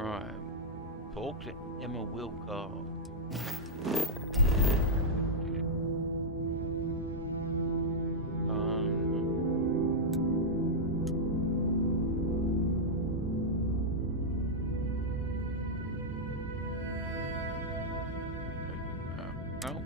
Alright. Talk to Emma Wilcox. No.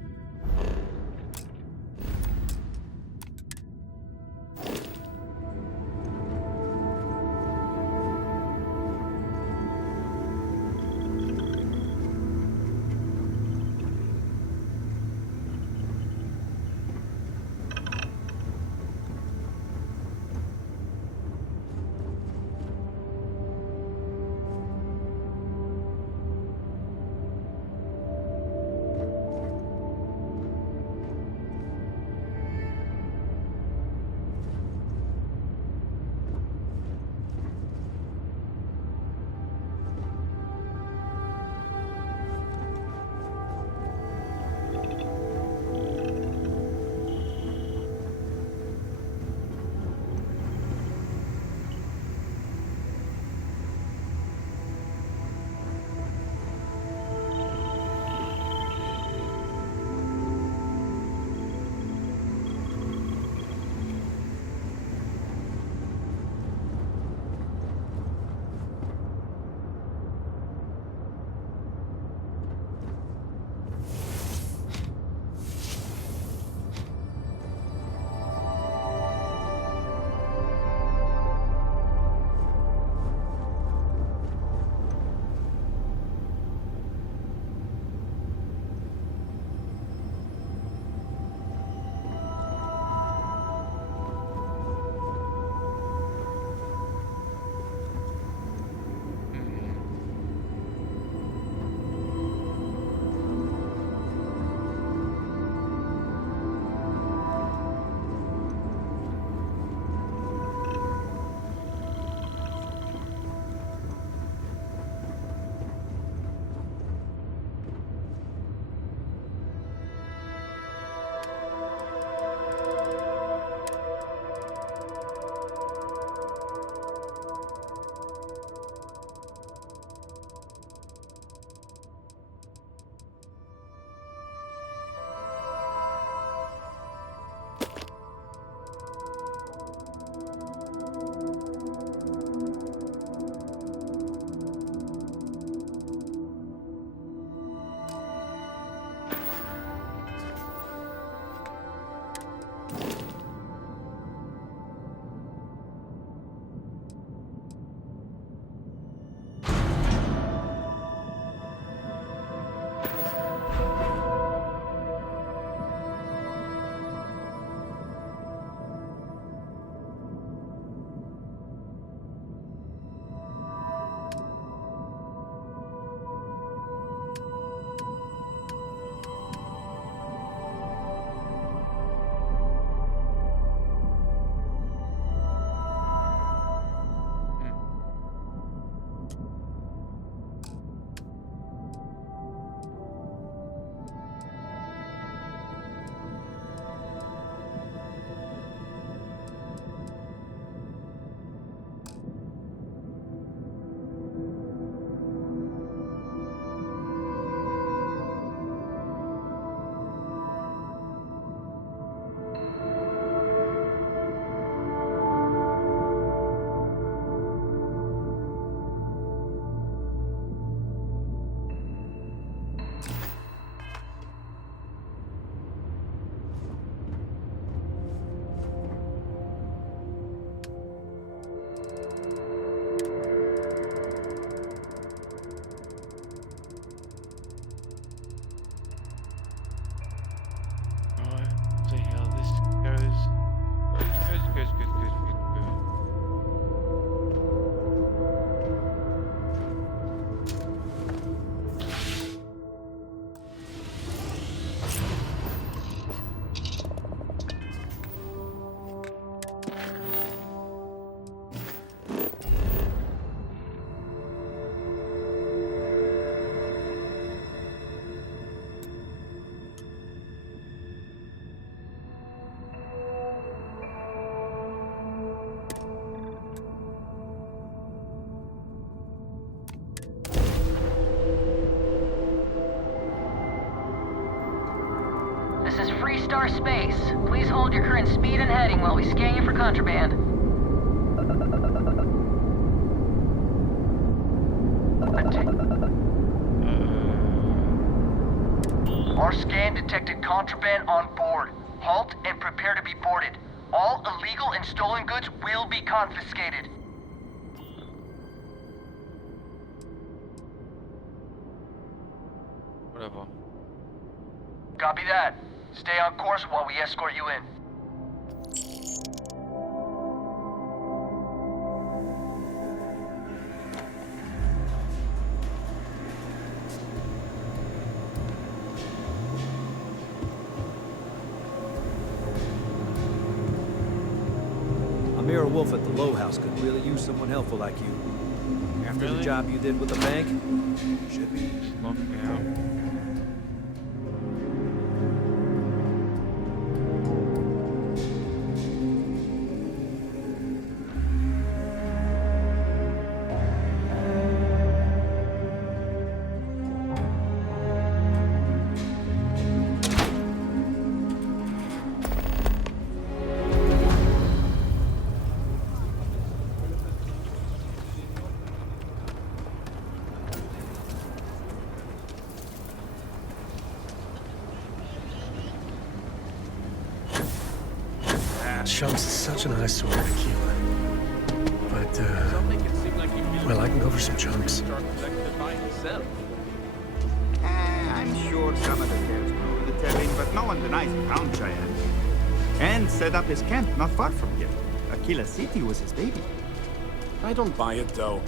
Freestar Space. Please hold your current speed and heading while we scan you for contraband. Our scan detected contraband on board. Halt and prepare to be boarded. All illegal and stolen goods will be confiscated. Whatever. Copy that. Stay on course while we escort you in. Amira Wolf at the Low House could really use someone helpful like you. After the job you did with the bank, should be. Knock me out. Chumps is such an eyesore, tequila. But, well, I can go for some chunks. I'm sure some of the tales grew the telling, but no one denies he found Cheyenne. And set up his camp not far from here. Aquila City was his baby. I don't buy it, though.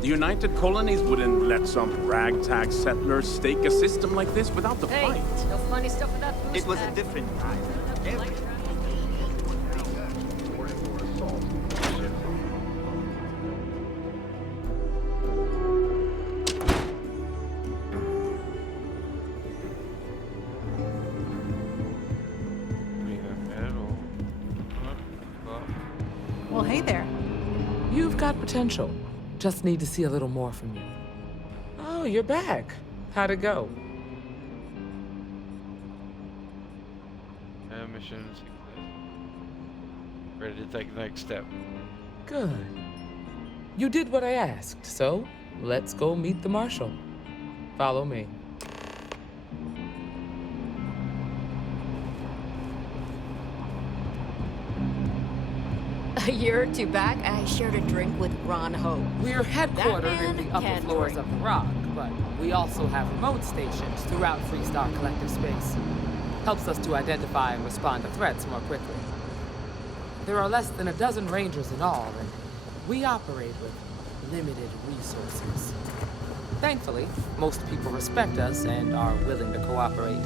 The United Colonies wouldn't let some ragtag settlers stake a system like this without the fight. No funny stuff with that boost It was a pack. different time. Well, hey there. You've got potential. Just need to see a little more from you. Oh, you're back. How'd it go? Mission success. Ready to take the next step. Good. You did what I asked, so let's go meet the Marshal. Follow me. A year or two back, I shared a drink with Ron Ho. We're headquartered in man the upper can floors drink. of the Rock, but we also have remote stations throughout Freestar Collective space. Helps us to identify and respond to threats more quickly. There are less than a dozen Rangers in all, and we operate with limited resources. Thankfully, most people respect us and are willing to cooperate.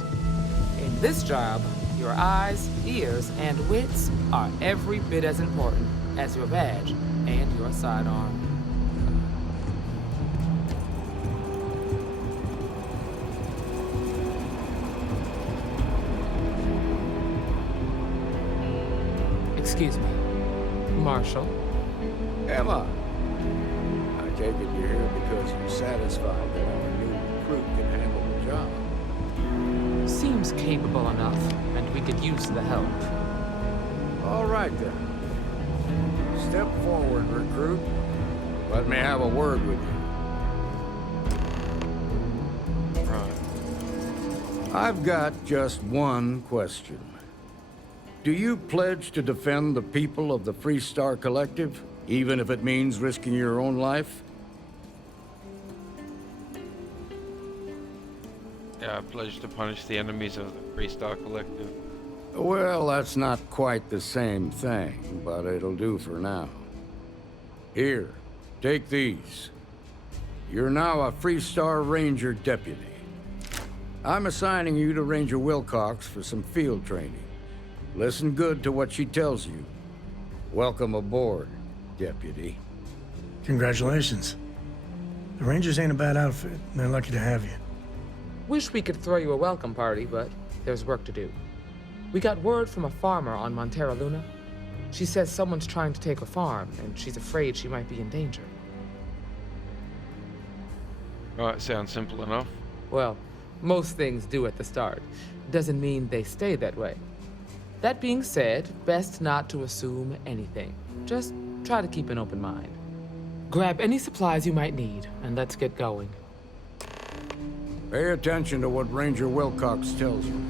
In this job, your eyes, ears, and wits are every bit as important as your badge and your sidearm. Excuse me, Marshal. Emma, I take it you're here because you're satisfied that our new recruit can handle the job. Seems capable enough, and we could use the help. All right, then. Step forward, recruit. Let me have a word with you. Right. I've got just one question. Do you pledge to defend the people of the Freestar Collective, even if it means risking your own life? Yeah, I pledge to punish the enemies of the Freestar Collective. Well, that's not quite the same thing, but it'll do for now. Here, take these. You're now a Freestar Ranger deputy. I'm assigning you to Ranger Wilcox for some field training. Listen good to what she tells you. Welcome aboard, deputy. Congratulations. The Rangers ain't a bad outfit, and they're lucky to have you. Wish we could throw you a welcome party, but there's work to do. We got word from a farmer on Montera Luna. She says someone's trying to take her farm, and she's afraid she might be in danger. Right, sounds simple enough. Well, Most things do at the start. Doesn't mean they stay that way. That being said, best not to assume anything. Just try to keep an open mind. Grab any supplies you might need, and let's get going. Pay attention to what Ranger Wilcox tells you.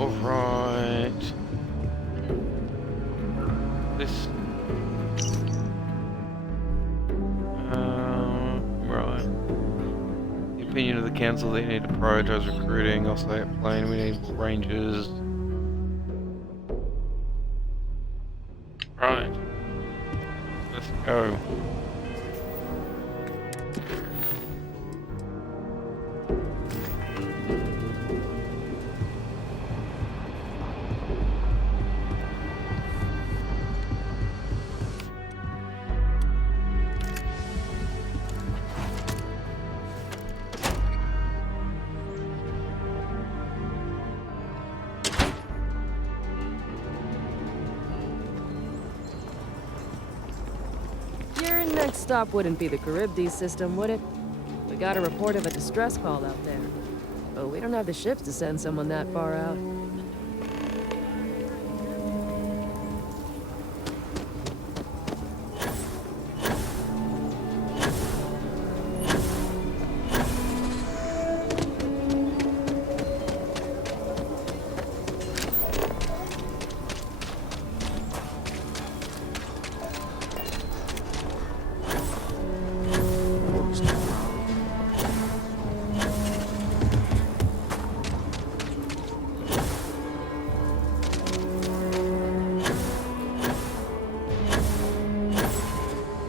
Alright. This. Right. The opinion of the council, they need to prioritize recruiting. I'll stay at plane. We need more rangers. Right. Let's go. Your next stop wouldn't be the Charybdis system, would it? We got a report of a distress call out there. But we don't have the ships to send someone that far out.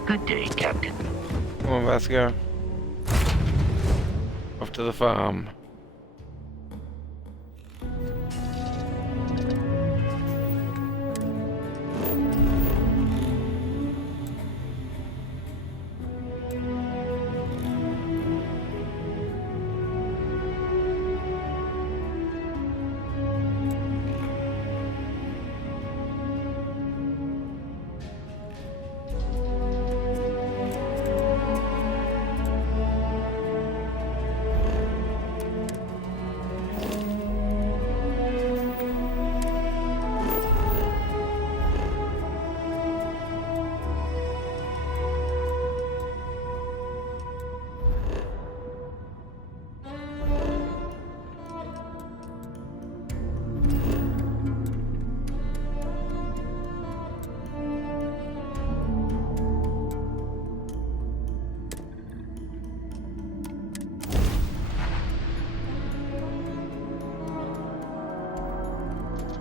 Good day, Captain. Come on, let's go. Off to the farm.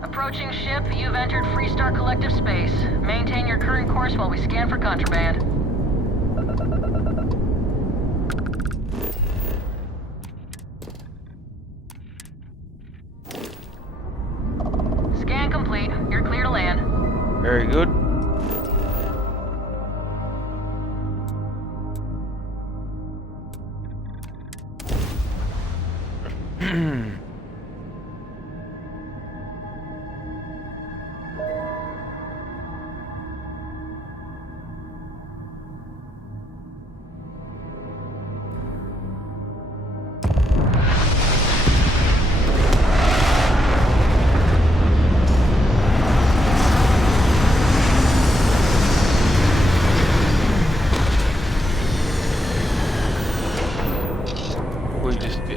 Approaching ship, you've entered Freestar Collective space. Maintain your current course while we scan for contraband. Scan complete. You're clear to land. Very good.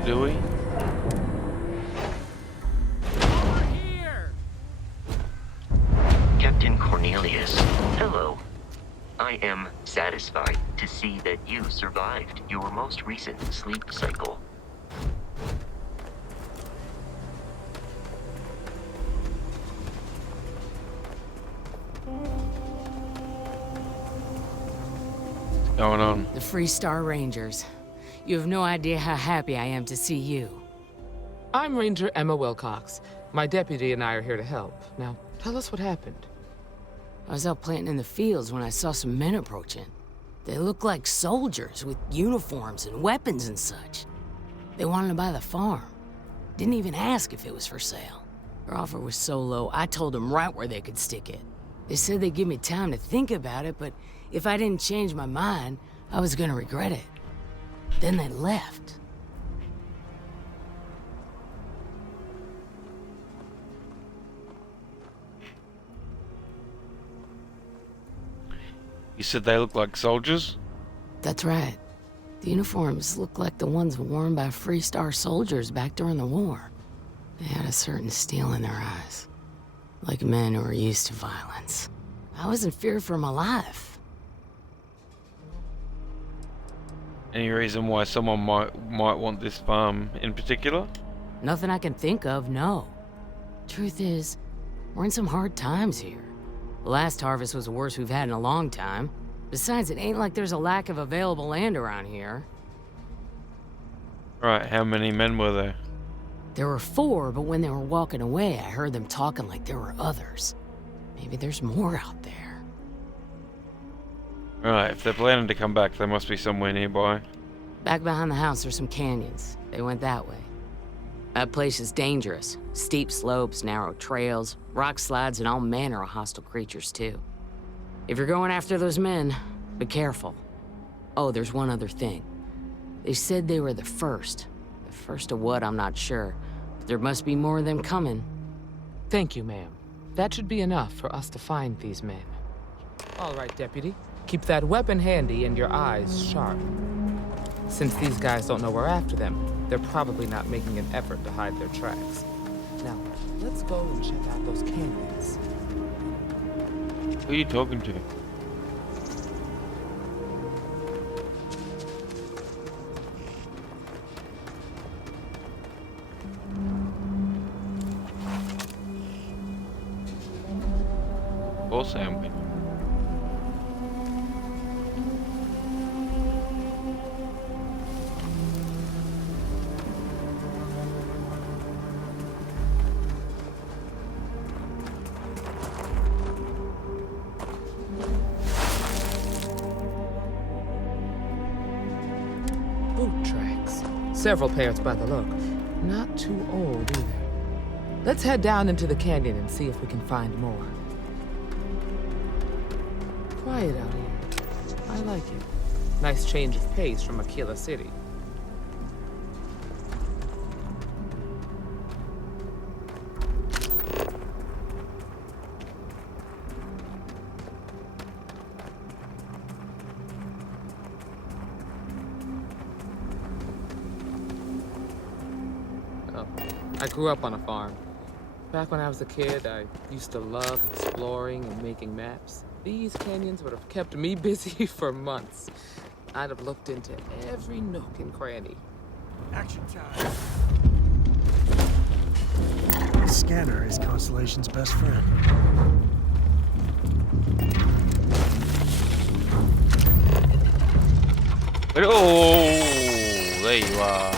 do we? Captain Cornelius, hello. I am satisfied to see that you survived your most recent sleep cycle. What's going on? The Freestar Rangers. You have no idea how happy I am to see you. I'm Ranger Emma Wilcox. My deputy and I are here to help. Now, tell us what happened. I was out planting in the fields when I saw some men approaching. They looked like soldiers with uniforms and weapons and such. They wanted to buy the farm. Didn't even ask if it was for sale. Their offer was so low, I told them right where they could stick it. They said they'd give me time to think about it, but if I didn't change my mind, I was gonna regret it. Then they left. You said they look like soldiers? That's right. The uniforms looked like the ones worn by Freestar soldiers back during the war. They had a certain steel in their eyes. Like men who were used to violence. I was in fear for my life. Any reason why someone might want this farm in particular? Nothing I can think of, no. Truth is, we're in some hard times here. The last harvest was the worst we've had in a long time. Besides, it ain't like there's a lack of available land around here. Right, how many men were there? There were 4, but when they were walking away, I heard them talking like there were others. Maybe there's more out there. Right, if they're planning to come back, they must be somewhere nearby. Back behind the house, there's some canyons. They went that way. That place is dangerous. Steep slopes, narrow trails, rock slides, and all manner of hostile creatures, too. If you're going after those men, be careful. Oh, there's one other thing. They said they were the first. The first of what, I'm not sure. But there must be more of them coming. Thank you, ma'am. That should be enough for us to find these men. All right, Deputy. Keep that weapon handy and your eyes sharp. Since these guys don't know we're after them, they're probably not making an effort to hide their tracks. Now, let's go and check out those canyons. Who are you talking to? Or sandwich. Boot tracks. Several pairs by the look. Not too old either. Let's head down into the canyon and see if we can find more. Quiet out here. I like it. Nice change of pace from Aquila City. Oh, I grew up on a farm. Back when I was a kid, I used to love exploring and making maps. These canyons would have kept me busy for months. I'd have looked into every nook and cranny. Action time. The scanner is Constellation's best friend. Oh, there you are.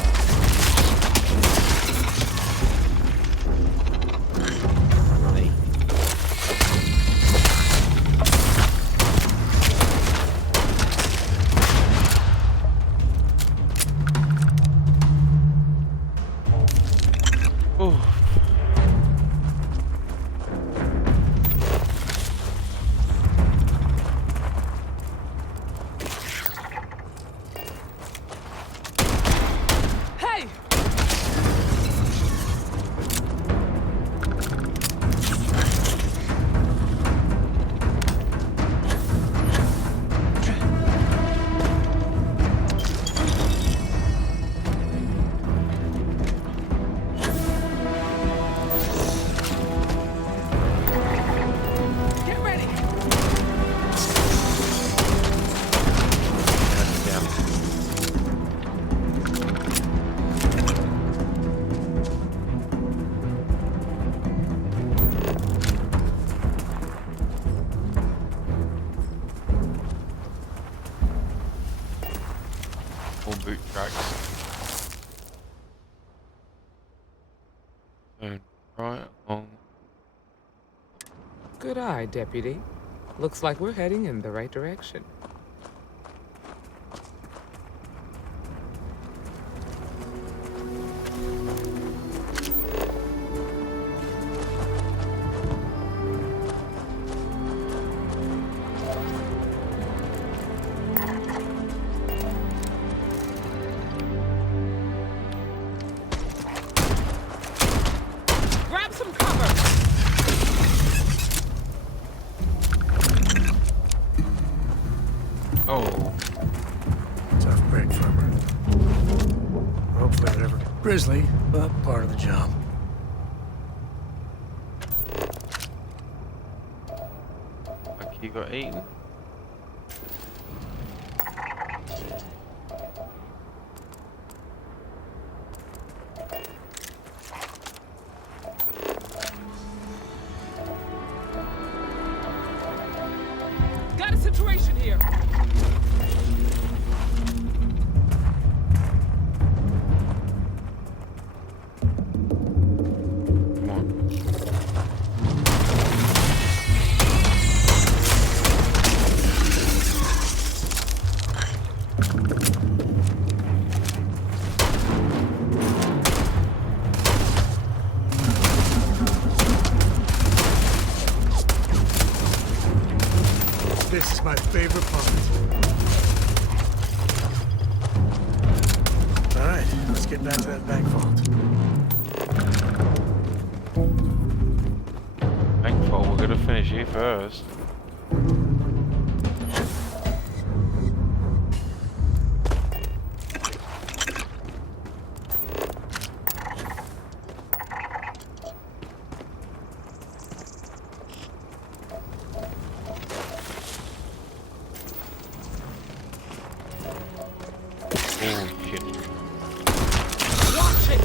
Or boot tracks. And right along. Good eye, Deputy. Looks like we're heading in the right direction. Grab some cover! Oh. Tough break for her. Hopefully whatever. Grisly, but part of the job. Like he got eaten. Got a situation here! Come on. This is my favorite part. All right, let's get back to that bank vault. Thankful we're gonna finish here first. Oh shit. Watch it!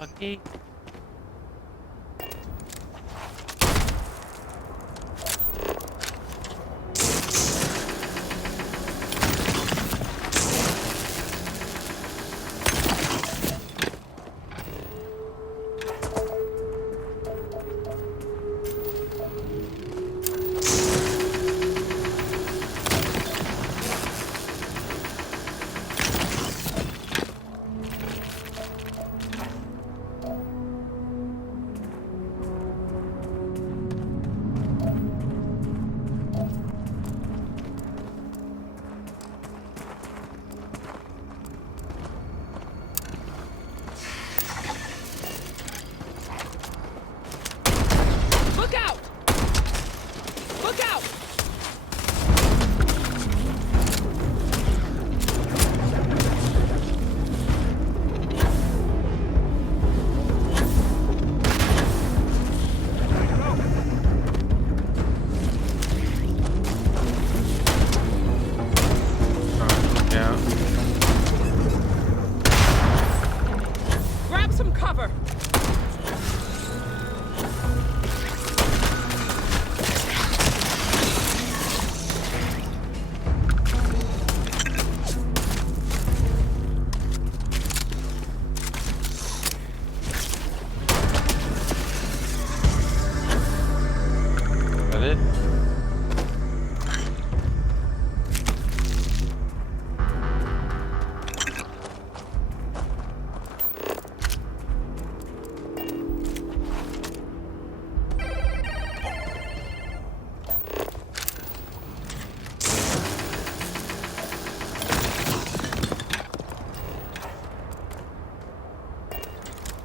Lucky. Look out! Look out! Alright, down. Grab some cover! That it?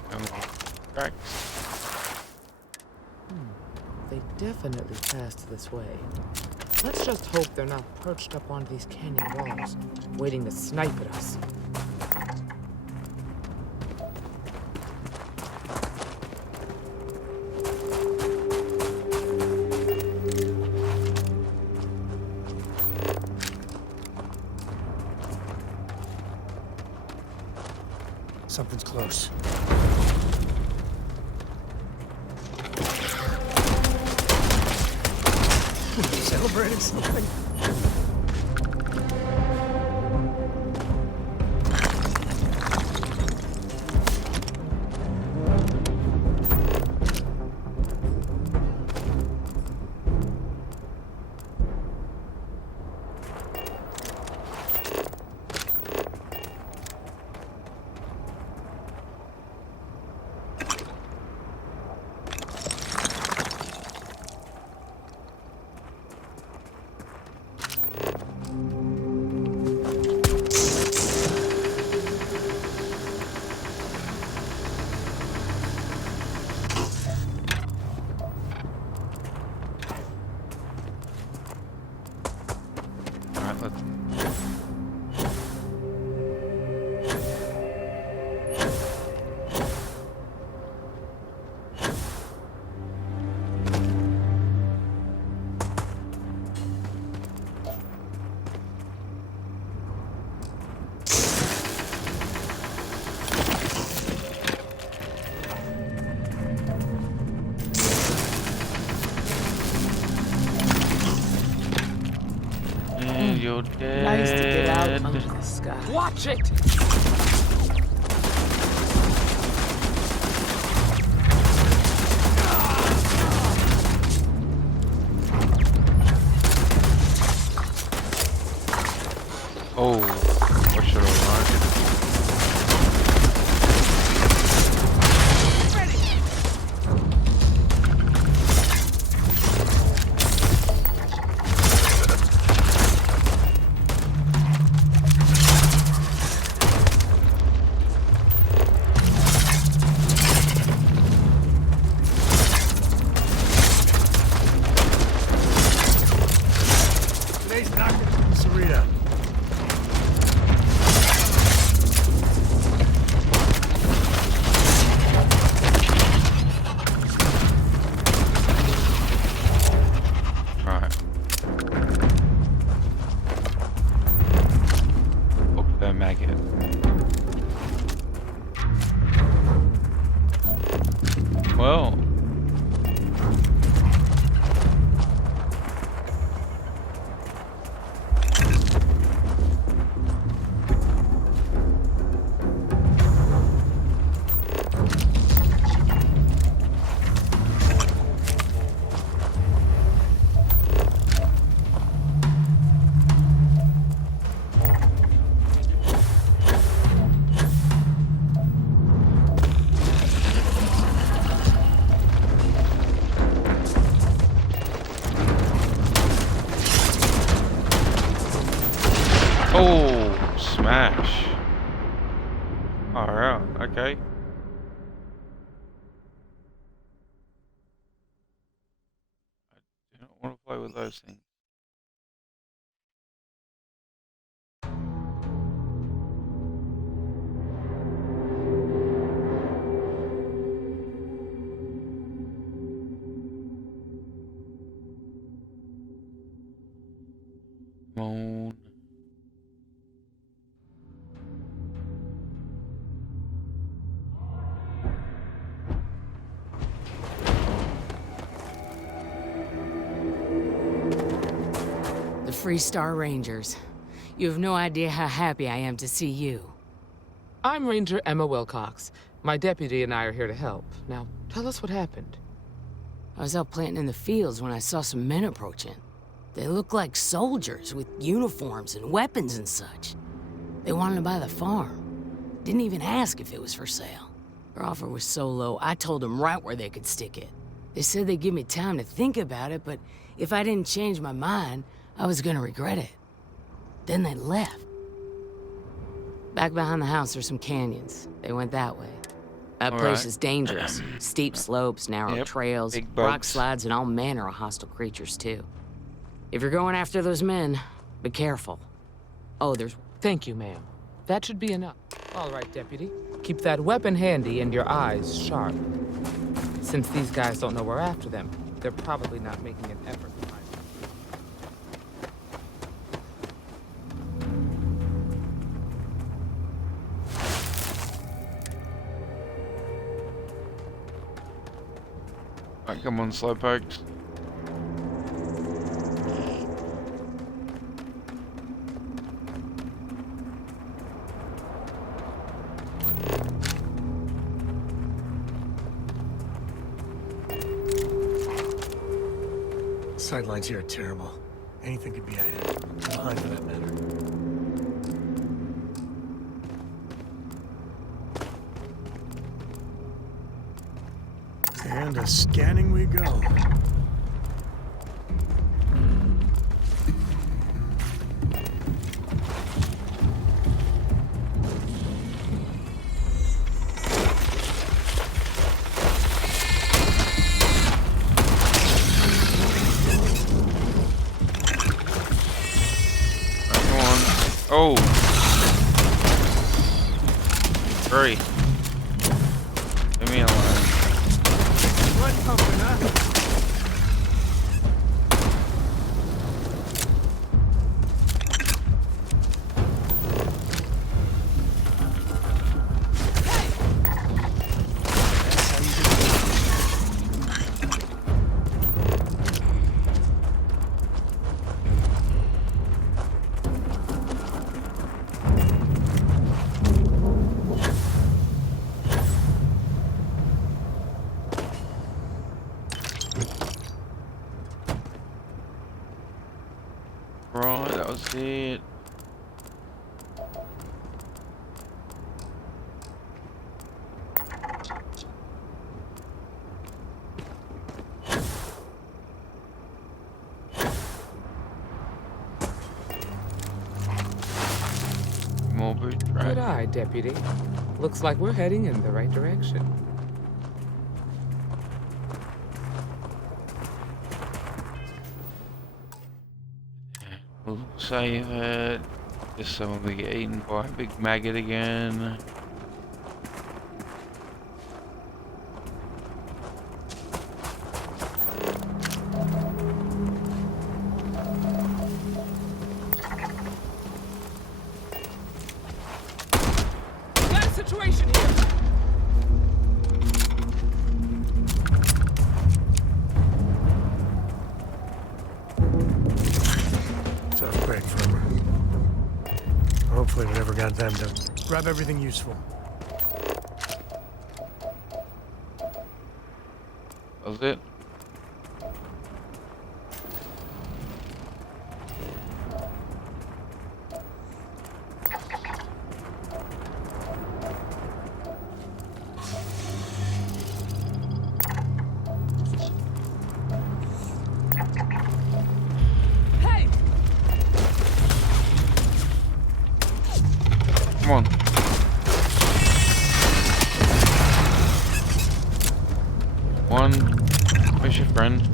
Come on. Tracks. They definitely passed this way. Let's just hope they're not perched up on these canyon walls, waiting to snipe at us. Something's close. Celebrating something? Alright, let's... You're dead. Nice to get out under the sky. Watch it! Oh, what should I run? Today's doctor. Sarita. Right. Hook the maggot. Well. Oh, smash. Alright, okay. I do not want to play with those things. Moan. The Freestar Rangers. You have no idea how happy I am to see you. I'm Ranger Emma Wilcox. My deputy and I are here to help. Now, tell us what happened. I was out planting in the fields when I saw some men approaching. They looked like soldiers with uniforms and weapons and such. They wanted to buy the farm. Didn't even ask if it was for sale. Their offer was so low, I told them right where they could stick it. They said they'd give me time to think about it, but if I didn't change my mind, I was gonna regret it. Then they left. Back behind the house are some canyons. They went that way. That place is dangerous. Steep slopes, narrow trails, rock slides, and all manner of hostile creatures, too. If you're going after those men, be careful. Oh, there's... Thank you, ma'am. That should be enough. All right, deputy. Keep that weapon handy and your eyes sharp. Since these guys don't know we're after them, they're probably not making an effort to find us. Alright, come on, slowpokes. Sidelines here are terrible. Anything could be ahead. Behind, for that matter. And scanning we go. Oh! Hurry. Leave me alone. Blood pumping, huh? Right, that was it. More boot track. Good eye, Deputy. Looks like we're heading in the right direction. We'll save it. Just so when we get eaten by a big maggot again. Got a situation here! Tough break from her. Hopefully whatever got them to grab everything useful. That was it. Hey! Come on. One. Where's your friend?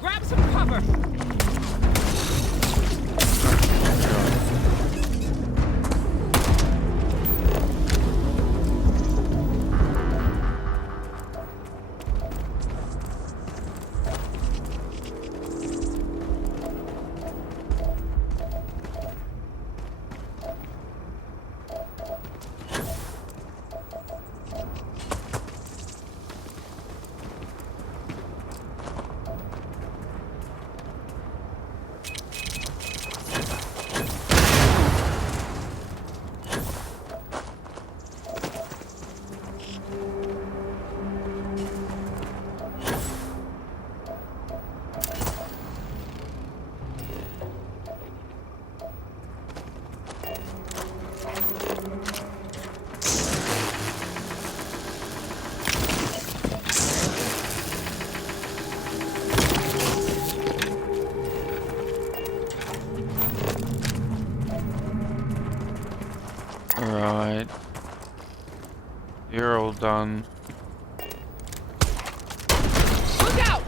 Grab some cover! You're all done. Look out!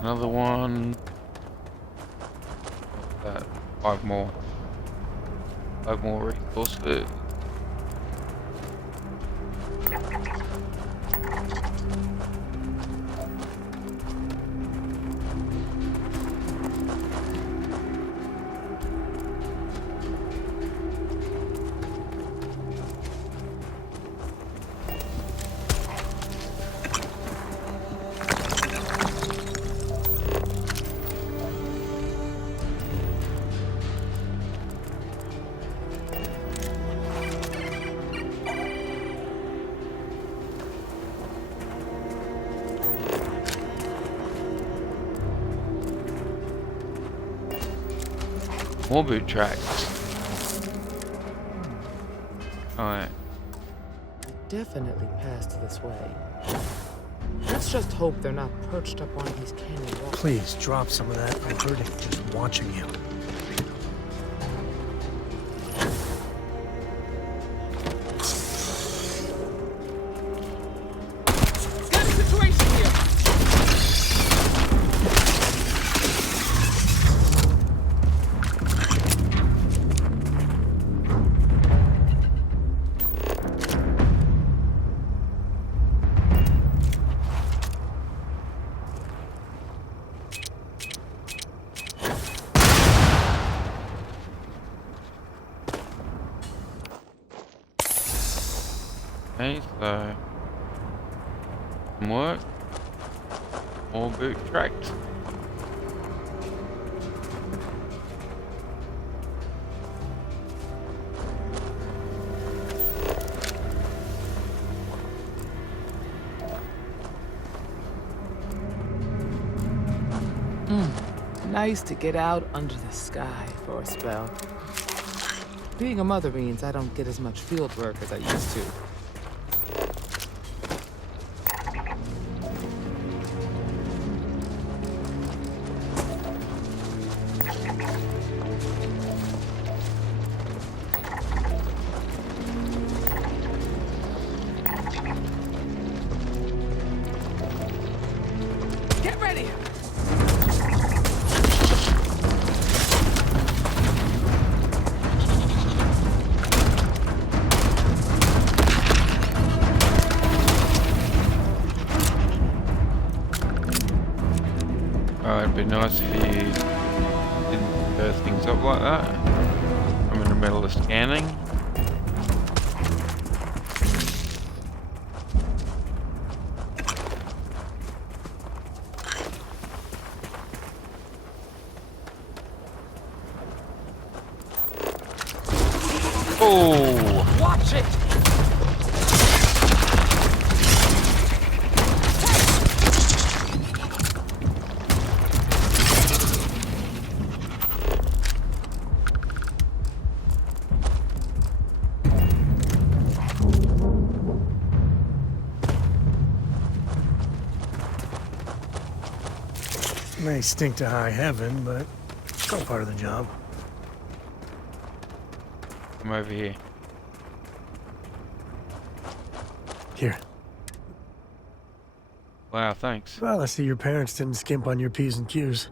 Another one. What's that? 5 more. 5 more resources. More boot tracks. Alright. Definitely passed this way. Let's just hope they're not perched up on these canyon walls. Please, drop some of that. I'm hurting just watching you. Got a situation here! Okay, so some work. More boot tracks. Nice to get out under the sky for a spell. Being a mother means I don't get as much field work as I used to. Get ready! It'd be nice if you didn't stir things up like that. I'm in the middle of scanning. Oh! Watch it! May stink to high heaven, but it's all part of the job. I'm over here. Here. Wow, thanks. Well, I see your parents didn't skimp on your P's and Q's.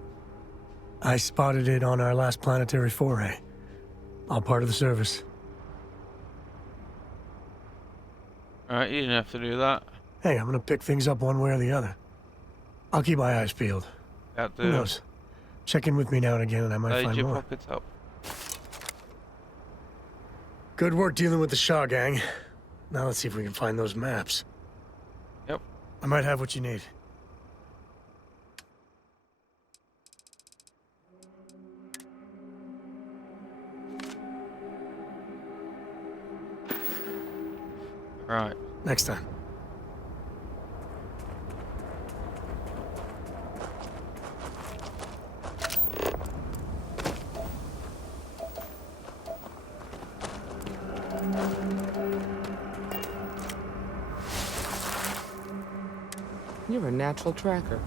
I spotted it on our last planetary foray. All part of the service. Alright, you didn't have to do that. Hey, I'm gonna pick things up one way or the other. I'll keep my eyes peeled. Out Who there. knows? Check in with me now and again and I might Load find your more. pockets up. Good work dealing with the Shaw gang. Now let's see if we can find those maps. Yep. I might have what you need. Right. Next time. You're a natural tracker.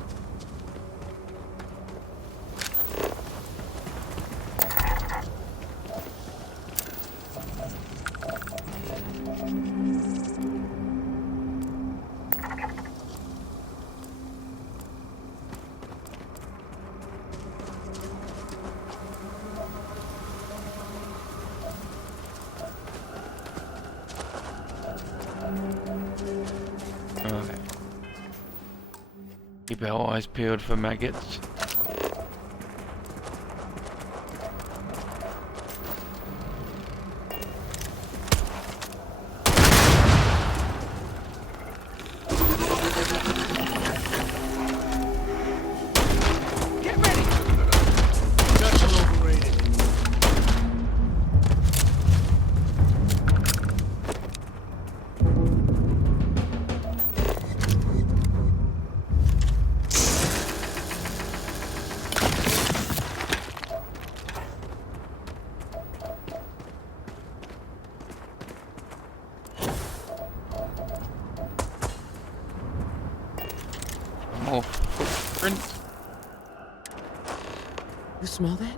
Alright. Keep our eyes peeled for maggots. More footprints. You smell that?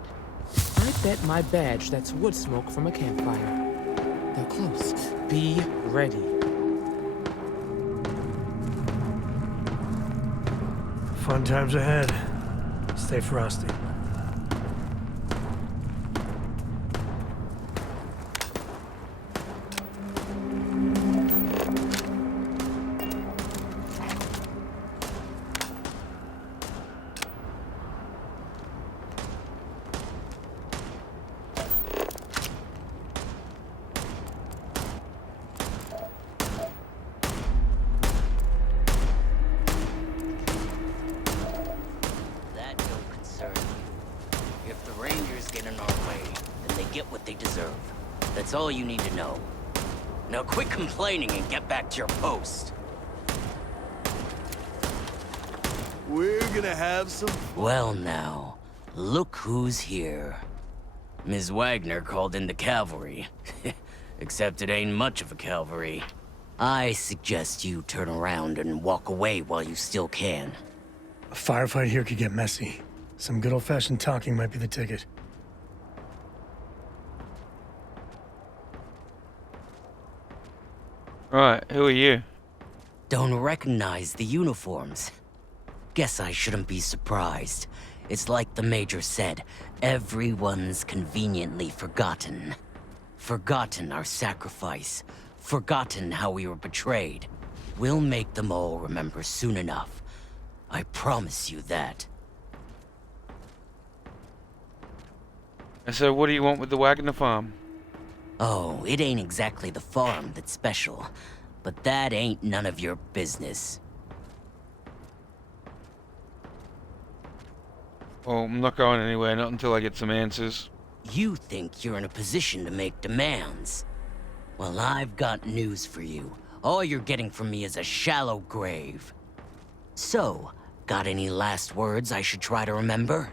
I bet my badge that's wood smoke from a campfire. They're close. Be ready. Fun times ahead. Stay frosty. That don't concern you. If the Rangers get in our way, then they get what they deserve. That's all you need to know. Now quit complaining and get back to your post. We're gonna have some... Well now, look who's here. Ms. Wagner called in the cavalry. Except it ain't much of a cavalry. I suggest you turn around and walk away while you still can. A firefight here could get messy. Some good old-fashioned talking might be the ticket. Right, who are you? Don't recognize the uniforms. Guess I shouldn't be surprised. It's like the Major said, everyone's conveniently forgotten. Forgotten our sacrifice. Forgotten how we were betrayed. We'll make them all remember soon enough. I promise you that. So what do you want with the Wagner farm? Oh, it ain't exactly the farm that's special. But that ain't none of your business. Well, I'm not going anywhere, not until I get some answers. You think you're in a position to make demands. Well, I've got news for you. All you're getting from me is a shallow grave. So, got any last words I should try to remember?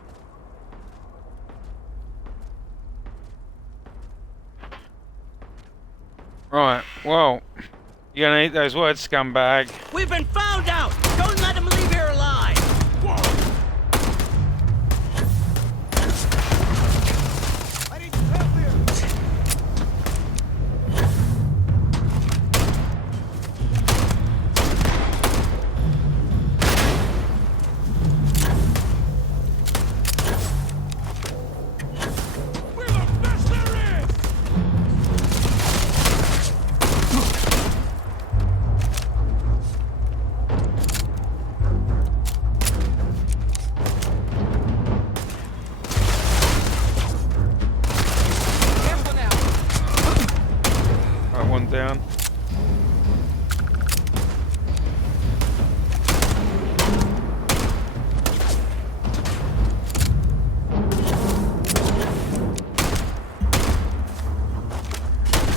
Right, well, you gonna eat those words, scumbag. We've been found out! Don't let him leave here alive! One down.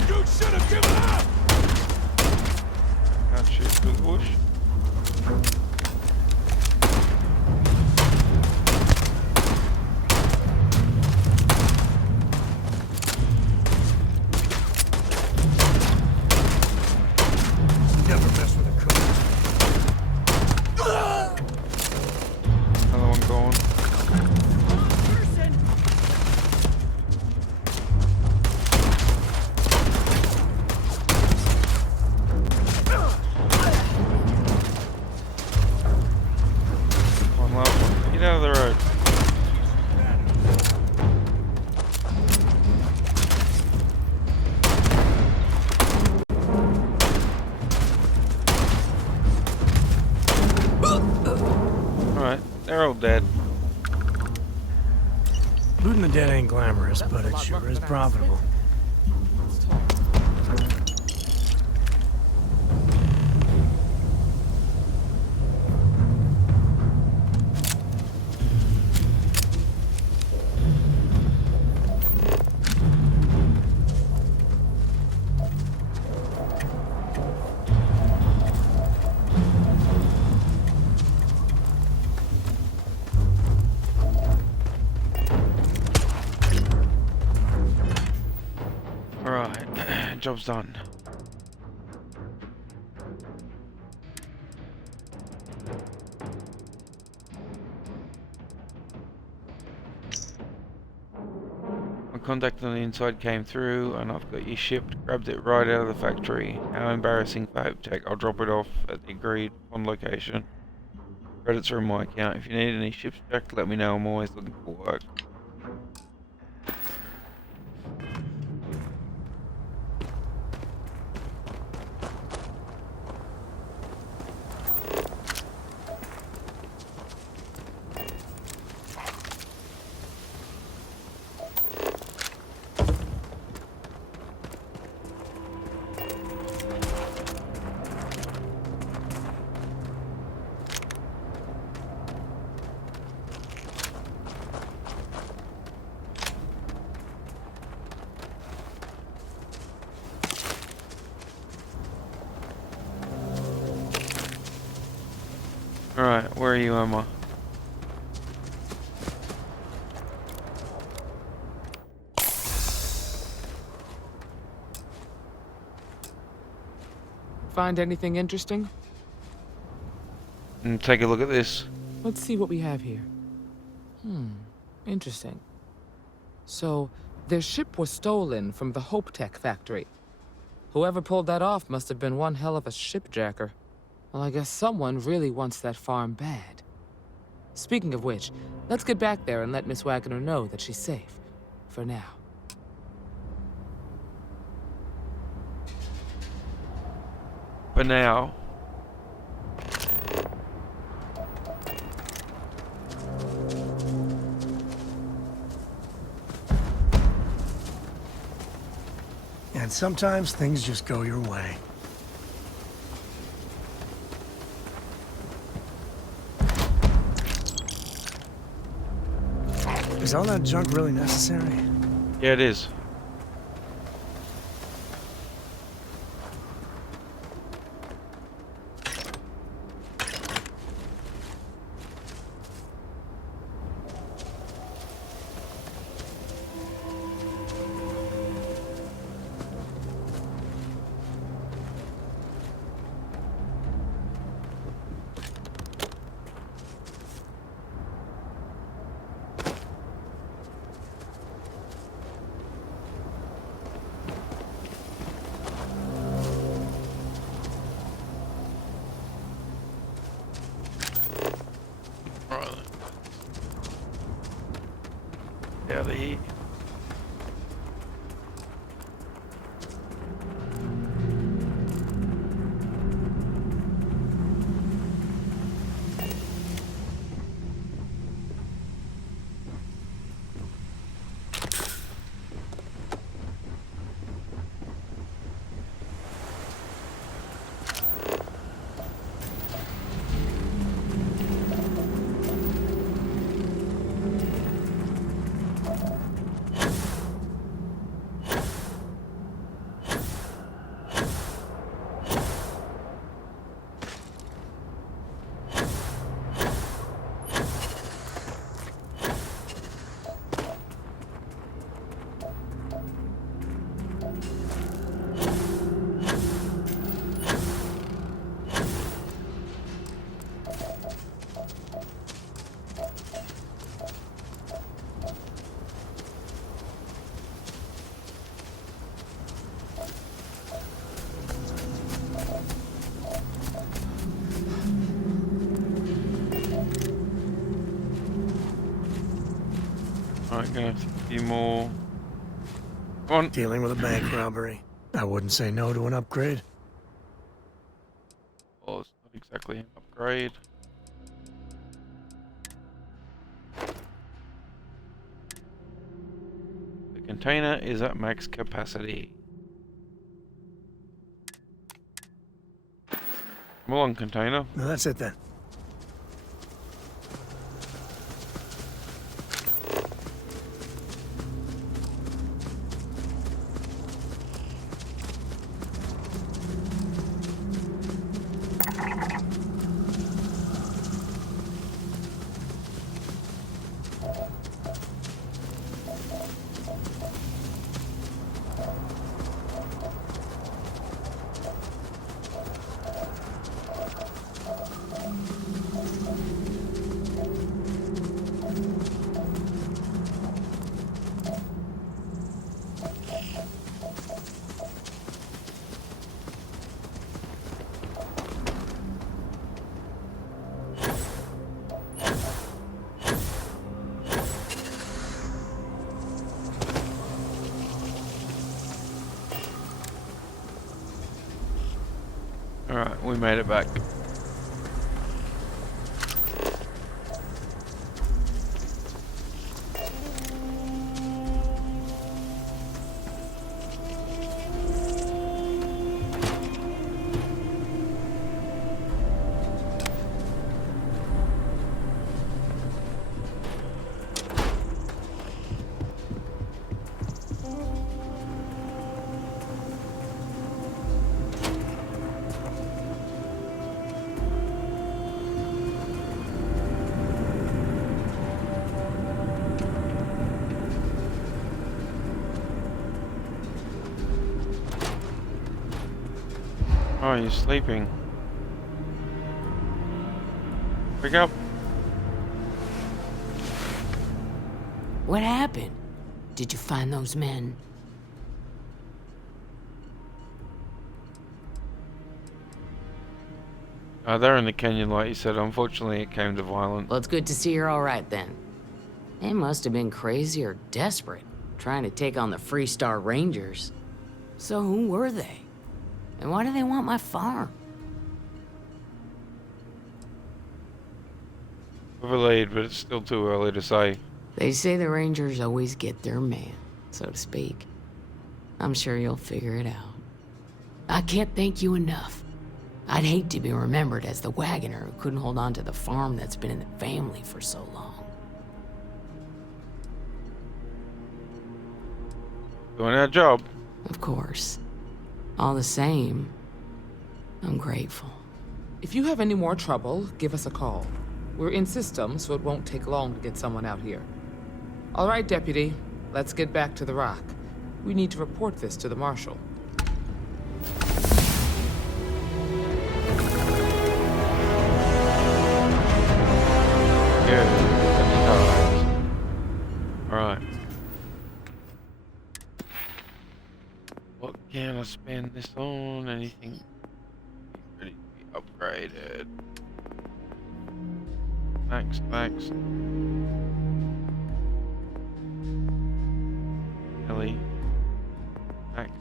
You should have given up! ain't glamorous, but it sure is profitable. Alright, job's done. My contact on the inside came through and I've got you shipped. Grabbed it right out of the factory. How embarrassing for Hope Tech. I'll drop it off at the agreed on location. Credits are in my account. If you need any ships checked, let me know. I'm always looking for work. Alright, where are you, Emma? Find anything interesting? And take a look at this. Let's see what we have here. Interesting. So, their ship was stolen from the Hope Tech factory. Whoever pulled that off must have been one hell of a shipjacker. Well, I guess someone really wants that farm bad. Speaking of which, let's get back there and let Miss Wagner know that she's safe. For now. For now. And sometimes things just go your way. Is all that junk really necessary? Yeah, it is. Out of here. Alright, gonna have a few more. Come on. Dealing with a bank robbery. I wouldn't say no to an upgrade. Well, it's not exactly an upgrade. The container is at max capacity. Come along, container. No, that's it then. Alright, we made it back. Oh, you're sleeping. Wake up. What happened? Did you find those men? They're in the canyon, like you said. Unfortunately, it came to violence. Well, it's good to see you're all right then. They must have been crazy or desperate, trying to take on the Freestar Rangers. So who were they? And why do they want my farm? With a lead, but it's still too early to say. They say the Rangers always get their man, so to speak. I'm sure you'll figure it out. I can't thank you enough. I'd hate to be remembered as the wagoner who couldn't hold on to the farm that's been in the family for so long. Doing our job. Of course. All the same, I'm grateful. If you have any more trouble, give us a call. We're in system, so it won't take long to get someone out here. All right, Deputy. Let's get back to the rock. We need to report this to the Marshal. Alright. What can I spend this on? Anything ready to be upgraded? Max. Ellie. Max.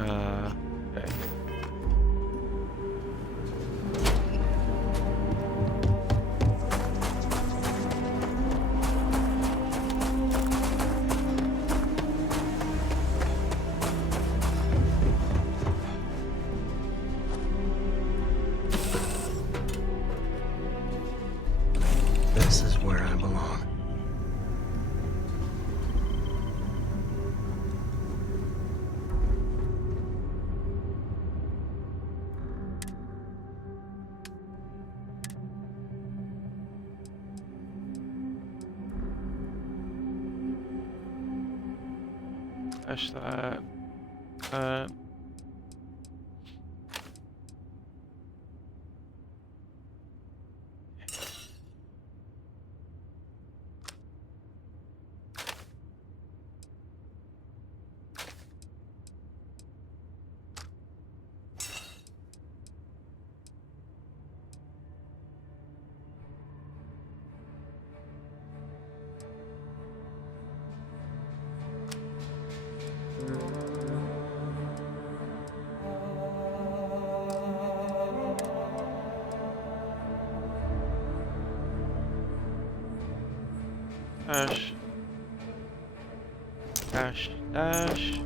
Okay. This is where I belong. Dash that. Dash. Dash. Dash.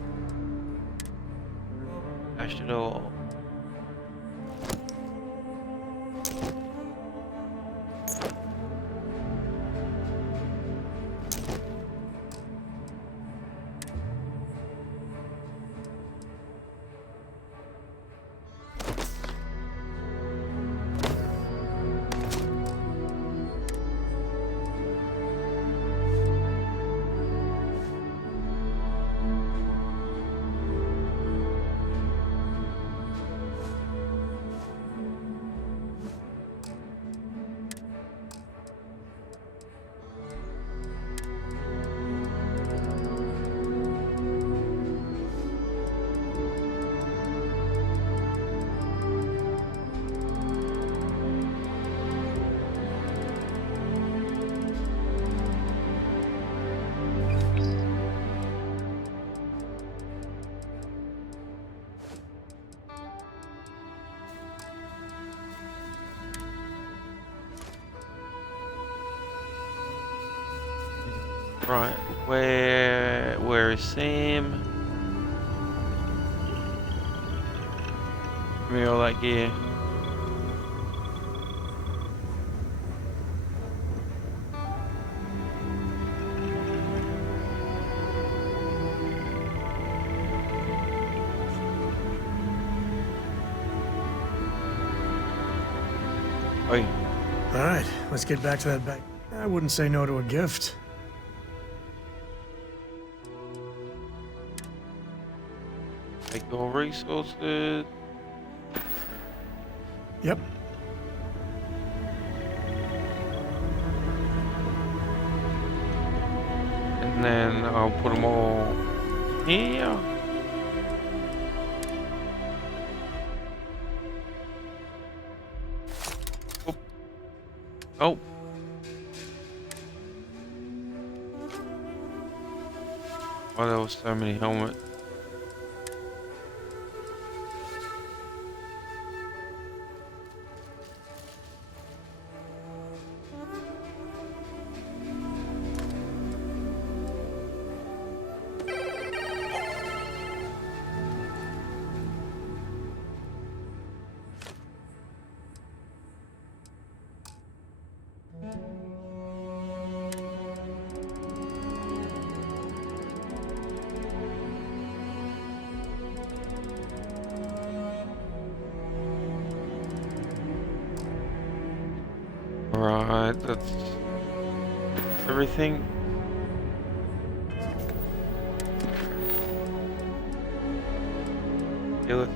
Dash it all. Right, where is Sam? Give me all that gear. Oi. All right, let's get back to that bank. I wouldn't say no to a gift. Take your resources. Yep. And then I'll put them all here. Oh. Oh. Oh, there was so many helmets. Right, that's everything. Kill it.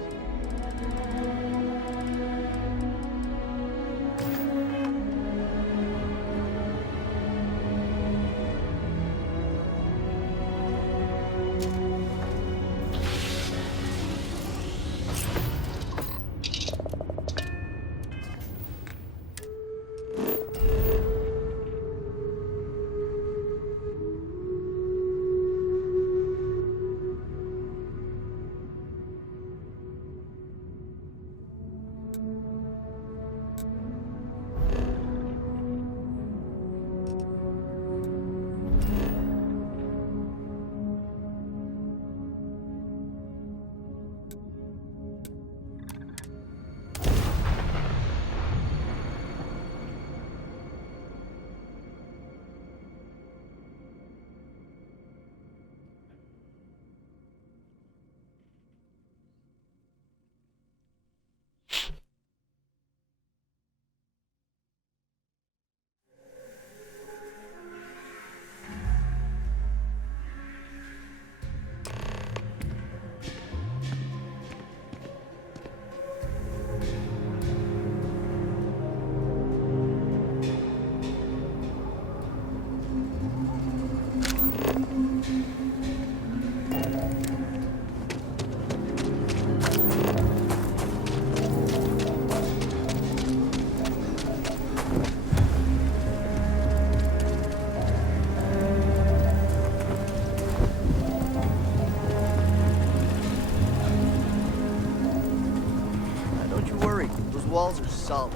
walls are solid.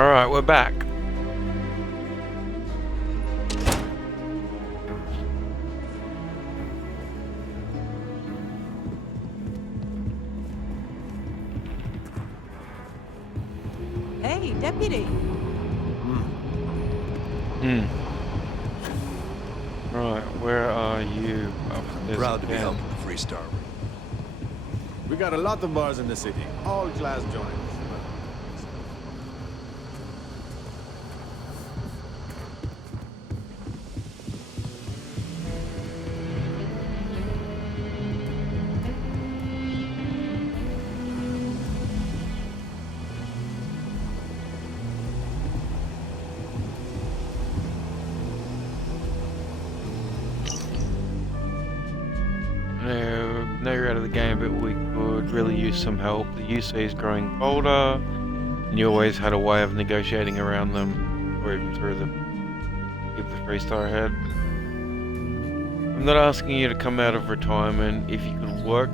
Alright, we're back. Hey, deputy. Right, where are you? Upstairs Proud to be again. helping the Free Star. We got a lot of bars in the city, all class joints. Now you're out of the game, but we could really use some help. The UC is growing bolder, and you always had a way of negotiating around them, or even through them. Keep the Freestar ahead. I'm not asking you to come out of retirement. If you could work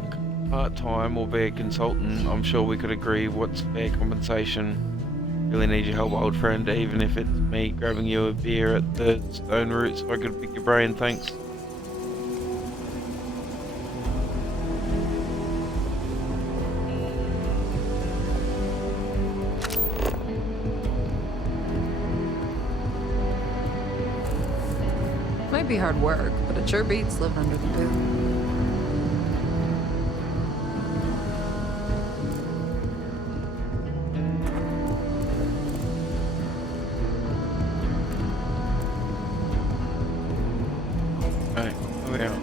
part-time or be a consultant, I'm sure we could agree what's fair compensation. Really need your help, old friend, even if it's me grabbing you a beer at the Stone Root so I could pick your brain, thanks. Might be hard work, but it sure beats living under the boot. Alright, here we are.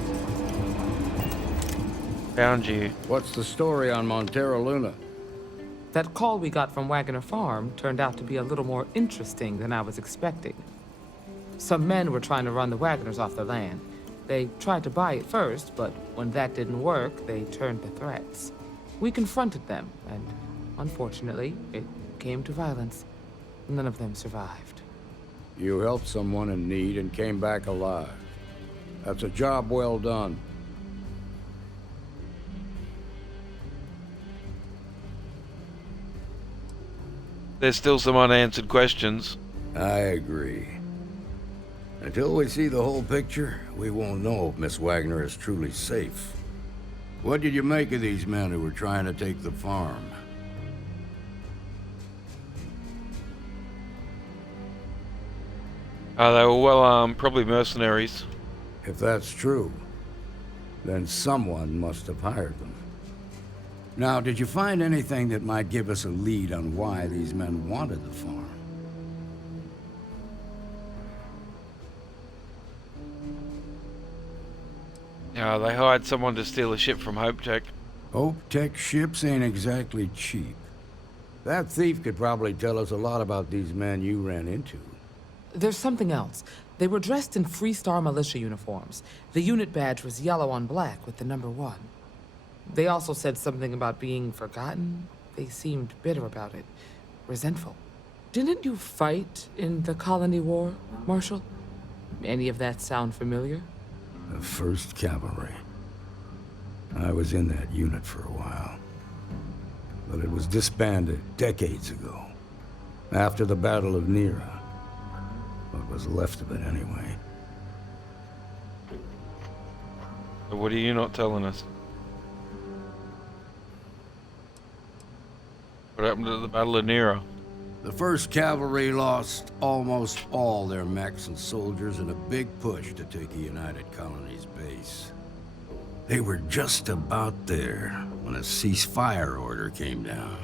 Found you. What's the story on Montero Luna? That call we got from Wagoner Farm turned out to be a little more interesting than I was expecting. Some men were trying to run the Wagoners off their land. They tried to buy it first, but when that didn't work, they turned to threats. We confronted them, and unfortunately, it came to violence. None of them survived. You helped someone in need and came back alive. That's a job well done. There's still some unanswered questions. I agree. Until we see the whole picture, we won't know if Miss Wagner is truly safe. What did you make of these men who were trying to take the farm? They were well armed, probably mercenaries. If that's true, then someone must have hired them. Now, did you find anything that might give us a lead on why these men wanted the farm? They hired someone to steal a ship from Hope Tech. Hope Tech ships ain't exactly cheap. That thief could probably tell us a lot about these men you ran into. There's something else. They were dressed in Freestar militia uniforms. The unit badge was yellow on black with the number 1. They also said something about being forgotten. They seemed bitter about it, resentful. Didn't you fight in the Colony War, Marshal? Any of that sound familiar? The 1st Cavalry. I was in that unit for a while. But it was disbanded decades ago. After the Battle of Nera. What was left of it, anyway. So what are you not telling us? What happened at the Battle of Nera? The 1st Cavalry lost almost all their mechs and soldiers in a big push to take a United Colonies base. They were just about there when a ceasefire order came down.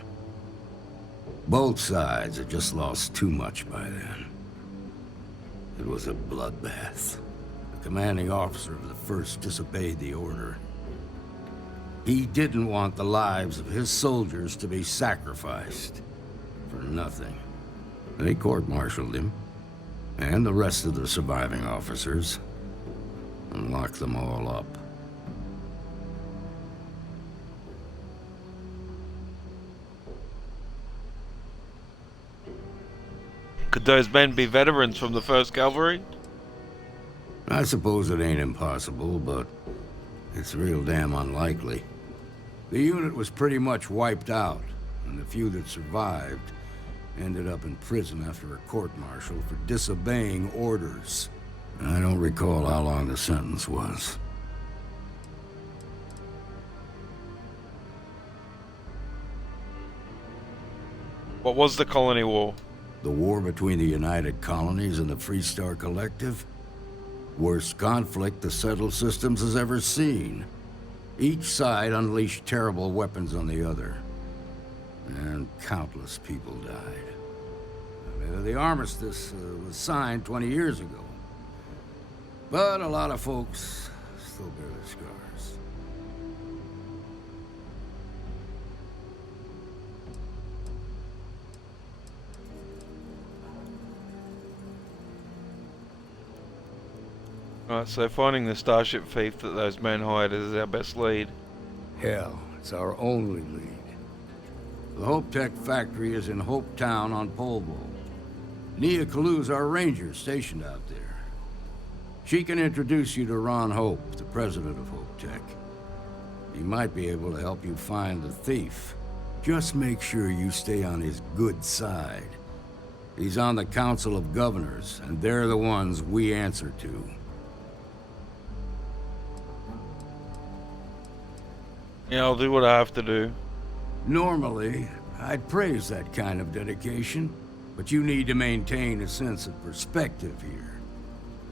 Both sides had just lost too much by then. It was a bloodbath. The commanding officer of the 1st disobeyed the order. He didn't want the lives of his soldiers to be sacrificed for nothing. They court-martialed him, and the rest of the surviving officers, and locked them all up. Could those men be veterans from the 1st Cavalry? I suppose it ain't impossible, but it's real damn unlikely. The unit was pretty much wiped out, and the few that survived Ended up in prison after a court-martial for disobeying orders. I don't recall how long the sentence was. What was the Colony War? The war between the United Colonies and the Freestar Collective? Worst conflict the settled systems has ever seen. Each side unleashed terrible weapons on the other. And countless people died. The armistice was signed 20 years ago. But a lot of folks still bear their scars. Alright, so finding the starship thief that those men hired is our best lead. Hell, it's our only lead. The Hope Tech factory is in Hope Town on Polvo. Nia Kalu's our ranger stationed out there. She can introduce you to Ron Hope, the president of Hope Tech. He might be able to help you find the thief. Just make sure you stay on his good side. He's on the Council of Governors, and they're the ones we answer to. Yeah, I'll do what I have to do. Normally, I'd praise that kind of dedication, but you need to maintain a sense of perspective here.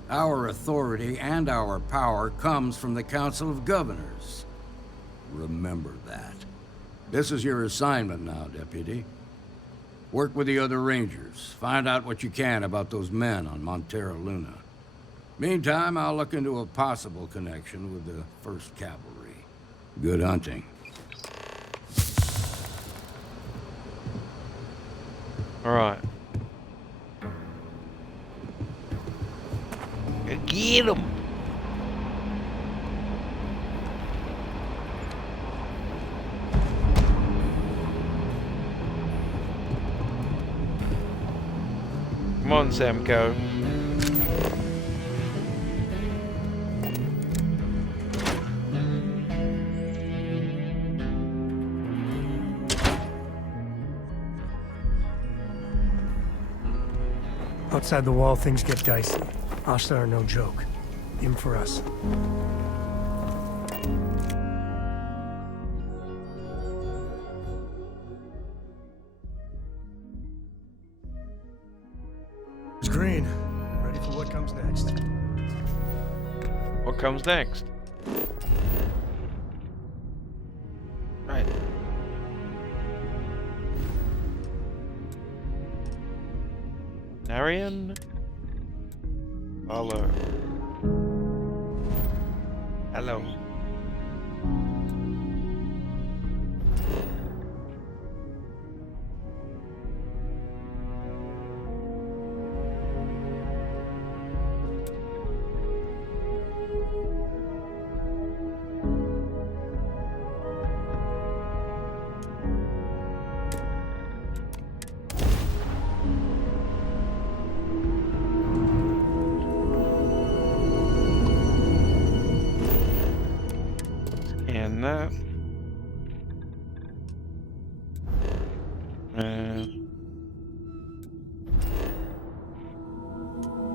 Our authority and our power comes from the Council of Governors. Remember that. This is your assignment now, Deputy. Work with the other Rangers. Find out what you can about those men on Montera Luna. Meantime, I'll look into a possible connection with the 1st Cavalry. Good hunting. Alright. Get him! Come on, Samco. Outside the wall, things get dicey. Ashtar are no joke. Even for us. It's green. Ready for what comes next. What comes next? Right. Narian? Hello. Hello. And that.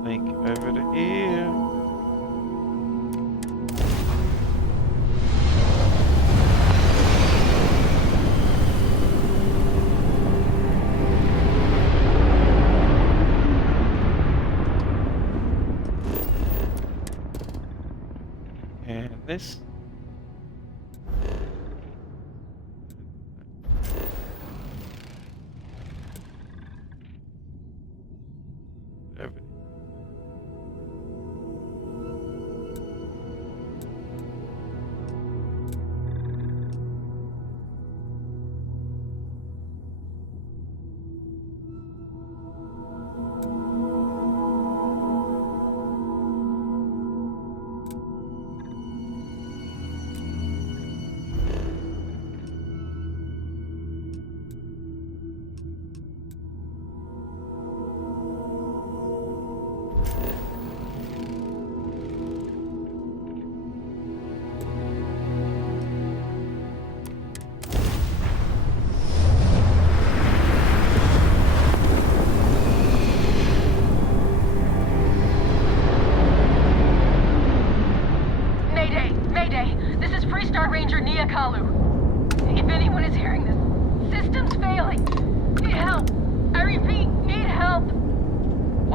Link over to here. And this.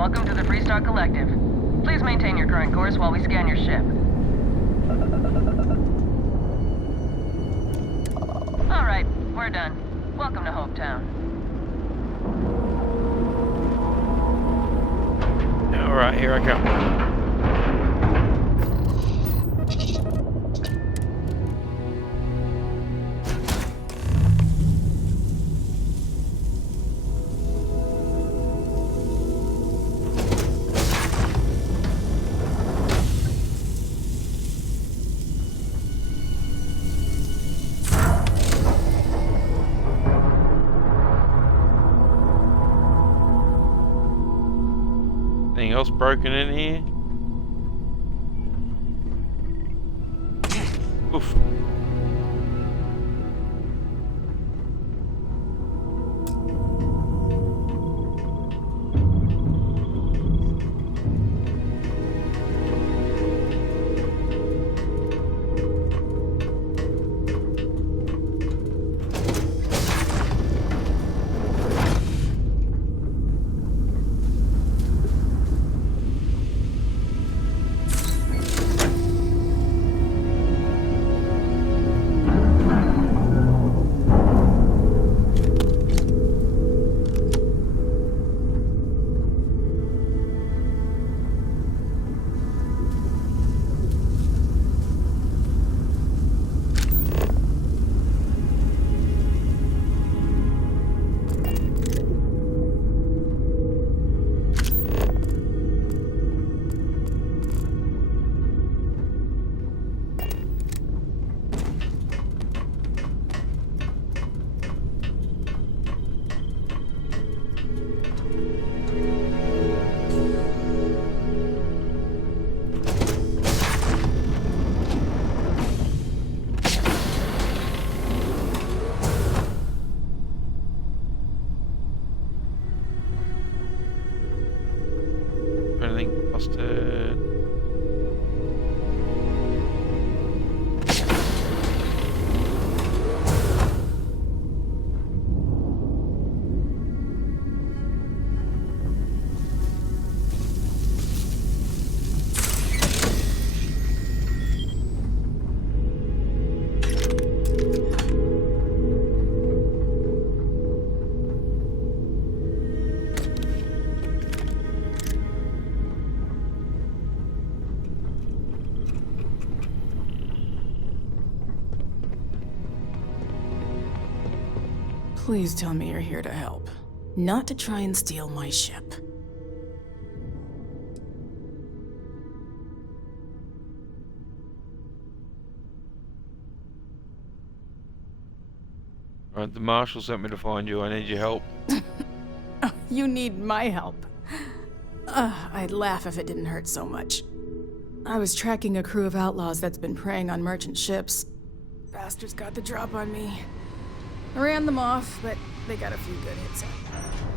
Welcome to the Freestar Collective. Please maintain your current course while we scan your ship. Alright, we're done. Welcome to Hopetown. Alright, here I come. Anything else broken in here? Oof. Anything busted? Please tell me you're here to help, not to try and steal my ship. Alright, the marshal sent me to find you. I need your help. You need my help. I'd laugh if it didn't hurt so much. I was tracking a crew of outlaws that's been preying on merchant ships. Bastards got the drop on me. I ran them off, but they got a few good hits in.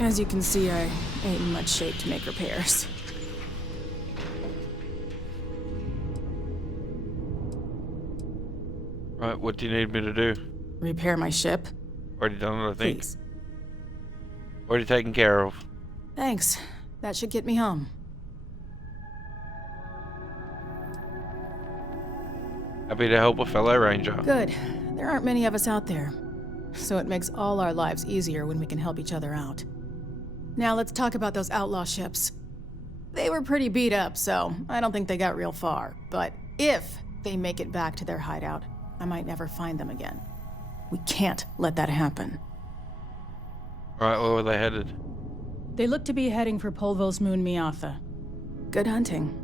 As you can see, I ain't in much shape to make repairs. Right, what do you need me to do? Repair my ship? Already done it, I think. Please. Already taken care of. Thanks. That should get me home. Happy to help a fellow ranger. Good. There aren't many of us out there. So it makes all our lives easier when we can help each other out. Now let's talk about those outlaw ships. They were pretty beat up, so I don't think they got real far. But if they make it back to their hideout, I might never find them again. We can't let that happen. Right, where were they headed? They look to be heading for Polvo's moon Miatha. Good hunting.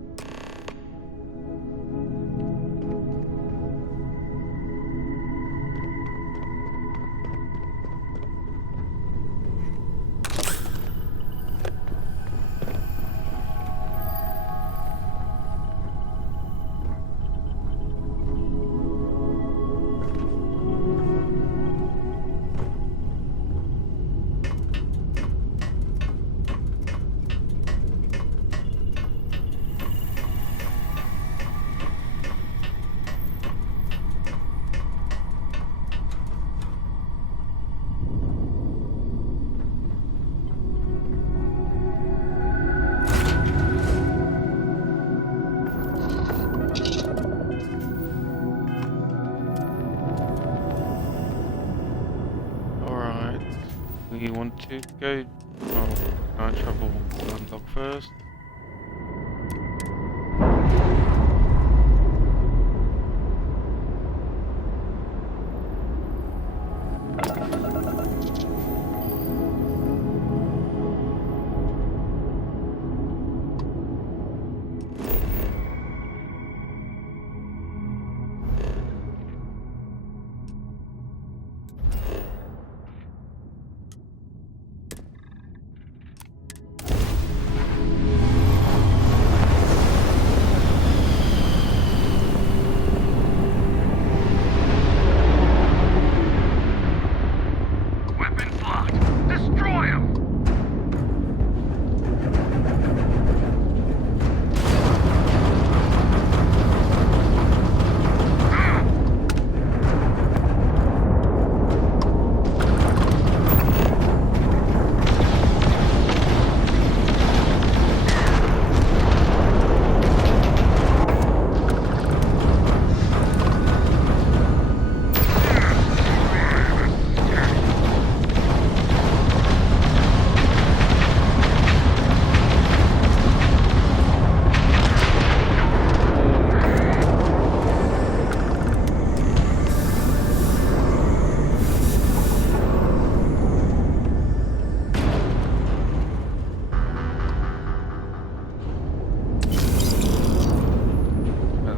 you want to go? Oh, can I travel unlock first? Weapons locked. Destroy them.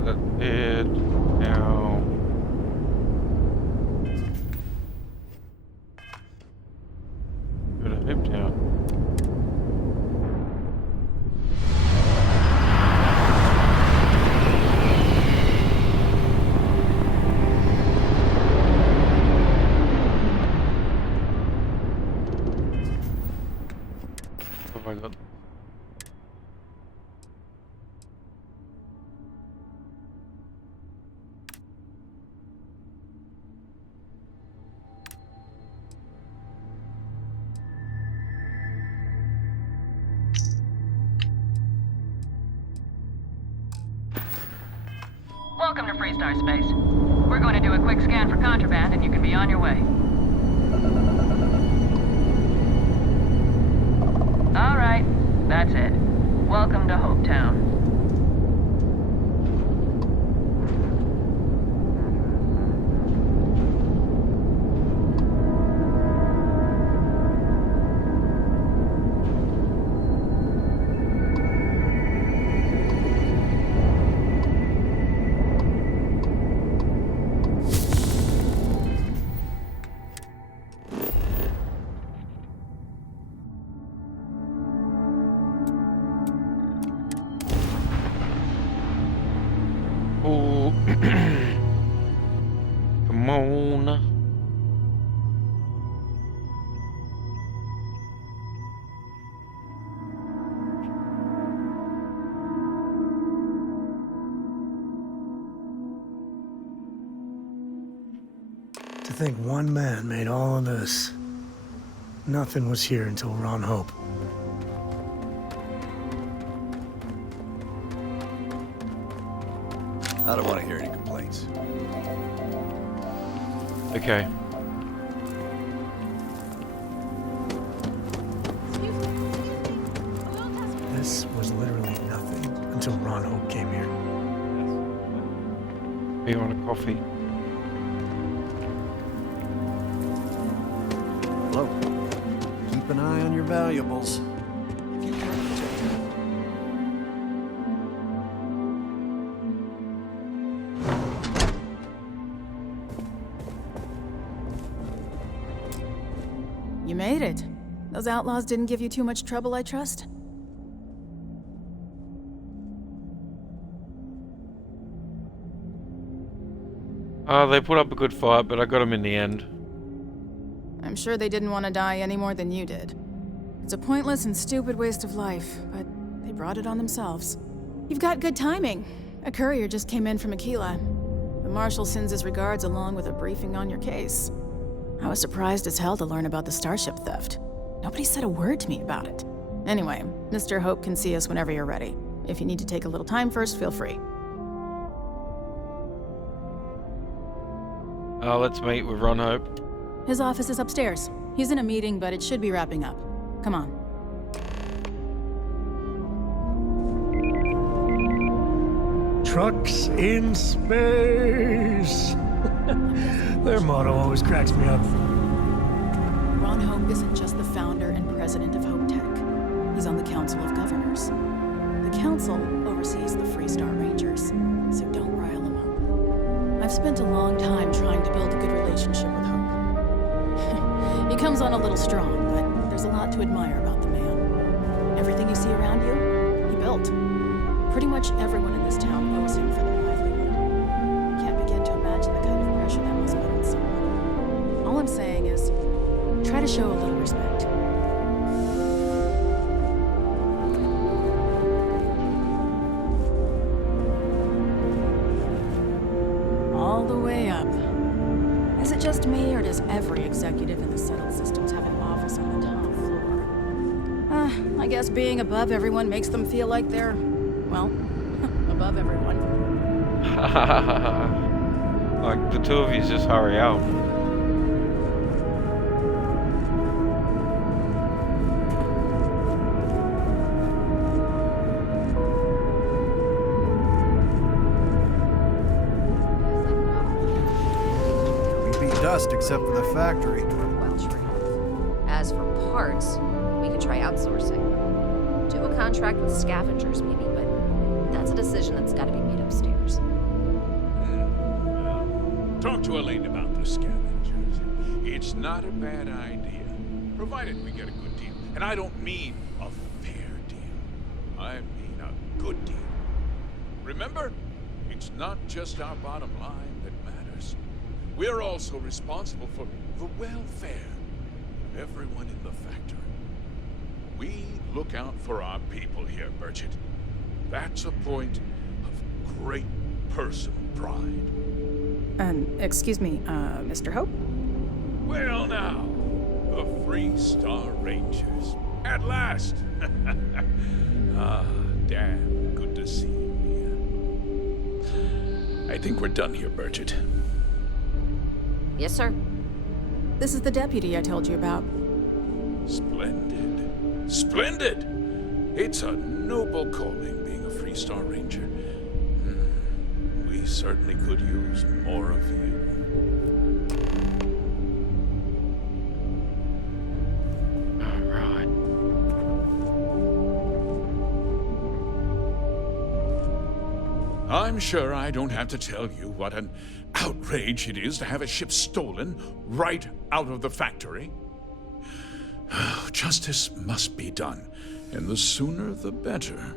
That's it. Now. Go to Hopetown. What have I got? Welcome to Freestar Space. We're going to do a quick scan for contraband and you can be on your way. Alright, that's it. Welcome to Hopetown. Oh, come on. To think one man made all of this. Nothing was here until Ron Hope. I don't want to hear any complaints. Okay. This was literally nothing until Ron Hope came here. You want a coffee? Hello. Keep an eye on your valuables. If you can protect them. You made it. Those outlaws didn't give you too much trouble, I trust? They put up a good fight, but I got them in the end. I'm sure they didn't want to die any more than you did. It's a pointless and stupid waste of life, but they brought it on themselves. You've got good timing. A courier just came in from Aquila. The Marshal sends his regards along with a briefing on your case. I was surprised as hell to learn about the starship theft. Nobody said a word to me about it. Anyway, Mr. Hope can see us whenever you're ready. If you need to take a little time first, feel free. Let's meet with Ron Hope. His office is upstairs. He's in a meeting, but it should be wrapping up. Come on. Trucks in space. Their motto always cracks me up. Ron Hope isn't just the founder and president of Hope Tech. He's on the Council of Governors. The council oversees the Freestar Rangers, so don't rile him up. I've spent a long time trying to build a good relationship with Hope. He comes on a little strong, but there's a lot to admire about the man. Everything you see around you, he built. Pretty much everyone in this town owes him for their livelihood. Can't begin to imagine the kind of pressure that must put on someone. All I'm saying is, try to show a little respect. All the way up. Is it just me, or does every executive in the settled systems have an office on the top floor? I guess being above everyone makes them feel like they're, well, above everyone. Like, the two of you just hurry up. We'd be dust except for the factory. Well, true. As for parts, we could try outsourcing. Do a contract with scavengers, maybe, but that's a decision that's got to be made upstairs. Talk to Elaine about the scavengers. It's not a bad idea, provided we get a good deal. And I don't mean a fair deal. I mean a good deal. Remember, it's not just our bottom line that matters. We're also responsible for the welfare of everyone in the factory. We look out for our people here, Burchett. That's a point of great personal pride. Excuse me, Mr. Hope? Well now, the Freestar Rangers. At last! Ah, damn, good to see you here. I think we're done here, Burchett. Yes, sir. This is the deputy I told you about. Splendid. Splendid! It's a noble calling being a Freestar Ranger. We certainly could use more of you. All right. I'm sure I don't have to tell you what an outrage it is to have a ship stolen right out of the factory. Justice must be done, and the sooner the better.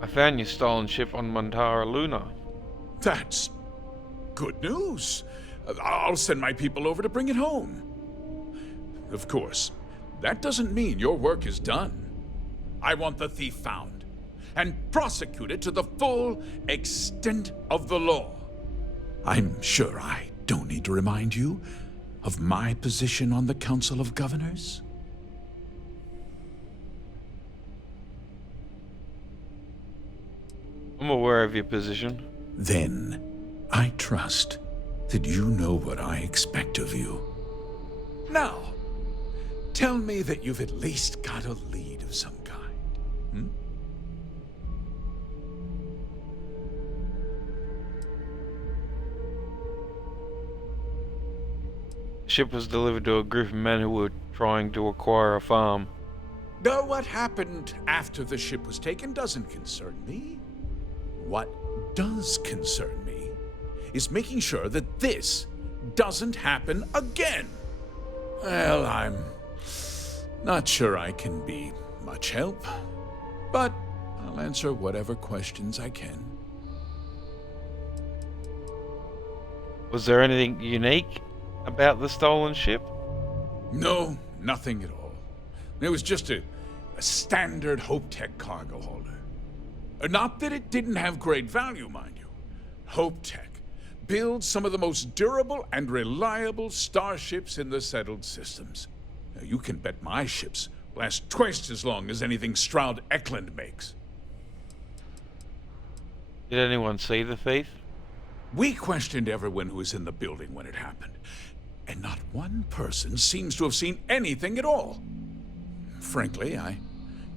I found your stolen ship on Montara Luna. That's good news. I'll send my people over to bring it home. Of course, that doesn't mean your work is done. I want the thief found and prosecuted to the full extent of the law. I'm sure I don't need to remind you of my position on the Council of Governors. I'm aware of your position. Then, I trust that you know what I expect of you. Now, tell me that you've at least got a lead of some kind. Hmm? The ship was delivered to a group of men who were trying to acquire a farm. Though what happened after the ship was taken doesn't concern me. What does concern me is making sure that this doesn't happen again. Well, I'm not sure I can be much help, but I'll answer whatever questions I can. Was there anything unique about the stolen ship? No, nothing at all. It was just a standard Hope Tech cargo holder. Not that it didn't have great value, mind you. Hope Tech builds some of the most durable and reliable starships in the settled systems. Now, you can bet my ships last twice as long as anything Stroud Eklund makes. Did anyone see the thief? We questioned everyone who was in the building when it happened, and not one person seems to have seen anything at all. Frankly, I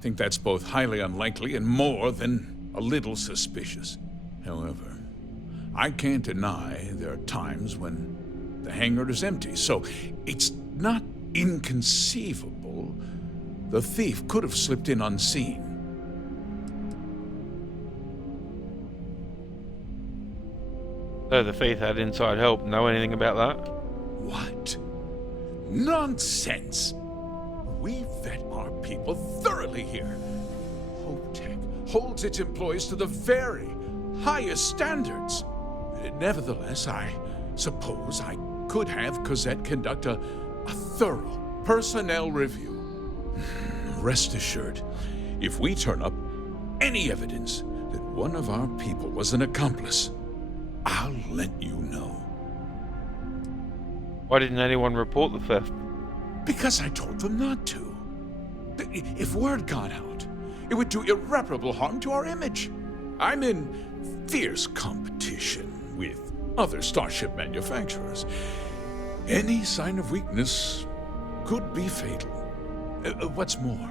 think that's both highly unlikely and more than a little suspicious. However, I can't deny there are times when the hangar is empty, so it's not inconceivable the thief could have slipped in unseen. So the thief had inside help. Know anything about that? What? Nonsense! We vet our people thoroughly here. HopeTech holds its employees to the very highest standards. Nevertheless, I suppose I could have Cosette conduct a thorough personnel review. Rest assured, if we turn up any evidence that one of our people was an accomplice, I'll let you know. Why didn't anyone report the theft? Because I told them not to. If word got out, it would do irreparable harm to our image. I'm in fierce competition with other starship manufacturers. Any sign of weakness could be fatal. What's more,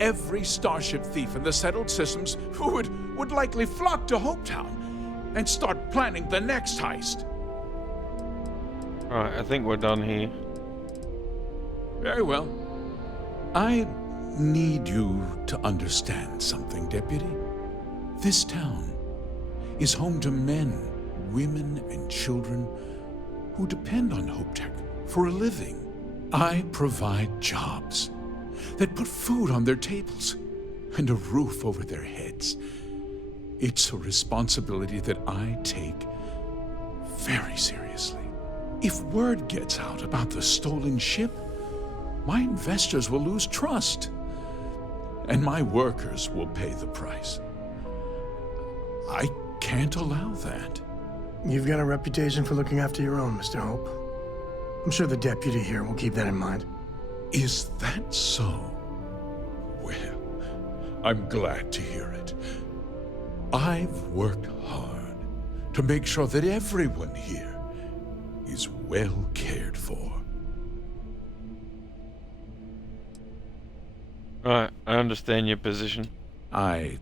every starship thief in the settled systems would likely flock to Hopetown and start planning the next heist. Alright, I think we're done here. Very well. I need you to understand something, Deputy. This town is home to men, women, and children who depend on HopeTech for a living. I provide jobs that put food on their tables and a roof over their heads. It's a responsibility that I take very seriously. If word gets out about the stolen ship, my investors will lose trust, and my workers will pay the price. I can't allow that. You've got a reputation for looking after your own, Mr. Hope. I'm sure the deputy here will keep that in mind. Is that so? Well, I'm glad to hear it. I've worked hard to make sure that everyone here is well cared for. Right, I understand your position. I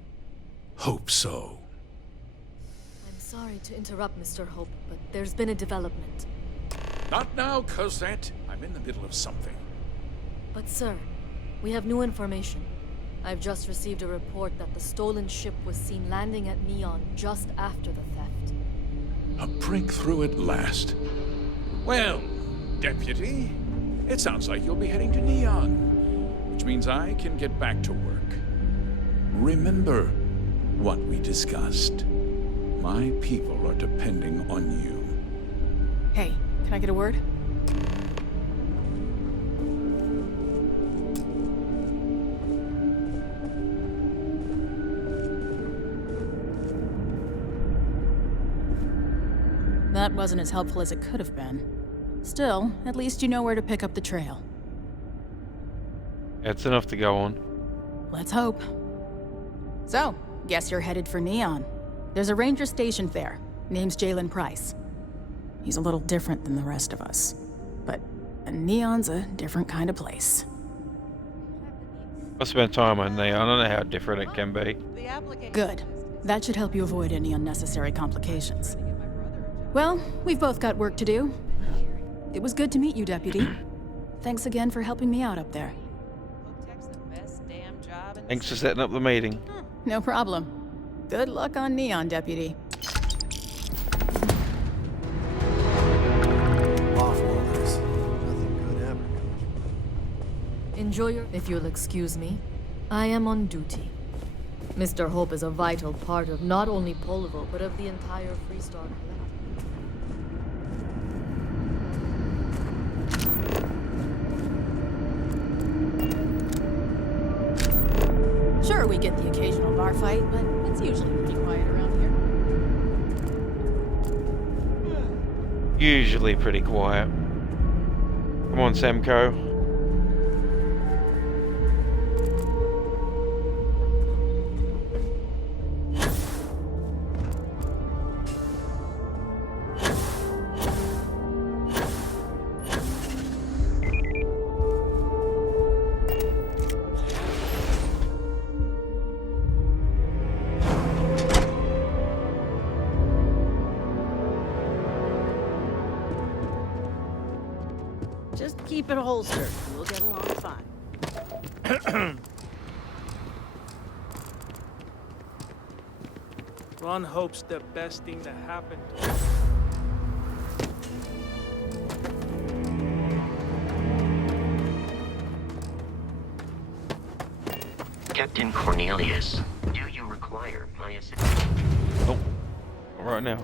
hope so. I'm sorry to interrupt, Mr. Hope, but there's been a development. Not now, Cosette. I'm in the middle of something. But sir, we have new information. I've just received a report that the stolen ship was seen landing at Neon just after the theft. A breakthrough at last. Well, Deputy, it sounds like you'll be heading to Neon, which means I can get back to work. Remember what we discussed. My people are depending on you. Hey, can I get a word? That wasn't as helpful as it could have been. Still, at least you know where to pick up the trail. It's enough to go on. Let's hope. So, guess you're headed for Neon. There's a ranger stationed there. Name's Jalen Price. He's a little different than the rest of us. But Neon's a different kind of place. I spent time on Neon. I know how different it can be. Good. That should help you avoid any unnecessary complications. Well, we've both got work to do. It was good to meet you, Deputy. Thanks again for helping me out up there. Thanks for setting up the meeting. No problem. Good luck on Neon, Deputy. Enjoy your... If you'll excuse me, I am on duty. Mr. Hope is a vital part of not only Polvo, but of the entire Freestar Collective. Sure, we get the occasional bar fight, but it's usually pretty quiet around here. Usually pretty quiet. Come on, Semco. Just keep it holstered. We'll get along fine. Ron hopes the best thing that happened to him. Captain Cornelius, do you require my assistance? Nope. Not right now.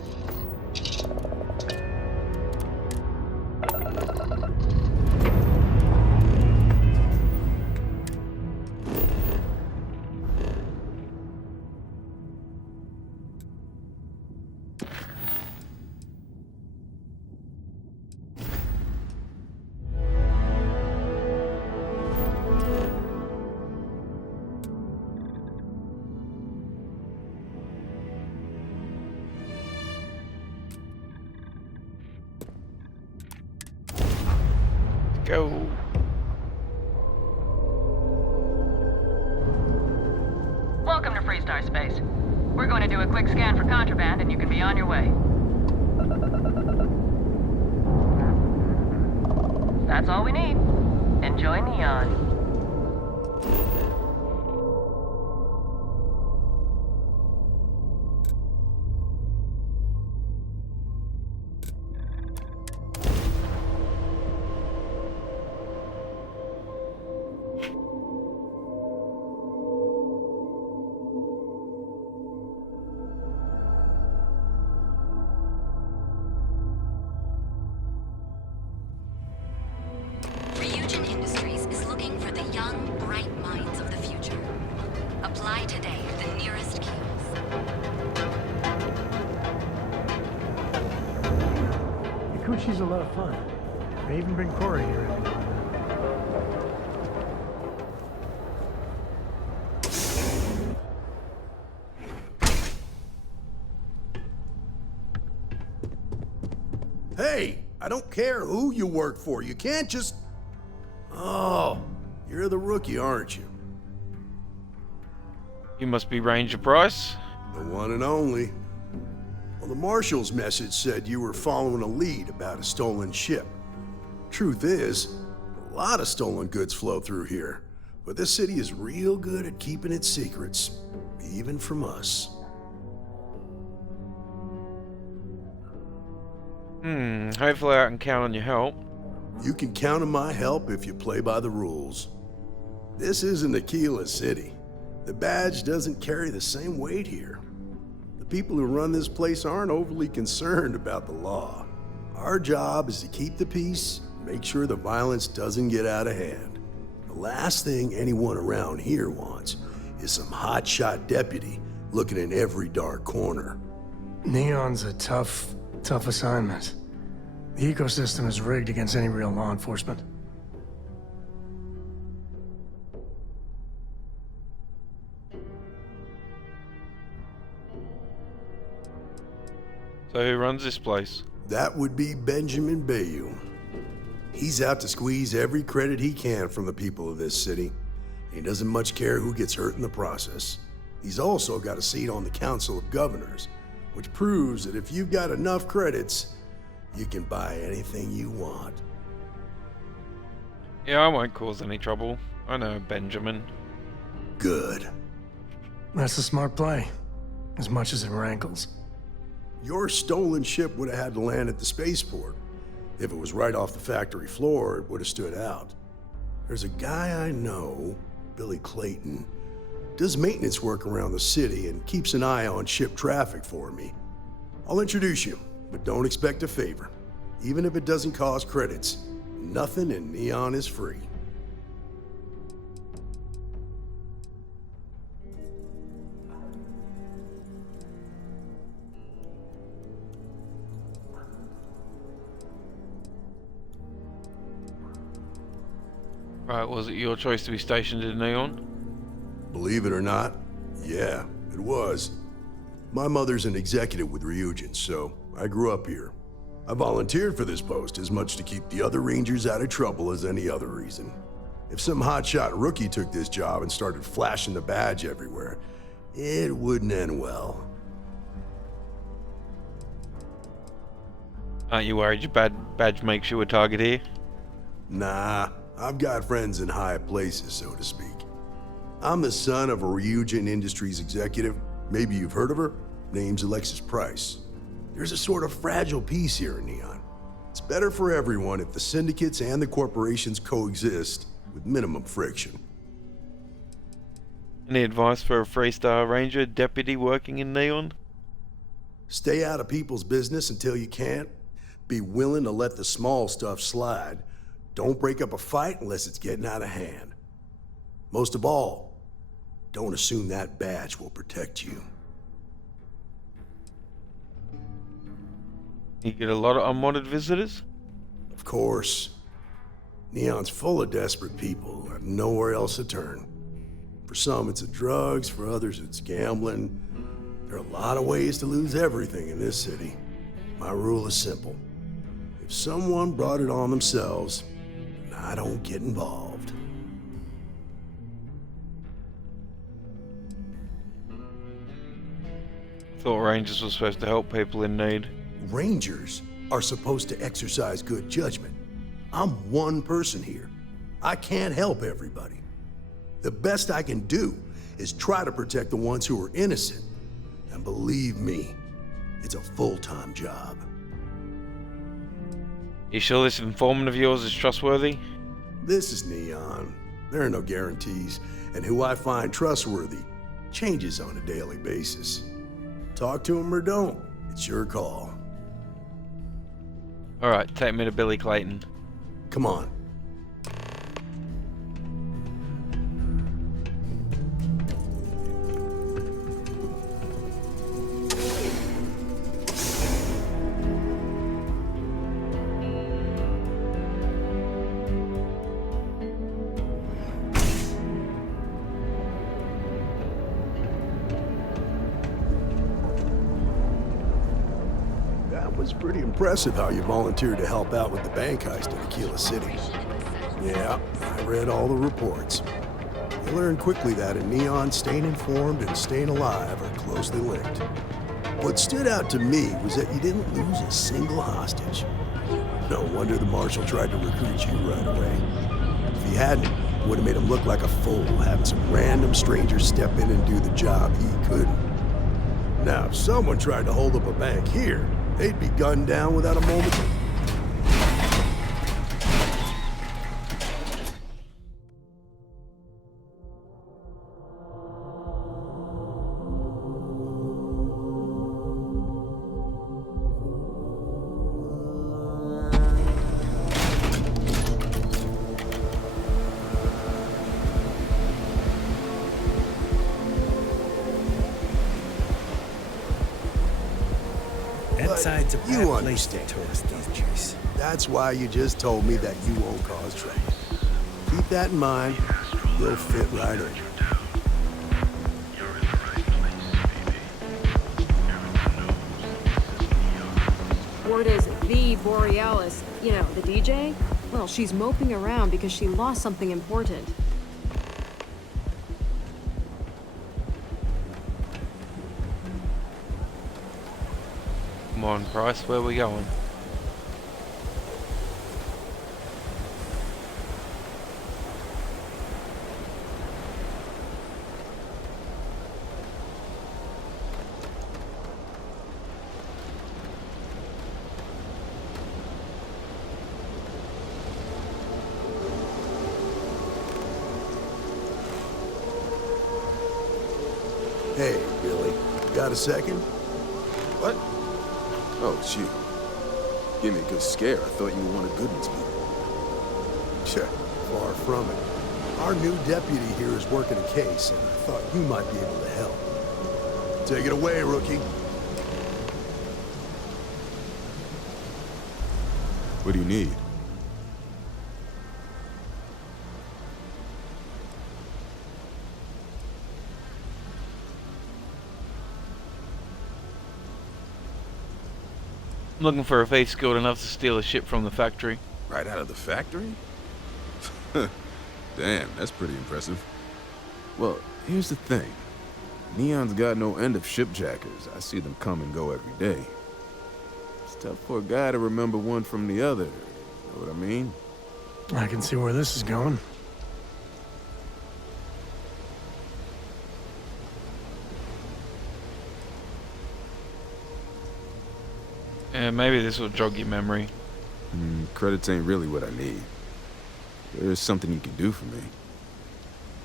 Go. Welcome to Freestar Space. We're going to do a quick scan for contraband and you can be on your way. That's all we need. Enjoy Neon. Ryujin Industries is looking for the young, bright minds of the future. Apply today at the nearest kiosk. Kikuchi's a lot of fun. May even bring Corey here. Hey, I don't care who you work for. You can't just... Oh, you're the rookie, aren't you? You must be Ranger Price. The one and only. Well, the Marshal's message said you were following a lead about a stolen ship. Truth is, a lot of stolen goods flow through here, but this city is real good at keeping its secrets, even from us. Hopefully I can count on your help. You can count on my help if you play by the rules. This isn't Aquila City. The badge doesn't carry the same weight here. The people who run this place aren't overly concerned about the law. Our job is to keep the peace, make sure the violence doesn't get out of hand. The last thing anyone around here wants is some hotshot deputy looking in every dark corner. Neon's a tough assignment. The ecosystem is rigged against any real law enforcement. So who runs this place? That would be Benjamin Bayou. He's out to squeeze every credit he can from the people of this city. He doesn't much care who gets hurt in the process. He's also got a seat on the Council of Governors, which proves that if you've got enough credits, you can buy anything you want. Yeah, I won't cause any trouble. I know Benjamin. Good. That's a smart play, as much as it rankles. Your stolen ship would have had to land at the spaceport. If it was right off the factory floor, it would have stood out. There's a guy I know, Billy Clayton, does maintenance work around the city and keeps an eye on ship traffic for me. I'll introduce you, but don't expect a favor. Even if it doesn't cost credits, nothing in Neon is free. Right, was it your choice to be stationed in Neon? Believe it or not, yeah, it was. My mother's an executive with Ryujin, so I grew up here. I volunteered for this post as much to keep the other Rangers out of trouble as any other reason. If some hotshot rookie took this job and started flashing the badge everywhere, it wouldn't end well. Aren't you worried your badge makes you a target here? Nah, I've got friends in high places, so to speak. I'm the son of a Ryujin Industries executive. Maybe you've heard of her? Name's Alexis Price. There's a sort of fragile peace here in Neon. It's better for everyone if the syndicates and the corporations coexist with minimum friction. Any advice for a Freestar Ranger deputy working in Neon? Stay out of people's business until you can. Be willing to let the small stuff slide. Don't break up a fight unless it's getting out of hand. Most of all, don't assume that badge will protect you. You get a lot of unwanted visitors? Of course. Neon's full of desperate people who have nowhere else to turn. For some, it's drugs. For others, it's gambling. There are a lot of ways to lose everything in this city. My rule is simple. If someone brought it on themselves, I don't get involved. Thought Rangers were supposed to help people in need. Rangers are supposed to exercise good judgment. I'm one person here. I can't help everybody. The best I can do is try to protect the ones who are innocent. And believe me, it's a full-time job. You sure this informant of yours is trustworthy? This is Neon. There are no guarantees, and who I find trustworthy changes on a daily basis. Talk to him or don't. It's your call. Alright, take me to Billy Clayton. Come on. It's pretty impressive how you volunteered to help out with the bank heist in Aquila City. Yeah, I read all the reports. You learned quickly that in Neon, staying informed and staying alive are closely linked. What stood out to me was that you didn't lose a single hostage. No wonder the Marshal tried to recruit you right away. If he hadn't, it would have made him look like a fool, having some random stranger step in and do the job he couldn't. Now, if someone tried to hold up a bank here, they'd be gunned down without a moment. You understand. That's why you just told me that you won't cause trouble. Keep that in mind. You'll fit right in. Word is the Borealis, you know, the DJ? Well, she's moping around because she lost something important. Come on, Price, where are we going? Hey, Billy, got a second? What? Oh, it's you. Give me a good scare. I thought you were one of Goodman's people. Sure, far from it. Our new deputy here is working a case, and I thought you might be able to help. Take it away, rookie. What do you need? I'm looking for a thief skilled enough to steal a ship from the factory. Right out of the factory? Damn, that's pretty impressive. Well, here's the thing. Neon's got no end of shipjackers. I see them come and go every day. It's tough for a guy to remember one from the other. You know what I mean? I can see where this is going. Yeah, maybe this will jog your memory. Credits ain't really what I need. There's something you can do for me.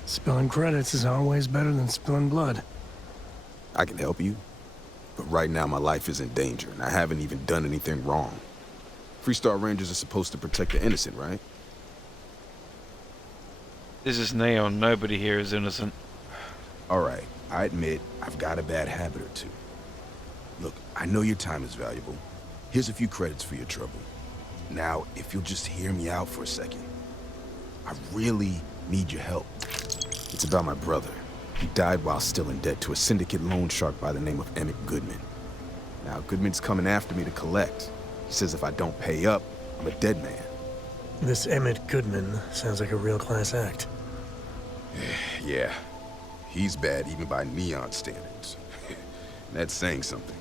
Spilling credits is always better than spilling blood. I can help you, but right now my life is in danger, and I haven't even done anything wrong. Freestar Rangers are supposed to protect the innocent, right? This is Neon. Nobody here is innocent. Alright, I admit I've got a bad habit or two. Look, I know your time is valuable. Here's a few credits for your trouble. Now, if you'll just hear me out for a second. I really need your help. It's about my brother. He died while still in debt to a syndicate loan shark by the name of Emmett Goodman. Now, Goodman's coming after me to collect. He says if I don't pay up, I'm a dead man. This Emmett Goodman sounds like a real class act. Yeah, he's bad even by Neon standards. And that's saying something.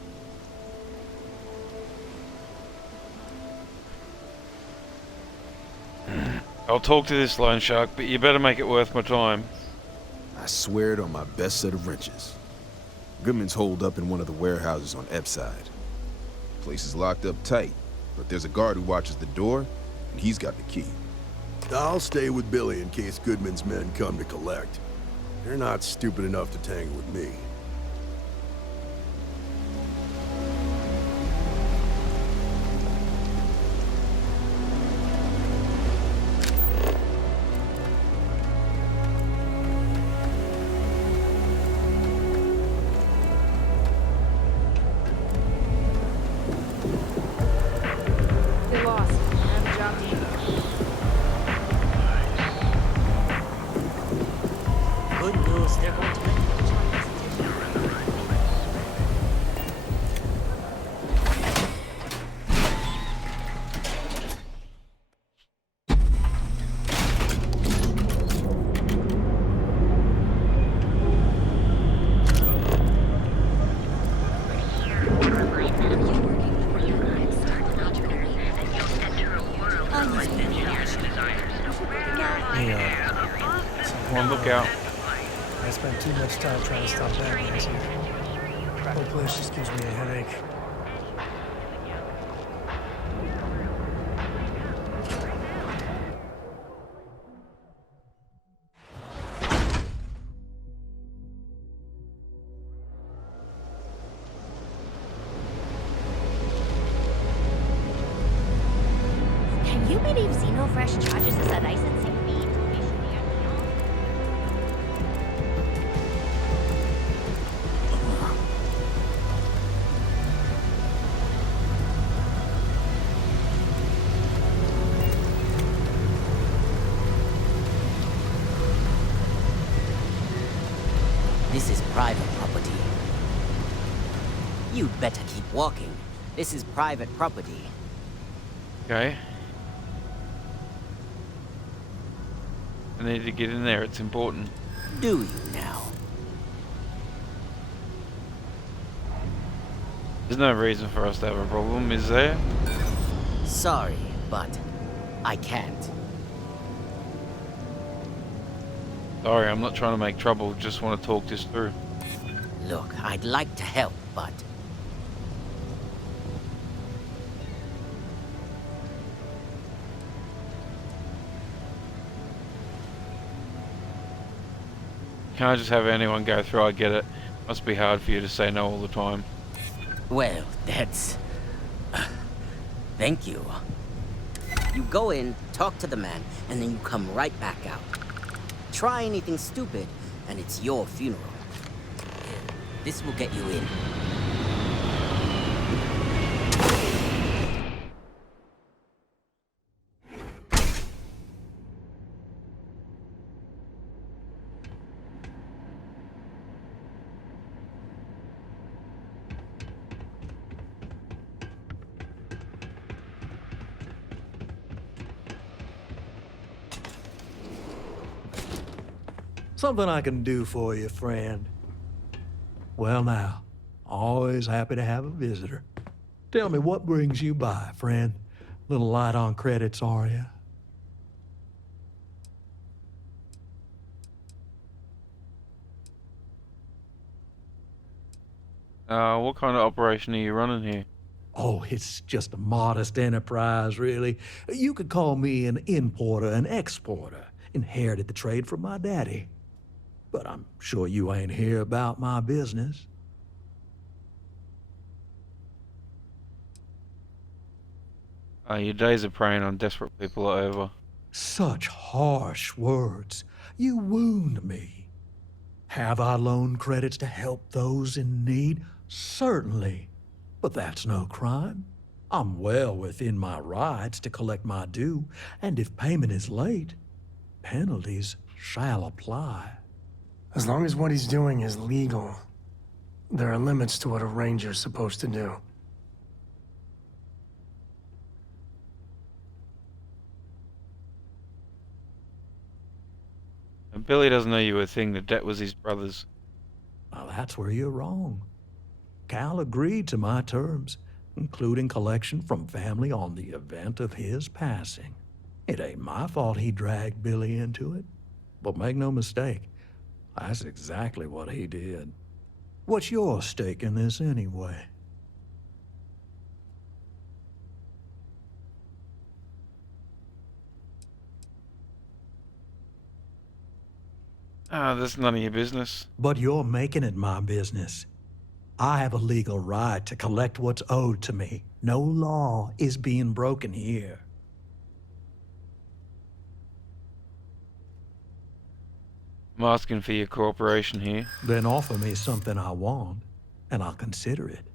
I'll talk to this loan shark, but you better make it worth my time. I swear it on my best set of wrenches. Goodman's holed up in one of the warehouses on Epside. Place is locked up tight, but there's a guard who watches the door, and he's got the key. I'll stay with Billy in case Goodman's men come to collect. They're not stupid enough to tangle with me. You're lost. I have a job to do. Good news, they're going to make Come on, look out. I spent too much time trying to stop that noise here. The whole place just gives me a headache. Can you believe Xenofresh charges us a licensing fee to issue the NPO? This is private property. You'd better keep walking. This is private property. Okay. I need to get in there, it's important. Do you now? There's no reason for us to have a problem, is there? Sorry, but I can't. Sorry, I'm not trying to make trouble, just want to talk this through. Look, I'd like to help, but Can't just have anyone go through, I get it. Must be hard for you to say no all the time. well, that's... Thank you. You go in, talk to the man, and then you come right back out. Try anything stupid, and it's your funeral. Here, this will get you in. Something I can do for you, friend. Well now, always happy to have a visitor. Tell me, what brings you by, friend? Little light on credits, are you? What kind of operation are you running here? Oh, it's just a modest enterprise, really. You could call me an importer and exporter. Inherited the trade from my daddy. But I'm sure you ain't here about my business. Your days of preying on desperate people are over. Such harsh words. You wound me. Have I loaned credits to help those in need? Certainly. But that's no crime. I'm well within my rights to collect my due, and if payment is late, penalties shall apply. As long as what he's doing is legal, there are limits to what a ranger's supposed to do. And Billy doesn't know you were a thing. The debt was his brother's. Now that's where you're wrong. Cal agreed to my terms, including collection from family on the event of his passing. It ain't my fault he dragged Billy into it. But make no mistake, that's exactly what he did. What's your stake in this anyway? That's none of your business. But you're making it my business. I have a legal right to collect what's owed to me. No law is being broken here. I'm asking for your cooperation here. Then offer me something I want, and I'll consider it.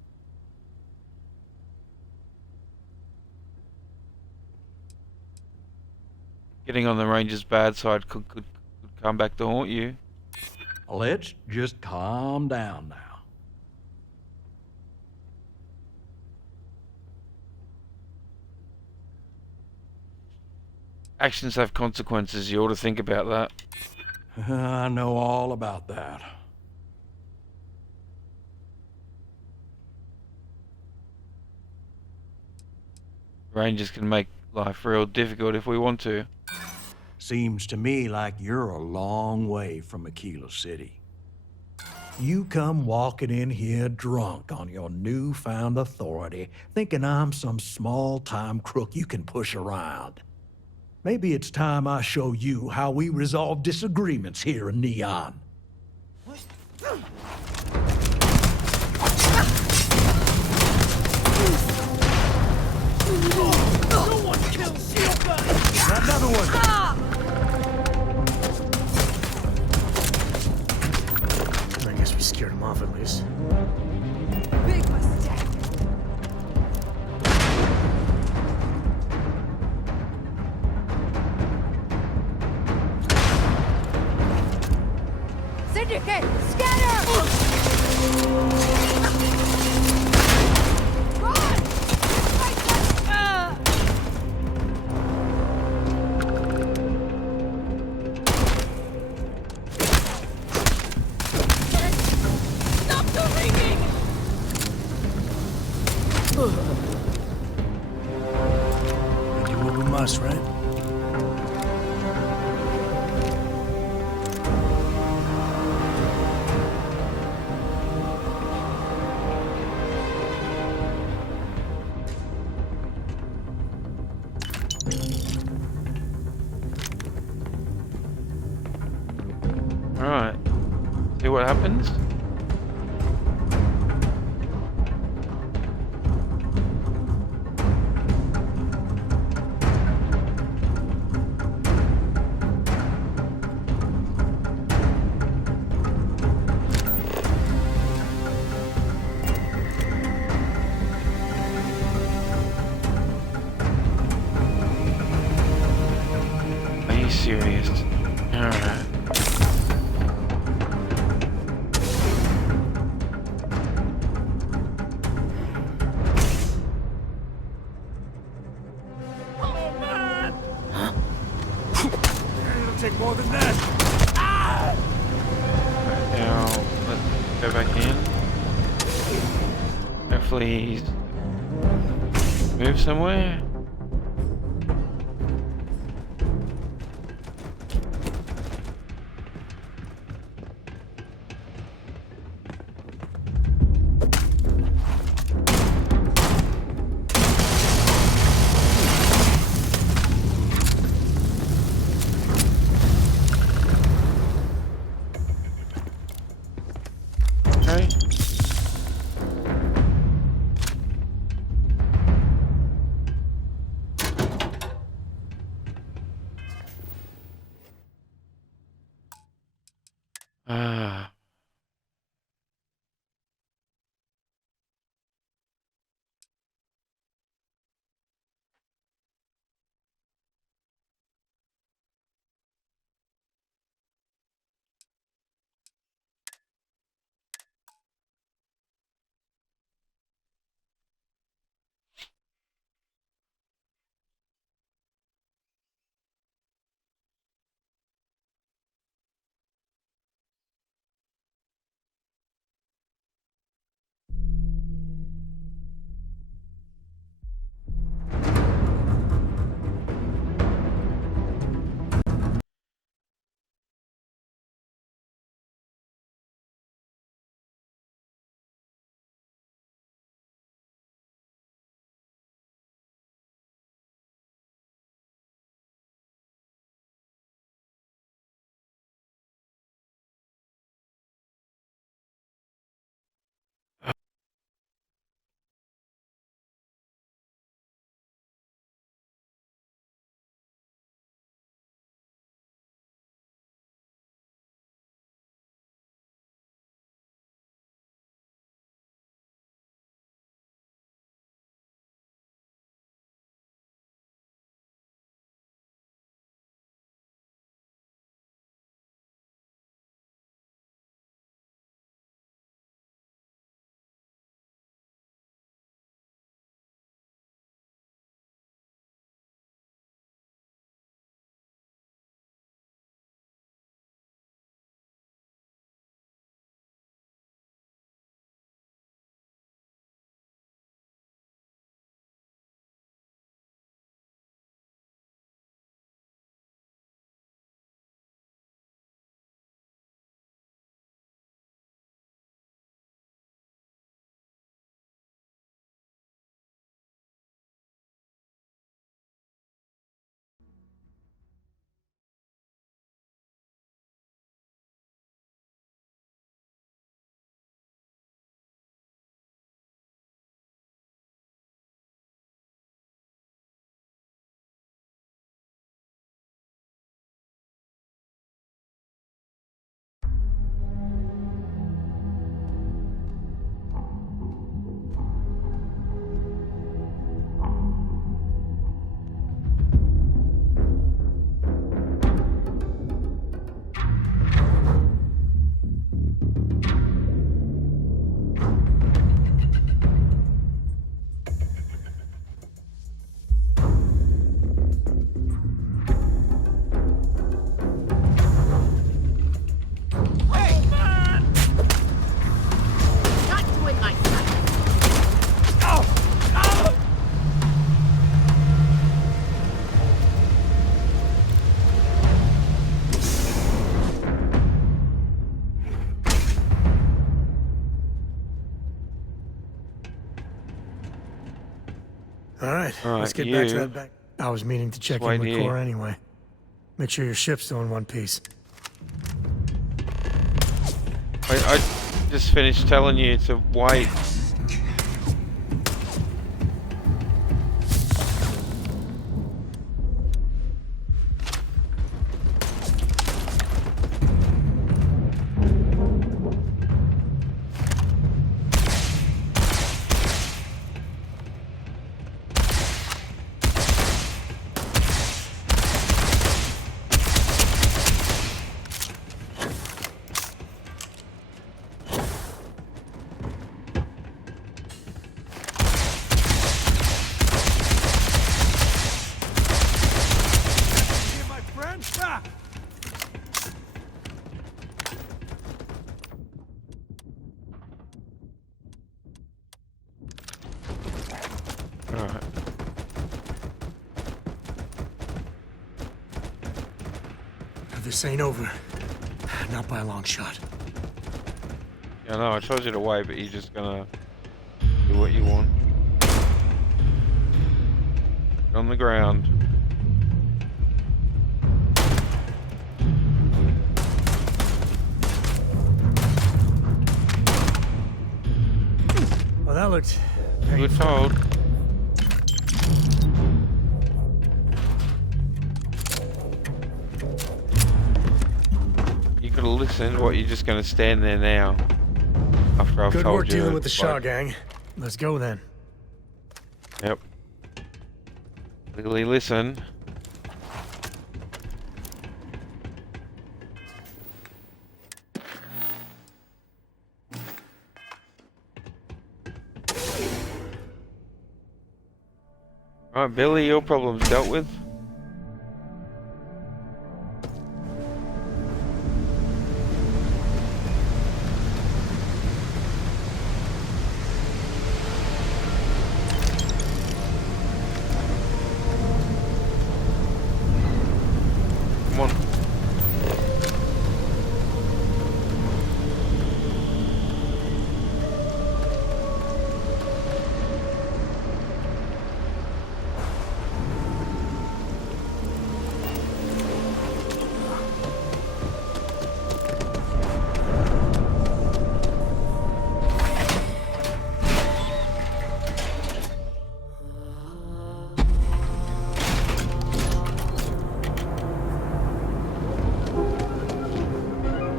Getting on the Ranger's bad side could come back to haunt you. Let's just calm down now. Actions have consequences. You ought to think about that. I know all about that. Rangers can make life real difficult if we want to. Seems to me like you're a long way from Aquila City. You come walking in here drunk on your newfound authority, thinking I'm some small-time crook you can push around. Maybe it's time I show you how we resolve disagreements here in Neon. No one kills shield guys! Another one! I guess we scared him off at least. Big mistake. Syndicate, scatter! Run! Stop the ringing! We do what we must, right? Alright. See what happens? Are you serious? Alright. It'll take more than that. Right, now, let's go back in. Hopefully he's moved somewhere. Ah. All right, All let's right, get back to you. that back. I was meaning to check Wait in with here. Core anyway. Make sure your ship's still in one piece. I just finished telling you to wait. All right. This ain't over. Not by a long shot. Yeah, no, I told you to wait, but you're just gonna do what you want. On the ground. Well, that looked... You were told. You can gonna listen. What, you're just gonna stand there now? After I've Good told work you. dealing with the Shaw like- gang. Let's go then. Yep. Clearly listen. Alright, Billy, your problem's dealt with. Come on.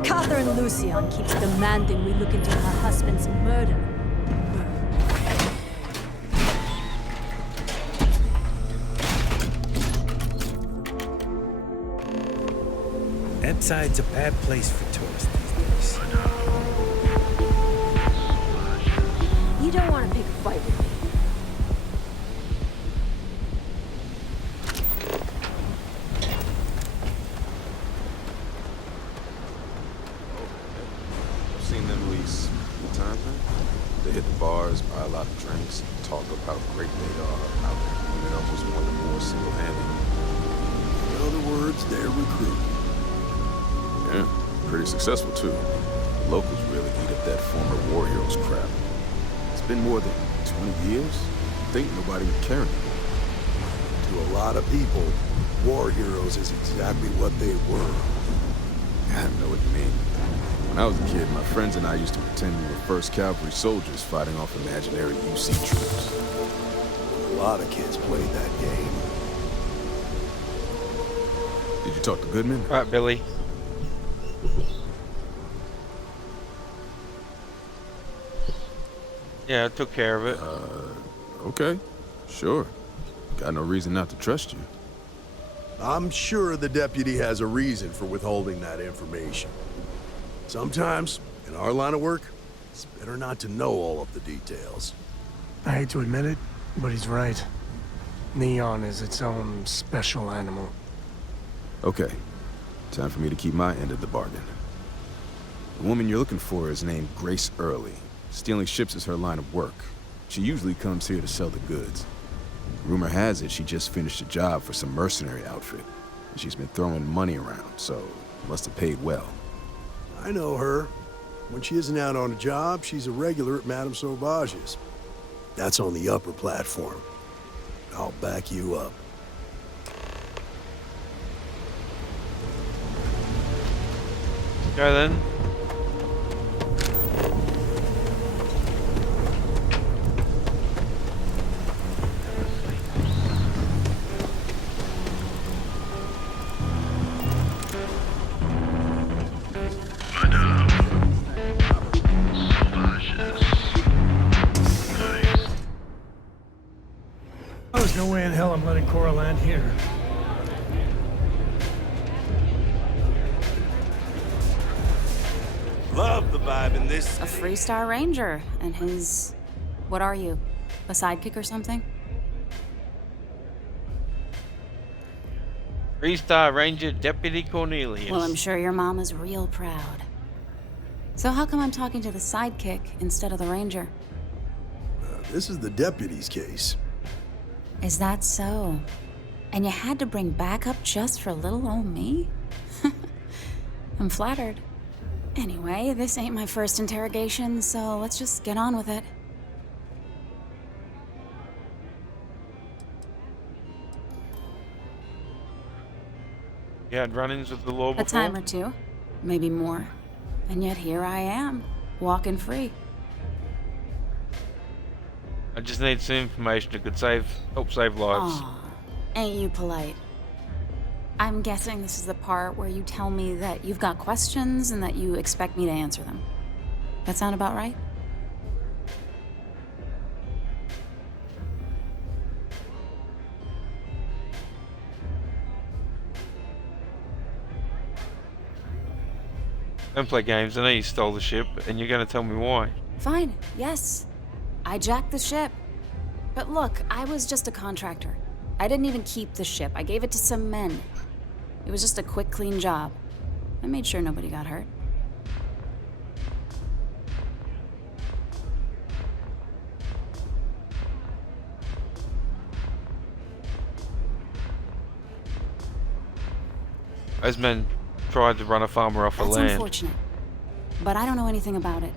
Catherine Lucian keeps demanding we look into her husband's murder. That side's a bad place for tourists these days. You don't want to pick a fight with me. I've seen them lease the time thing. They hit the bars, buy a lot of drinks, talk about how great they are out there. And they almost want them more single-handed. In other words, they're recruiting. Yeah, pretty successful too. The locals really eat up that former war heroes crap. It's been more than 20 years. I think nobody would care anymore. To a lot of people, war heroes is exactly what they were. I know what you mean. When I was a kid, my friends and I used to pretend we were 1st Cavalry soldiers fighting off imaginary UC troops. A lot of kids played that game. Did you talk to Goodman? Alright, Billy. Yeah, I took care of it. Okay. Sure. Got no reason not to trust you. I'm sure the deputy has a reason for withholding that information. Sometimes, in our line of work, it's better not to know all of the details. I hate to admit it, but he's right. Neon is its own special animal. Okay. Time for me to keep my end of the bargain. The woman you're looking for is named Grace Early. Stealing ships is her line of work. She usually comes here to sell the goods. Rumor has it she just finished a job for some mercenary outfit. And she's been throwing money around, so must have paid well. I know her. When she isn't out on a job, she's a regular at Madame Sauvage's. That's on the upper platform. I'll back you up. Go then. Oh, there's no way in hell I'm letting Cora land here. Love the vibe in this. A Freestar Ranger and his... What are you? A sidekick or something? 3-star Ranger Deputy Cornelius. Well, I'm sure your mom is real proud. So how come I'm talking to the sidekick instead of the ranger? This is the deputy's case. Is that so? And you had to bring backup just for little old me? I'm flattered. Anyway, this ain't my first interrogation, so let's just get on with it. You had run-ins with the law before? A time or two, maybe more. And yet here I am, walking free. I just need some information that could help save lives. Aw, ain't you polite? I'm guessing this is the part where you tell me that you've got questions and that you expect me to answer them. That sound about right? Don't play games. I know you stole the ship, and you're going to tell me why. Fine, yes. I jacked the ship. But look, I was just a contractor. I didn't even keep the ship. I gave it to some men. It was just a quick, clean job. I made sure nobody got hurt. Those men tried to run a farmer off the That's land. unfortunate. But I don't know anything about it.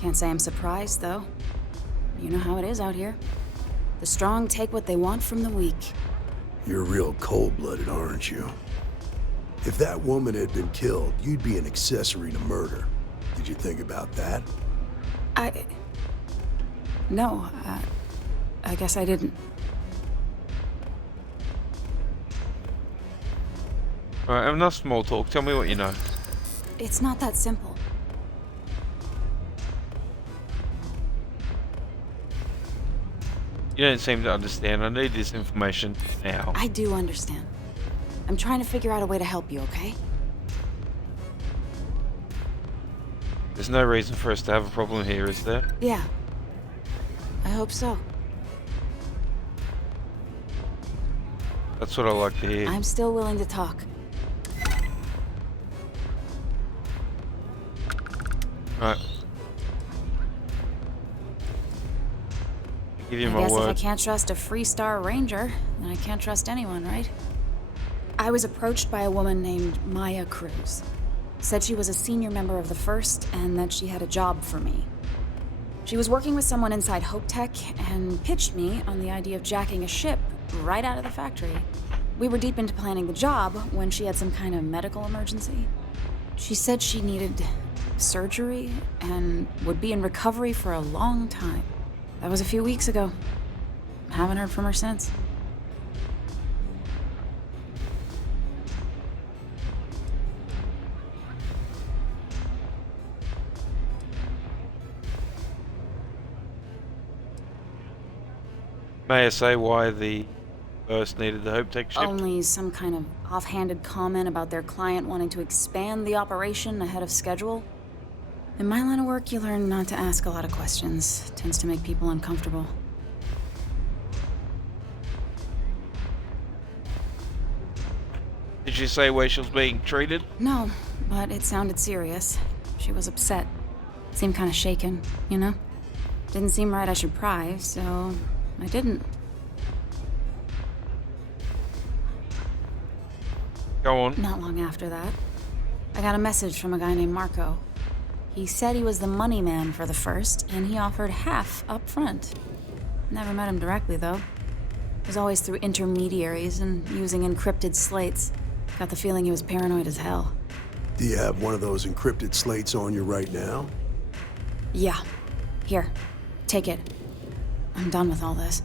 Can't say I'm surprised, though. You know how it is out here. The strong take what they want from the weak. You're real cold-blooded, aren't you? If that woman had been killed, you'd be an accessory to murder. Did you think about that? No, I guess I didn't. Alright, enough small talk. Tell me what you know. It's not that simple. You don't seem to understand. I need this information now. I do understand. I'm trying to figure out a way to help you, okay? There's no reason for us to have a problem here, is there? Yeah. I hope so. That's what I like to hear. I'm still willing to talk. Right. Give you I my guess word. if I can't trust a Freestar Ranger, then I can't trust anyone, right? I was approached by a woman named Maya Cruz. Said she was a senior member of the First and that she had a job for me. She was working with someone inside Hope Tech and pitched me on the idea of jacking a ship right out of the factory. We were deep into planning the job when she had some kind of medical emergency. She said she needed surgery and would be in recovery for a long time. That was a few weeks ago. Haven't heard from her since. May I say why the First needed the Hope Tech ship? Only some kind of offhanded comment about their client wanting to expand the operation ahead of schedule. In my line of work, you learn not to ask a lot of questions. Tends to make people uncomfortable. Did she say where she was being treated? No, but it sounded serious. She was upset. Seemed kind of shaken, you know? Didn't seem right I should pry, so I didn't. Go on. Not long after that, I got a message from a guy named Marco. He said he was the money man for the First, and he offered half up front. Never met him directly, though. It was always through intermediaries and using encrypted slates. Got the feeling he was paranoid as hell. Do you have one of those encrypted slates on you right now? Yeah. Here. Take it. I'm done with all this.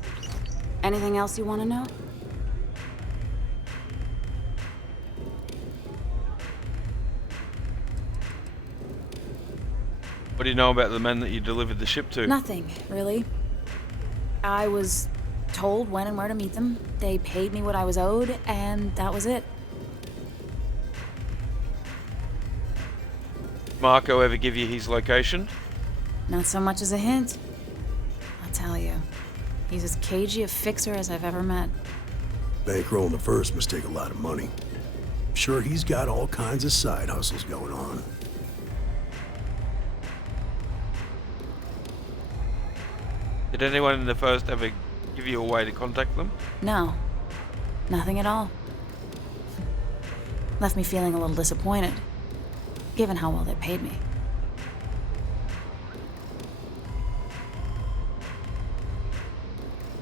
Anything else you want to know? What do you know about the men that you delivered the ship to? Nothing, really. I was told when and where to meet them. They paid me what I was owed, and that was it. Marco ever give you his location? Not so much as a hint. I'll tell you. He's as cagey a fixer as I've ever met. Bankrolling the First must take a lot of money. Sure, he's got all kinds of side hustles going on. Did anyone in the First ever give you a way to contact them? No. Nothing at all. Left me feeling a little disappointed, given how well they paid me.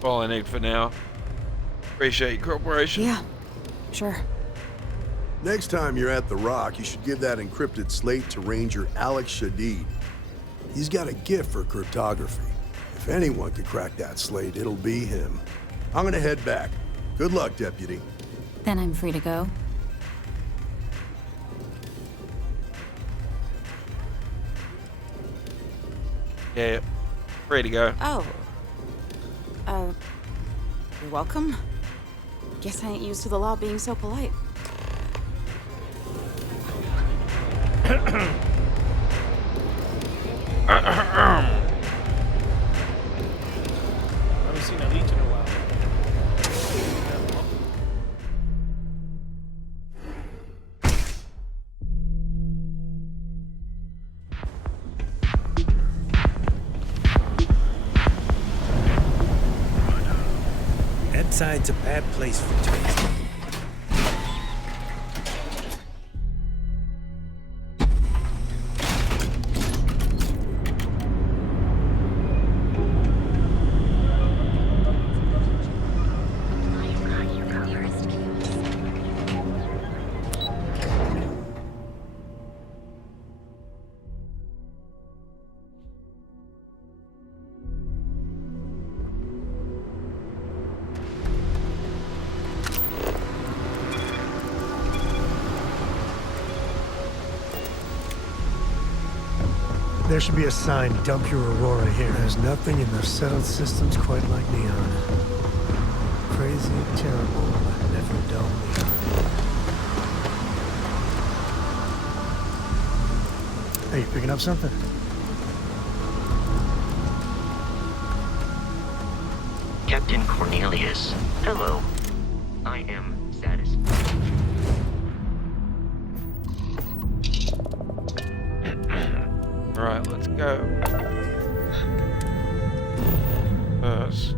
All I need for now. Appreciate your cooperation. Yeah, sure. Next time you're at the Rock, you should give that encrypted slate to Ranger Alex Shadid. He's got a gift for cryptography. If anyone could crack that slate, it'll be him. I'm gonna head back. Good luck, Deputy. Then I'm free to go. Yeah, free to go. Oh. You're welcome. Guess I ain't used to the law being so polite. I haven't seen a leech in a while. That side's a bad place for tourists. There should be a sign, dump your Aurora here. There's nothing in the settled systems quite like Neon. Crazy, terrible, but never dull Neon. Hey, you picking up something? Captain Cornelius, hello. I am satisfied. Right, let's go. First.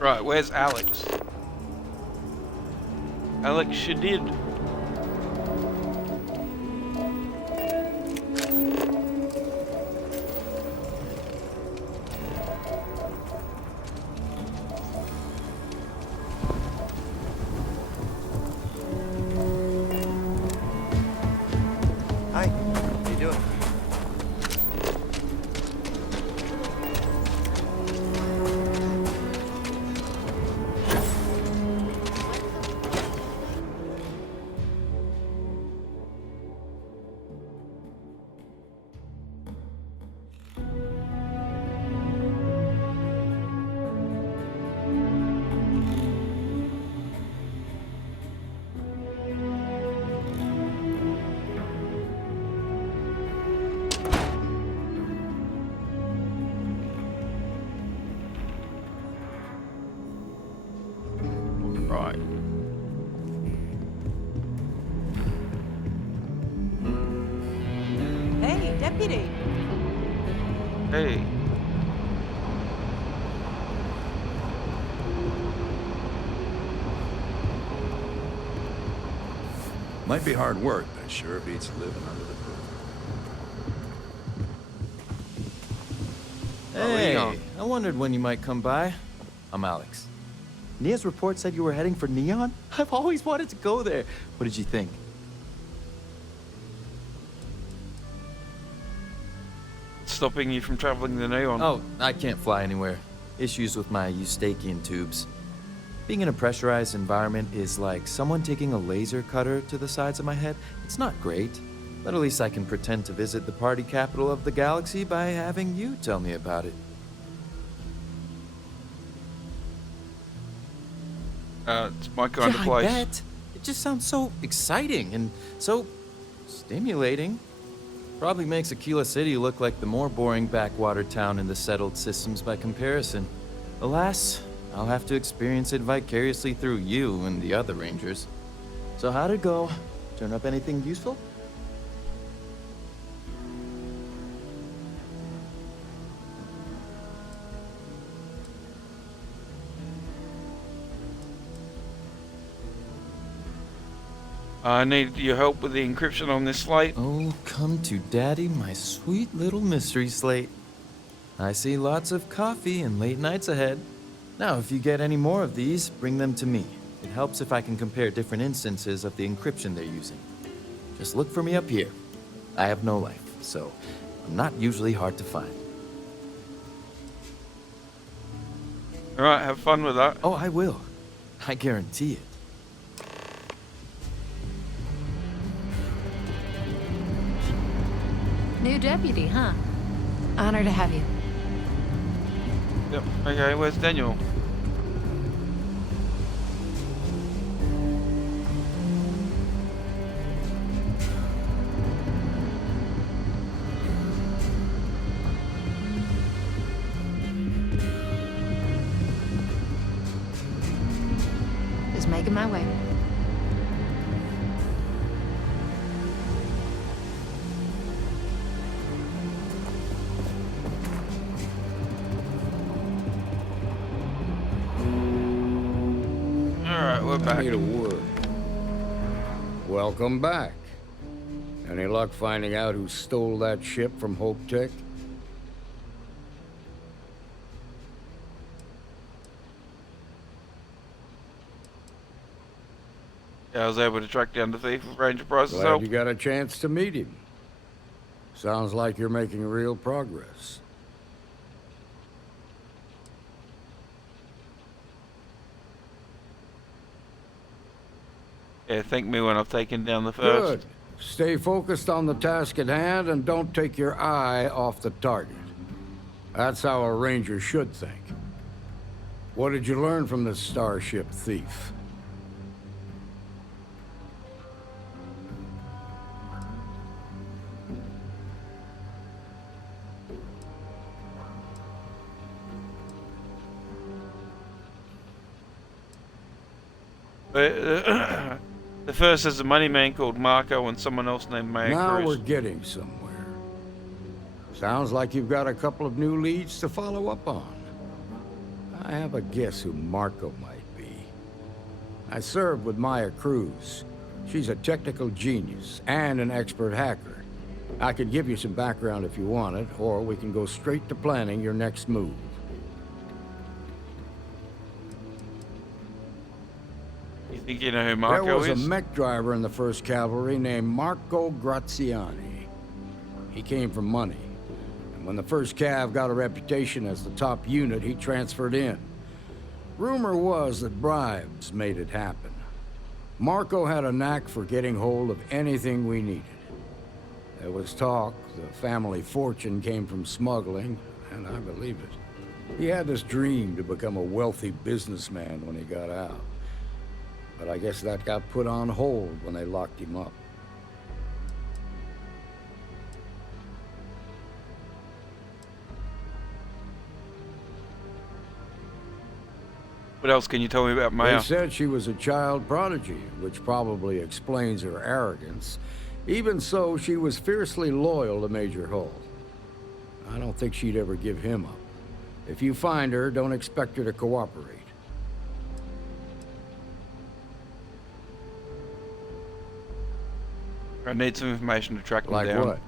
Right, where's Alex? Alex Shadid. Hi, how you doing? Right. Hey, deputy. Hey. Might be hard work, but it sure beats living under the roof. Hey, I wondered when you might come by. I'm Alex. Nia's report said you were heading for Neon? I've always wanted to go there. What did you think? Stopping you from traveling the Neon. Oh, I can't fly anywhere. Issues with my Eustachian tubes. Being in a pressurized environment is like someone taking a laser cutter to the sides of my head. It's not great, but at least I can pretend to visit the party capital of the galaxy by having you tell me about it. It's my kind of place. I bet. It just sounds so exciting and so stimulating. Probably makes Aquila City look like the more boring backwater town in the settled systems by comparison. Alas, I'll have to experience it vicariously through you and the other rangers. So how'd it go? Turn up anything useful? I need your help with the encryption on this slate. Oh, come to daddy, my sweet little mystery slate. I see lots of coffee and late nights ahead. Now, if you get any more of these, bring them to me. It helps if I can compare different instances of the encryption they're using. Just look for me up here. I have no life, so I'm not usually hard to find. Alright, have fun with that. Oh, I will. I guarantee it. New deputy, huh? Honor to have you. Yep. Okay, where's Daniel? Just making my way. Alright, we're back. I need a word. Welcome back. Any luck finding out who stole that ship from Hope Tech? Yeah, I was able to track down the thief with Ranger Price's Glad help. you got a chance to meet him. Sounds like you're making real progress. Yeah, thank me when I've taken down the first. Good. Stay focused on the task at hand and don't take your eye off the target. That's how a ranger should think. What did you learn from this starship thief? The first is a money man called Marco and someone else named Maya Now Cruz. we're getting somewhere. Sounds like you've got a couple of new leads to follow up on. I have a guess who Marco might be. I served with Maya Cruz. She's a technical genius and an expert hacker. I could give you some background if you want it, or we can go straight to planning your next move. You think you know who Marco There was is? a mech driver in the 1st Cavalry named Marco Graziani. He came from money. And when the 1st Cav got a reputation as the top unit, he transferred in. Rumor was that bribes made it happen. Marco had a knack for getting hold of anything we needed. There was talk the family fortune came from smuggling, and I believe it. He had this dream to become a wealthy businessman when he got out. But I guess that got put on hold when they locked him up. What else can you tell me about Maya? They said she was a child prodigy, which probably explains her arrogance. Even so, she was fiercely loyal to Major Hull. I don't think she'd ever give him up. If you find her, don't expect her to cooperate. I need some information to track them Like down. what?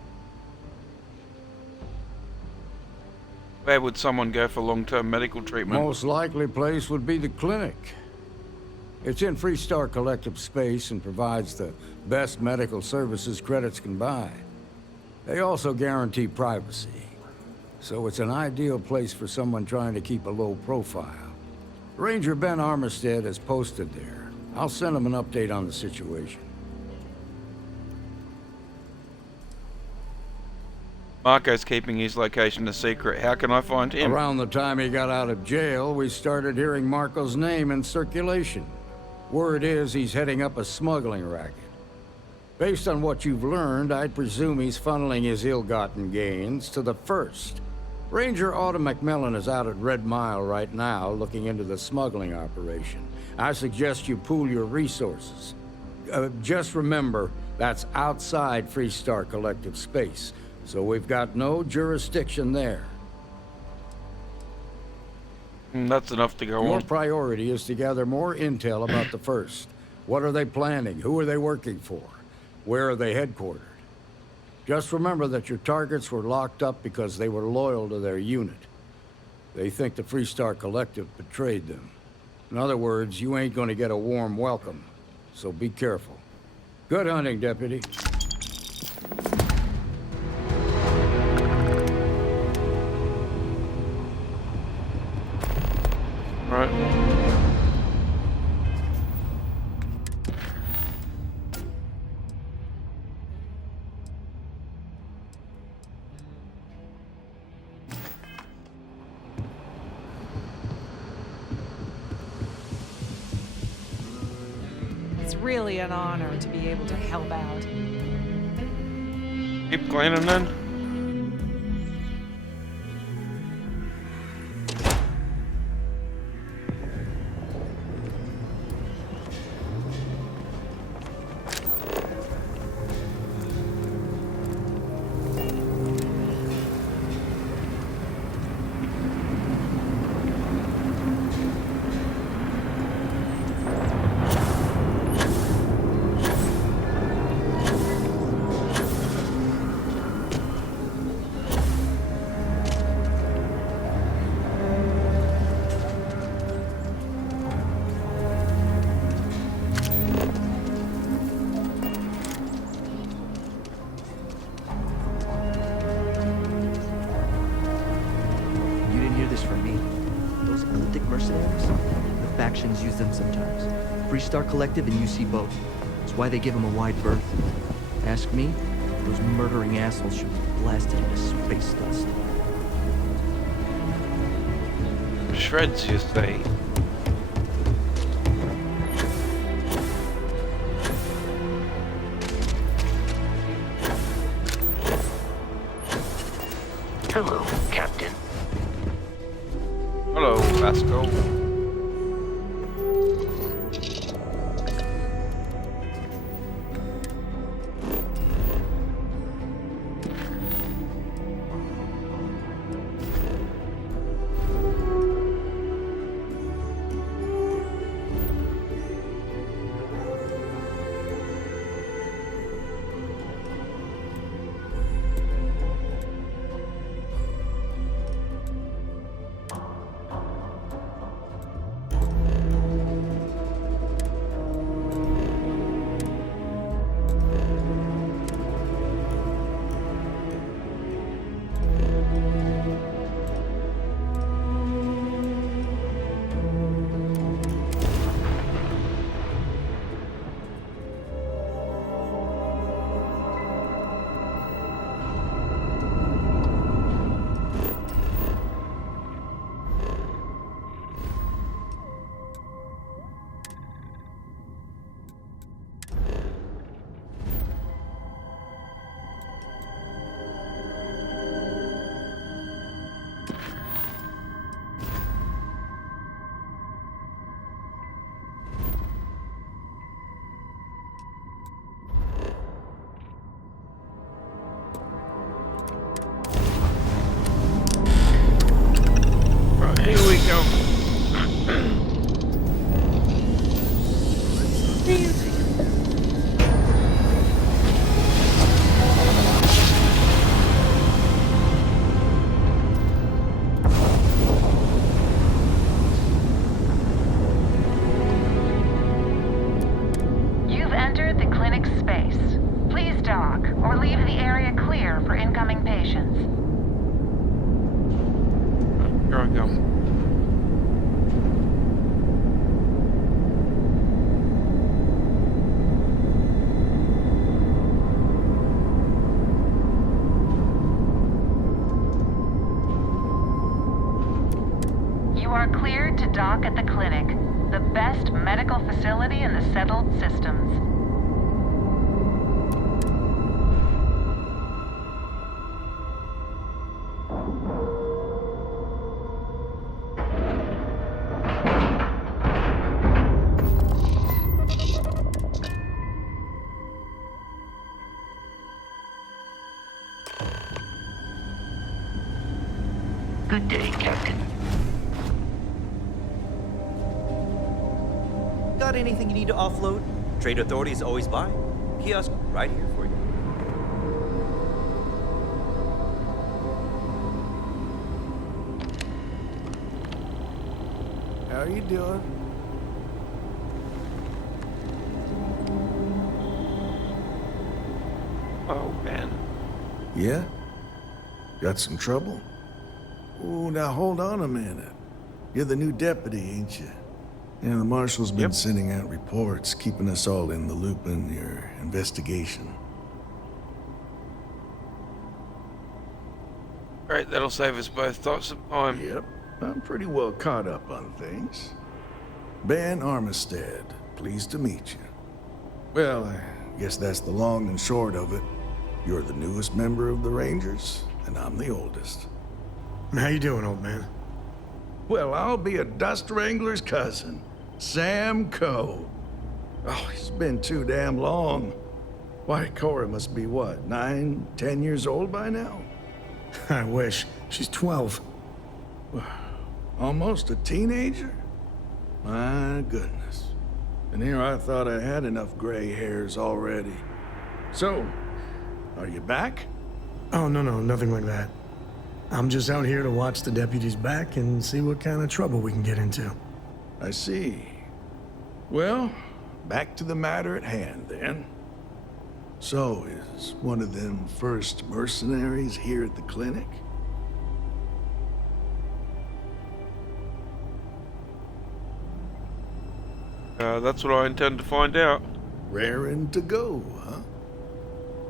Where would someone go for long-term medical treatment? Most likely place would be the clinic. It's in Freestar Collective space and provides the best medical services credits can buy. They also guarantee privacy. So it's an ideal place for someone trying to keep a low profile. Ranger Ben Armistead is posted there. I'll send him an update on the situation. Marco's keeping his location a secret. How can I find him? Around the time he got out of jail, we started hearing Marco's name in circulation. Word is he's heading up a smuggling racket. Based on what you've learned, I'd presume he's funneling his ill-gotten gains to the First. Ranger Autumn McMillan is out at Red Mile right now looking into the smuggling operation. I suggest you pool your resources. Just remember, that's outside Freestar Collective space, so we've got no jurisdiction there. That's enough to go Your on. priority is to gather more intel about the First. What are they planning? Who are they working for? Where are they headquartered? Just remember that your targets were locked up because they were loyal to their unit. They think the Freestar Collective betrayed them. In other words, you ain't gonna get a warm welcome, so be careful. Good hunting, Deputy. Right. It's really an honor to be able to help out. Keep cleaning then. Use them sometimes. Freestar Collective and UC both. That's why they give them a wide berth. Ask me, those murdering assholes should be blasted into space dust. Shreds, you say? Hello, Captain. Hello, Vasco. Here we go. You've entered the clinic space. Please dock or leave the area clear for incoming patients. Here I go. You are cleared to dock at the clinic. The best medical facility in the settled systems. Good day, Captain. Got anything you need to offload? Trade Authority is always by. Kiosk right here for you. How you doing? Oh, man. Yeah? Got some trouble? Oh, now hold on a minute. You're the new deputy, ain't you? Yeah, the marshal's been sending out reports, keeping us all in the loop in your investigation. Great, that'll save us both lots of time. Yep, I'm pretty well caught up on things. Ben Armistead, pleased to meet you. Well, I guess that's the long and short of it. You're the newest member of the Rangers, and I'm the oldest. How you doing, old man? Well, I'll be a dust wrangler's cousin, Sam Coe. Oh, it's been too damn long. Why, Cora must be what, 9, 10 years old by now? I wish. She's 12. Almost a teenager? My goodness. And here I thought I had enough gray hairs already. So, are you back? Oh, no, nothing like that. I'm just out here to watch the deputies back and see what kind of trouble we can get into. I see. Well, back to the matter at hand, then. So, is one of them first mercenaries here at the clinic? That's what I intend to find out. Raring to go, huh?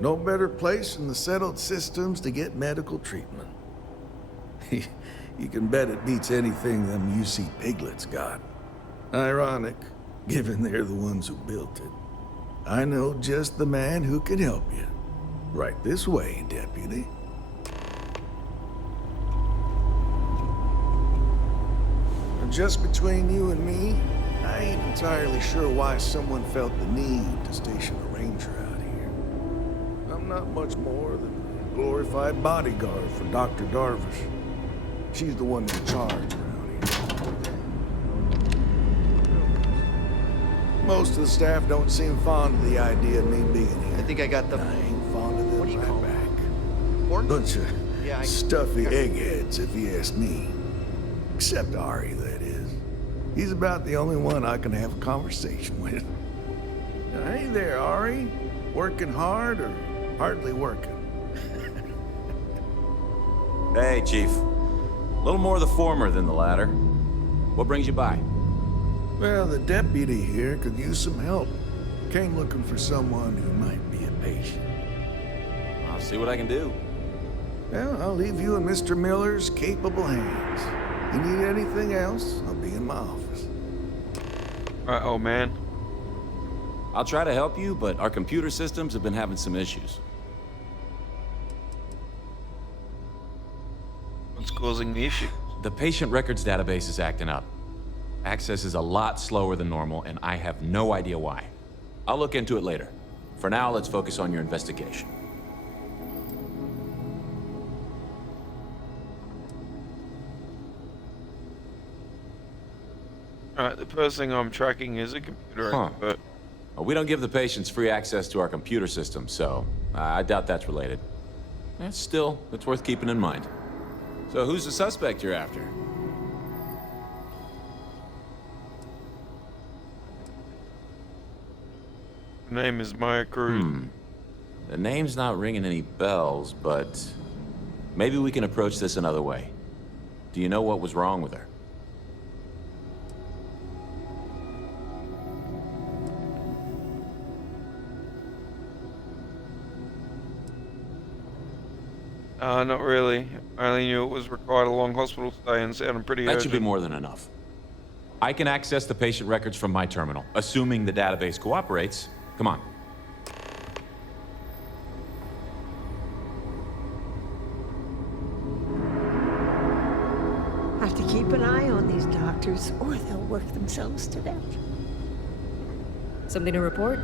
No better place in the settled systems to get medical treatment. You can bet it beats anything them UC piglets got. Ironic, given they're the ones who built it. I know just the man who can help you. Right this way, deputy. And just between you and me, I ain't entirely sure why someone felt the need to station a ranger out here. I'm not much more than a glorified bodyguard for Dr. Darvish. She's the one in charge around here. Most of the staff don't seem fond of the idea of me being here. I think I got the... I ain't fond of them What do you call it? back. Pork? Bunch of Yeah, stuffy eggheads, if you ask me. Except Ari, that is. He's about the only one I can have a conversation with. Hey there, Ari. Working hard or hardly working? Hey, Chief. A little more the former than the latter. What brings you by? Well, the deputy here could use some help. Came looking for someone who might be a patient. I'll see what I can do. Well, I'll leave you in Mr. Miller's capable hands. You need anything else, I'll be in my office. Right, old man. I'll try to help you, but our computer systems have been having some issues. What's causing the issue? The patient records database is acting up. Access is a lot slower than normal, and I have no idea why. I'll look into it later. For now, let's focus on your investigation. Alright, the person I'm tracking is a computer expert. Well, we don't give the patients free access to our computer system, so I doubt that's related. Still, it's worth keeping in mind. So who's the suspect you're after? Her name is Maya Cruz. The name's not ringing any bells, but maybe we can approach this another way. Do you know what was wrong with her? Not really. I only knew it was required a long hospital stay and sounded pretty That urgent. should be more than enough. I can access the patient records from my terminal, assuming the database cooperates. Come on. Have to keep an eye on these doctors, or they'll work themselves to death. Something to report?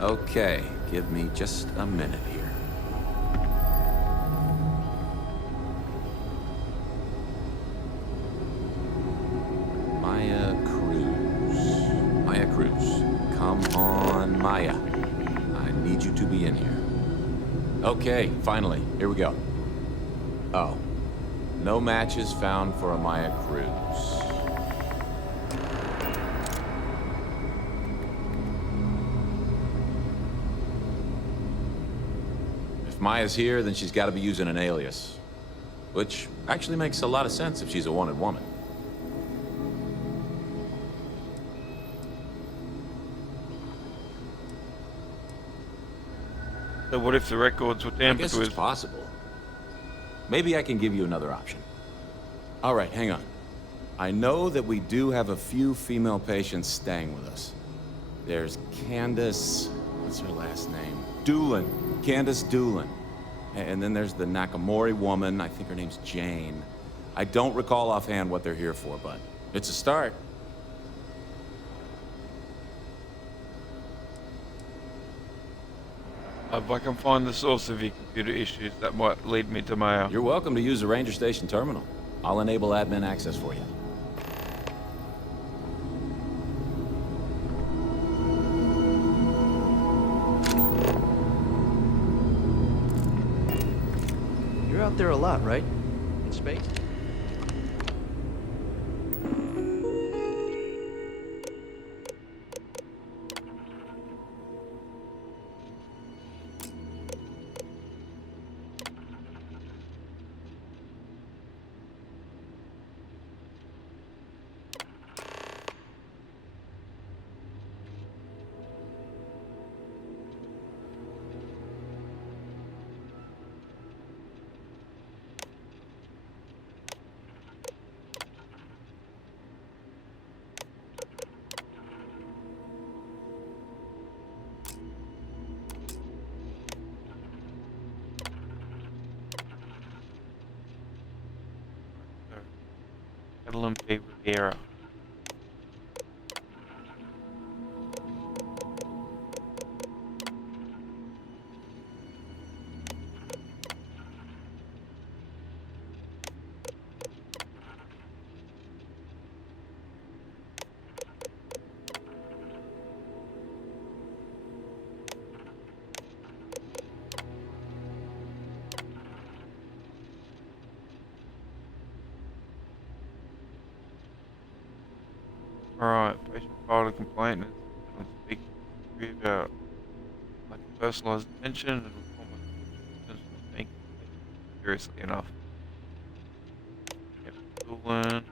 Okay, give me just a minute here. Maya Cruz. Come on, Maya. I need you to be in here. Okay, finally, here we go. Oh. No matches found for a Maya Cruz. If Maya's here, then she's got to be using an alias. Which actually makes a lot of sense if she's a wanted woman. So what if the records were tampered I guess with? it's possible. Maybe I can give you another option. All right, hang on. I know that we do have a few female patients staying with us. There's Candace... what's her last name? Doolin. Candace Doolin. And then there's the Nakamori woman. I think her name's Jane. I don't recall offhand what they're here for, but it's a start. If I can find the source of your computer issues, that might lead me to Maya. You're welcome to use the Ranger Station terminal. I'll enable admin access for you. You're out there a lot, right? In space? Guadalupe Riviera. Alright, patient filed a complaint and I'm speaking about like personalized attention and almost being seriously enough. Yep, Doolin.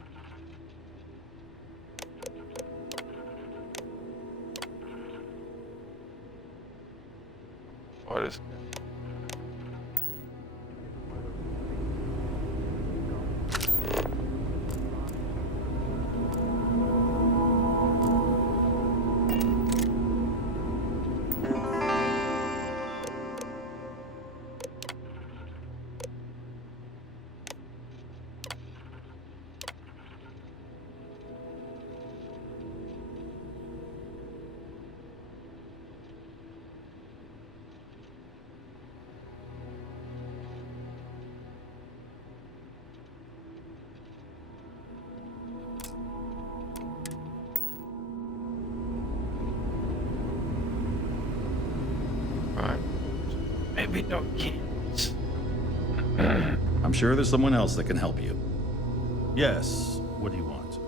Virus. Maybe not kids. I'm sure there's someone else that can help you. Yes, what do you want?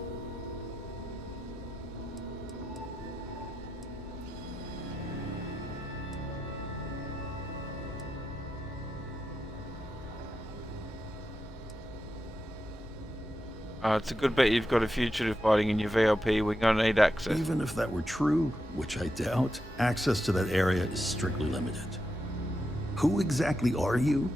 It's a good bet you've got a fugitive fighting in your VLP. We're going to need access. Even if that were true, which I doubt, access to that area is strictly limited. Who exactly are you?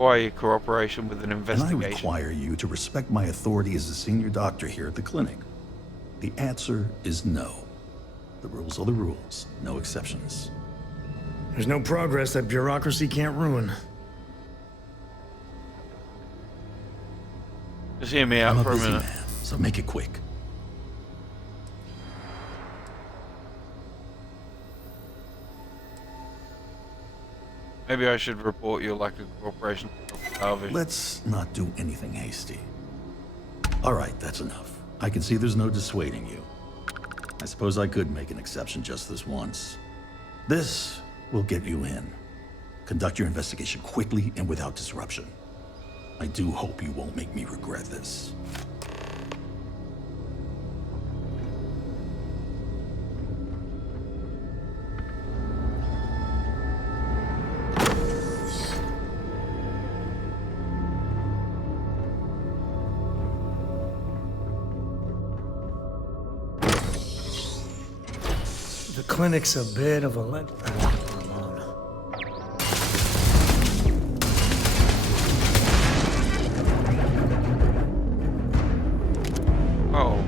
require your cooperation with an And I investigation. require you to respect my authority as a senior doctor here at the clinic. The answer is no. The rules are the rules, no exceptions. There's no progress that bureaucracy can't ruin. Just hear me out I'm for a busy minute. man, so make it quick. Maybe I should report your lack of cooperation to Dr. Harvey. Let's not do anything hasty. All right, that's enough. I can see there's no dissuading you. I suppose I could make an exception just this once. This will get you in. Conduct your investigation quickly and without disruption. I do hope you won't make me regret this. The clinic's a bit of a let. Oh.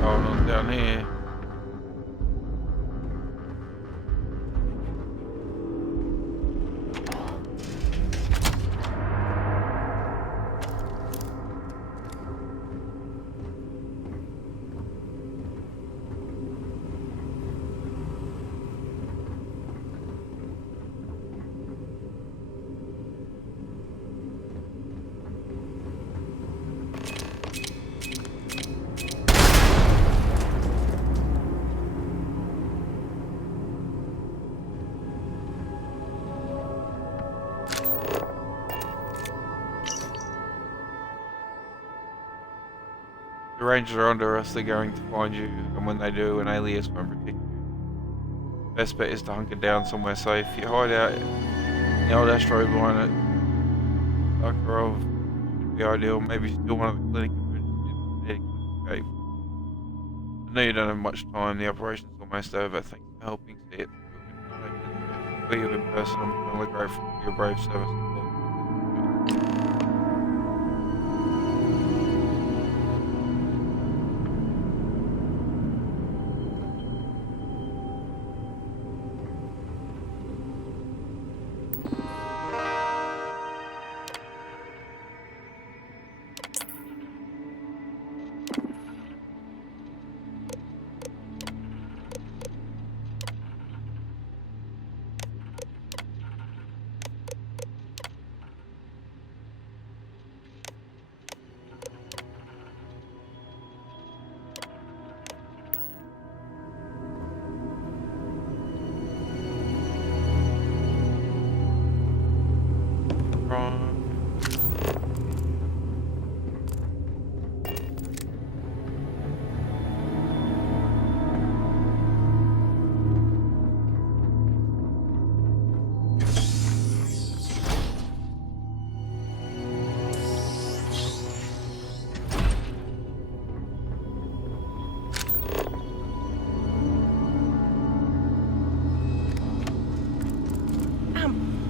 Going on down here. The Rangers are under us, they're going to find you, and when they do, an alias won't protect you. Best bet is to hunker down somewhere safe. You hide out in the old asteroid line at Darkarov would be ideal. Maybe steal one of the clinic emergency escape. I know you don't have much time, the operation's almost over. Thanks for helping see it through. For you in person, I'm eternally grateful for your brave service.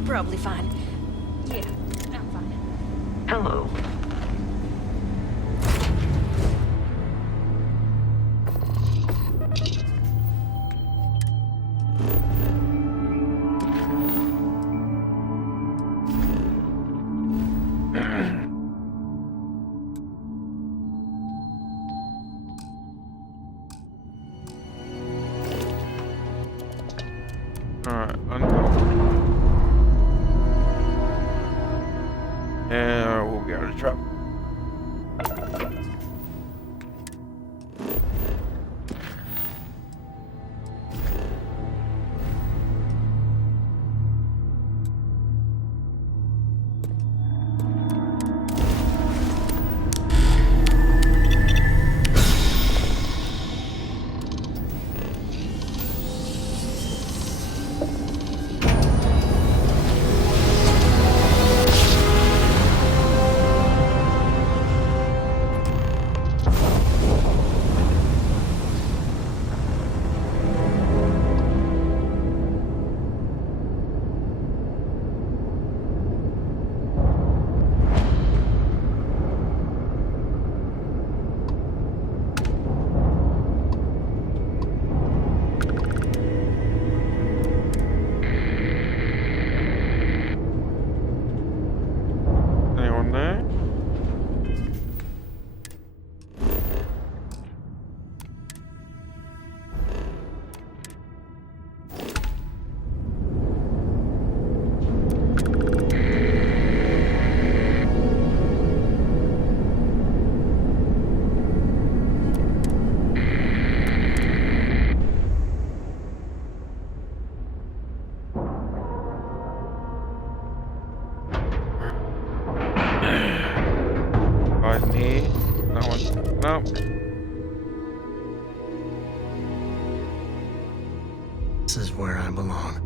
Probably fine. Yeah, I'm fine. Hello. Alright, and we'll get out of the truck. Well, This is where I belong.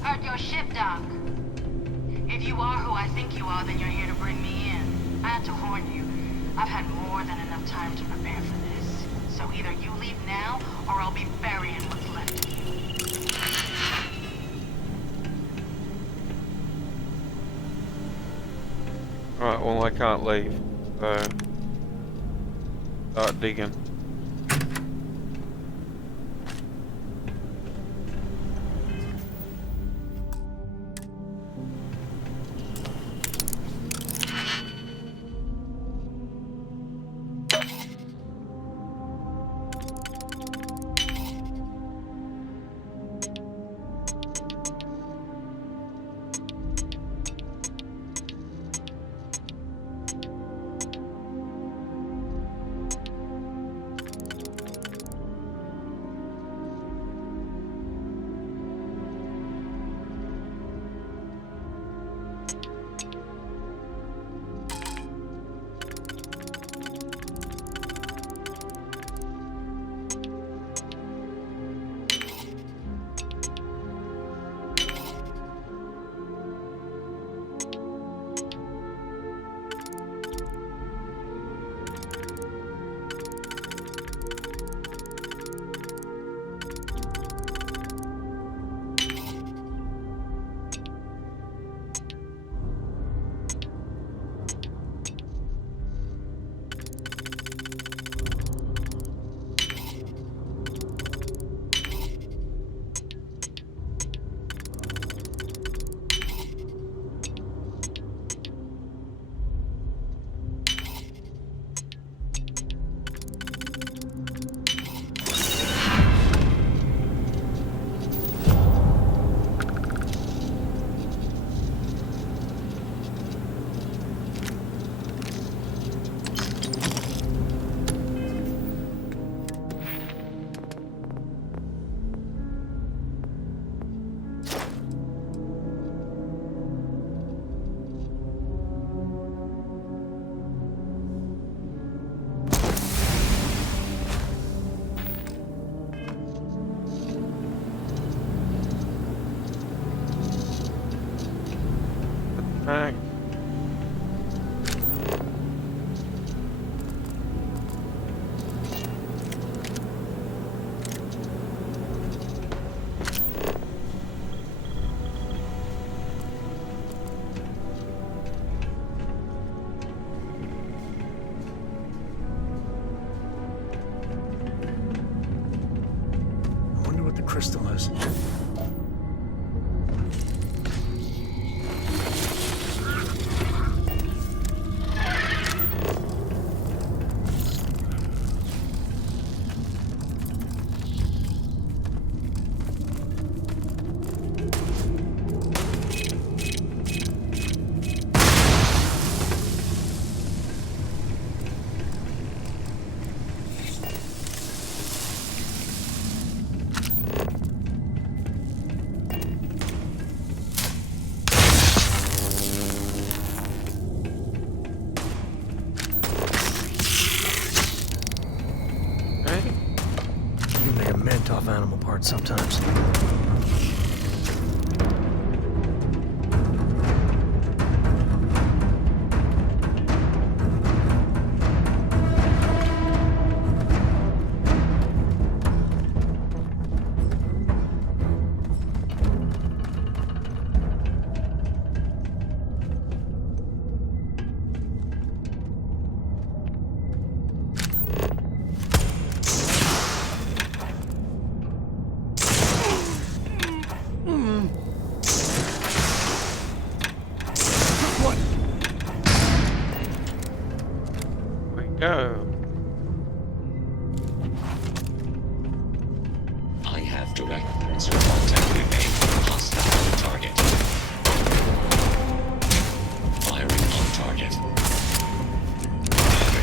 Heard your ship, Doc. If you are who I think you are, then you're here to bring me in. I had to warn you. I've had more than enough time to prepare for this. So either you leave now, or I'll be burying what's left of you. Alright, well I can't leave, so start digging. Back. I wonder what the crystal is. You can make a mint off animal parts sometimes. Go. I have direct sensor contact with a hostile target. Firing on target.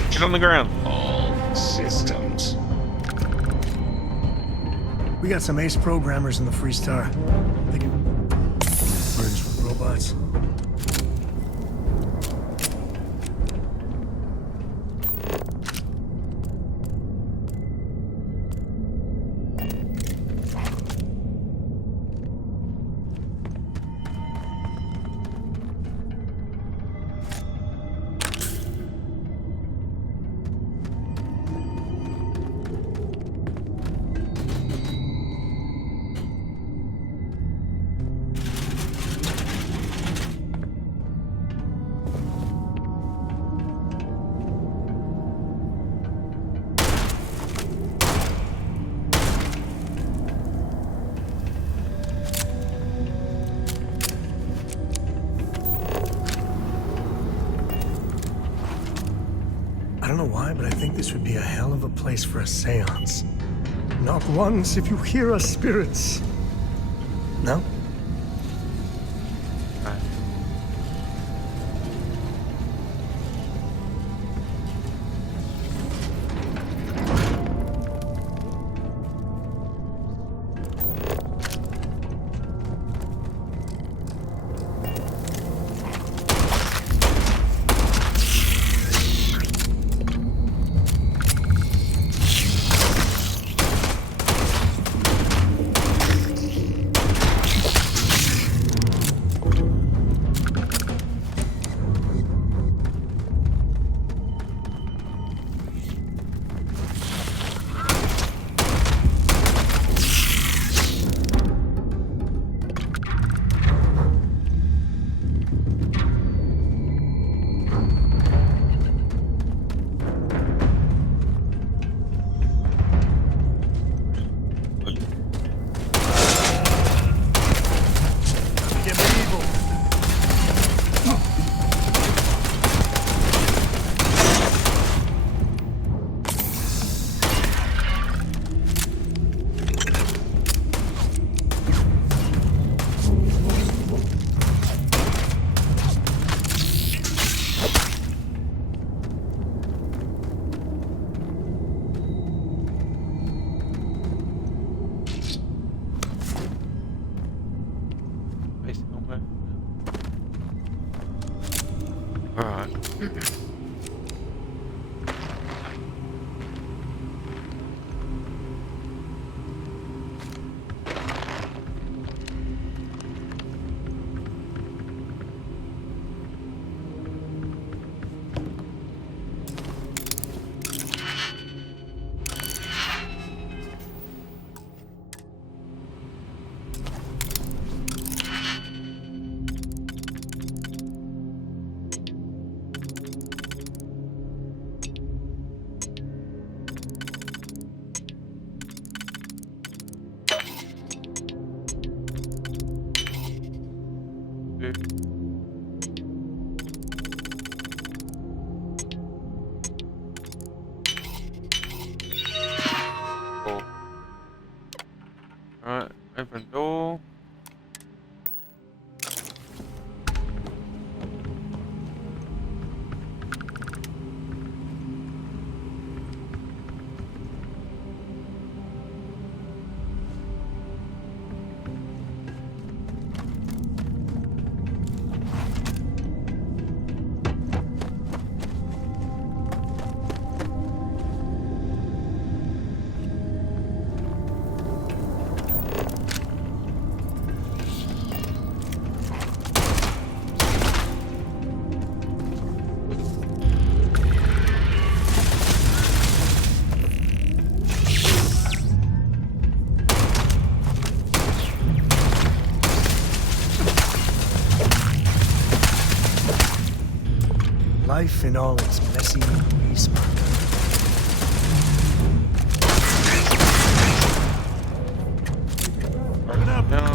Get on the ground. All systems. We got some ace programmers in the Freestar. They can merge with robots. I don't know why, but I think this would be a hell of a place for a seance. Knock once if you hear us, spirits. No? Alright. Cool. Alright, open door. Life in all its messy sparkle. Open up now.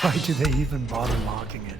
Why do they even bother locking it?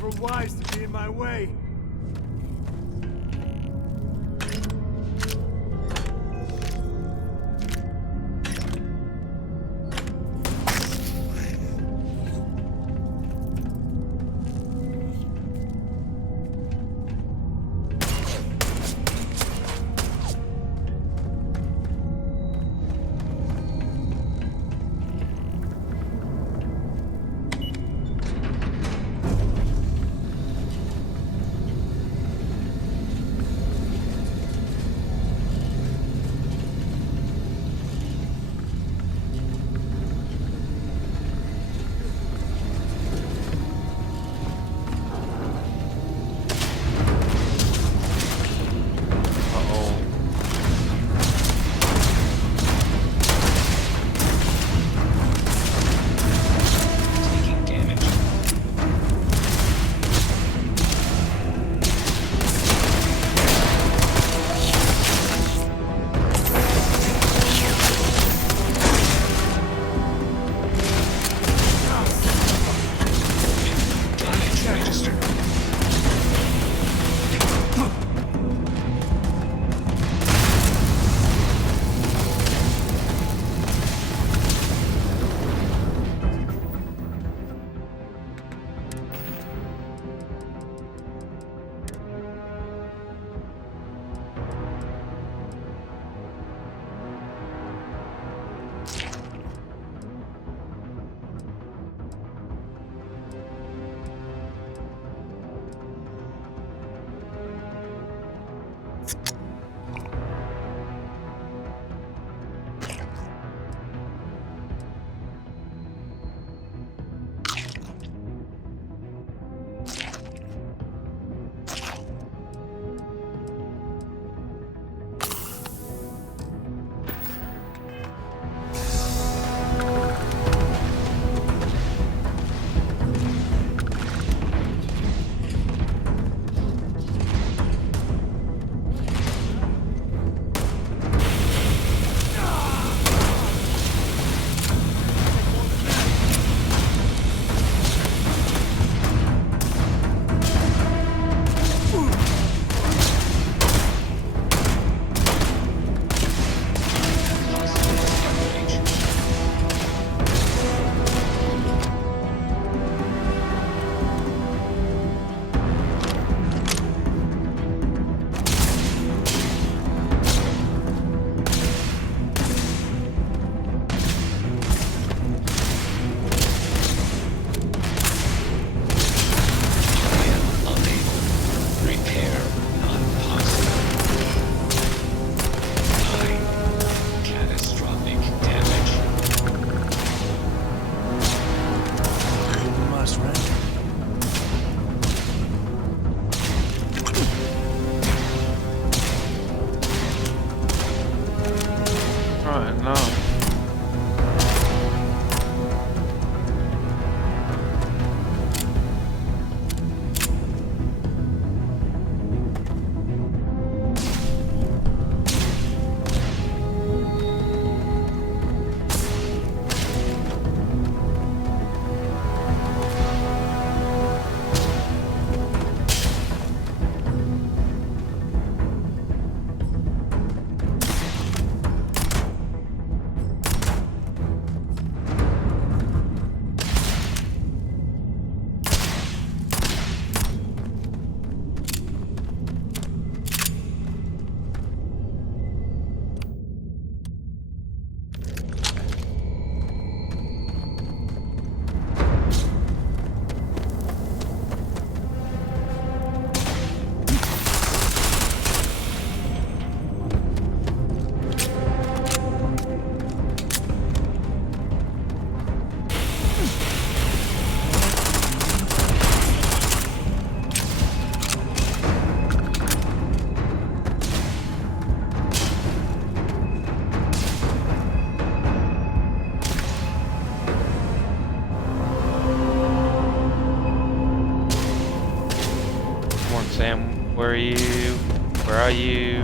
Never wise to be in my way. Sam, where are you? Where are you?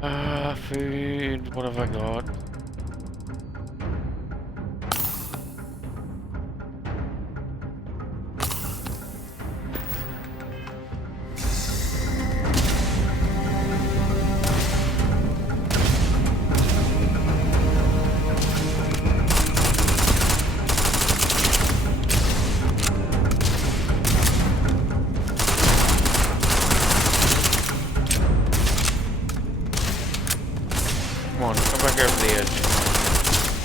Food. What have I got? Come on, come back over the edge.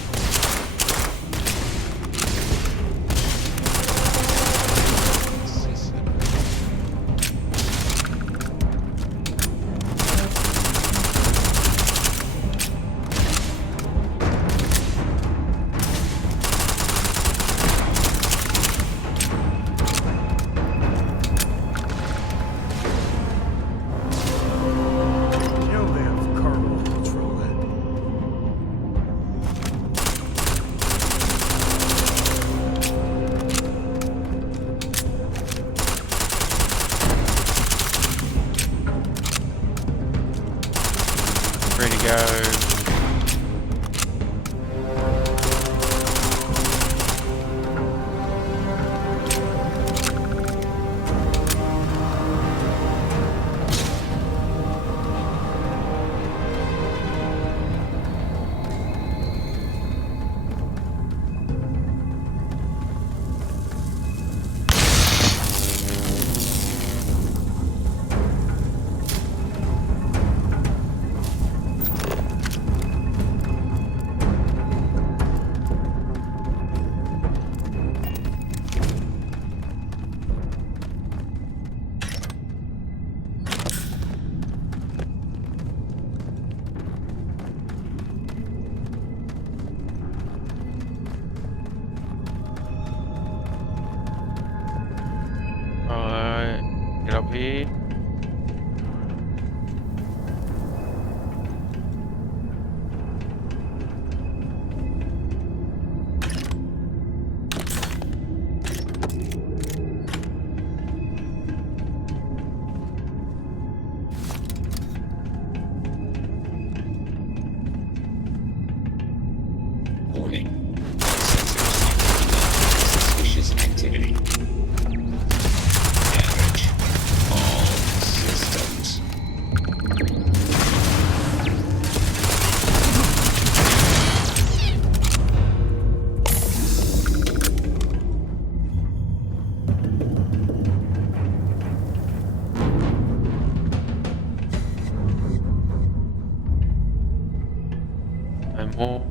Kill them, Carl. Control it. Ready to go. Get up here. Warning. Suspicious activity. Damage. All systems. No more.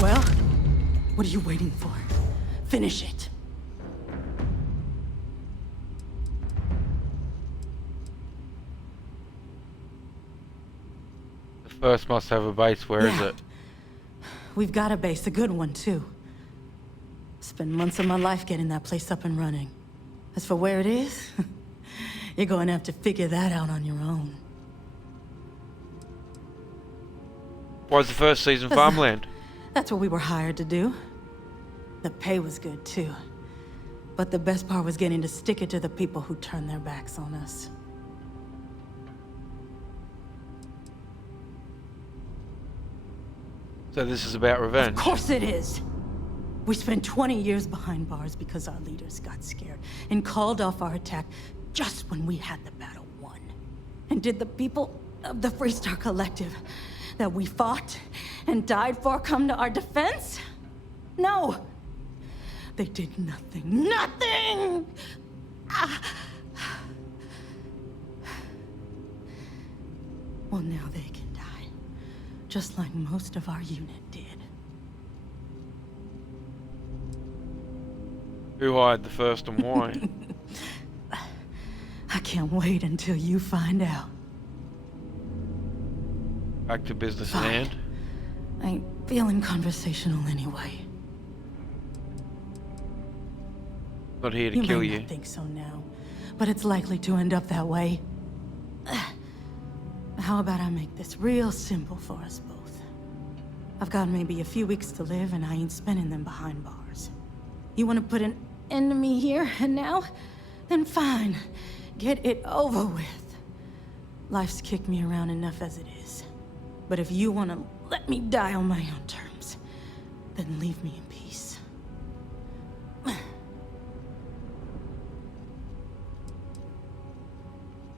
Well, what are you waiting for? Finish it. The first must have a base. Where is Yeah. it? We've got a base, a good one, too. Spent months of my life getting that place up and running. As for where it is, you're going to have to figure that out on your own. Why's the first season Listen. farmland? That's what we were hired to do. The pay was good, too. But the best part was getting to stick it to the people who turned their backs on us. So this is about revenge. Of course it is! We spent 20 years behind bars because our leaders got scared and called off our attack just when we had the battle won. And did the people of the Freestar Collective that we fought and died for come to our defense? No! They did nothing. Nothing! Ah. Well, now they can die. Just like most of our unit did. Who hired the first and why? I can't wait until you find out. Back to business at hand. I ain't feeling conversational anyway. Not here to kill may you. not think so now, but it's likely to end up that way. How about I make this real simple for us both? I've got maybe a few weeks to live, and I ain't spending them behind bars. You want to put an end to me here and now? Then fine. Get it over with. Life's kicked me around enough as it is. But if you want to let me die on my own terms, then leave me in peace.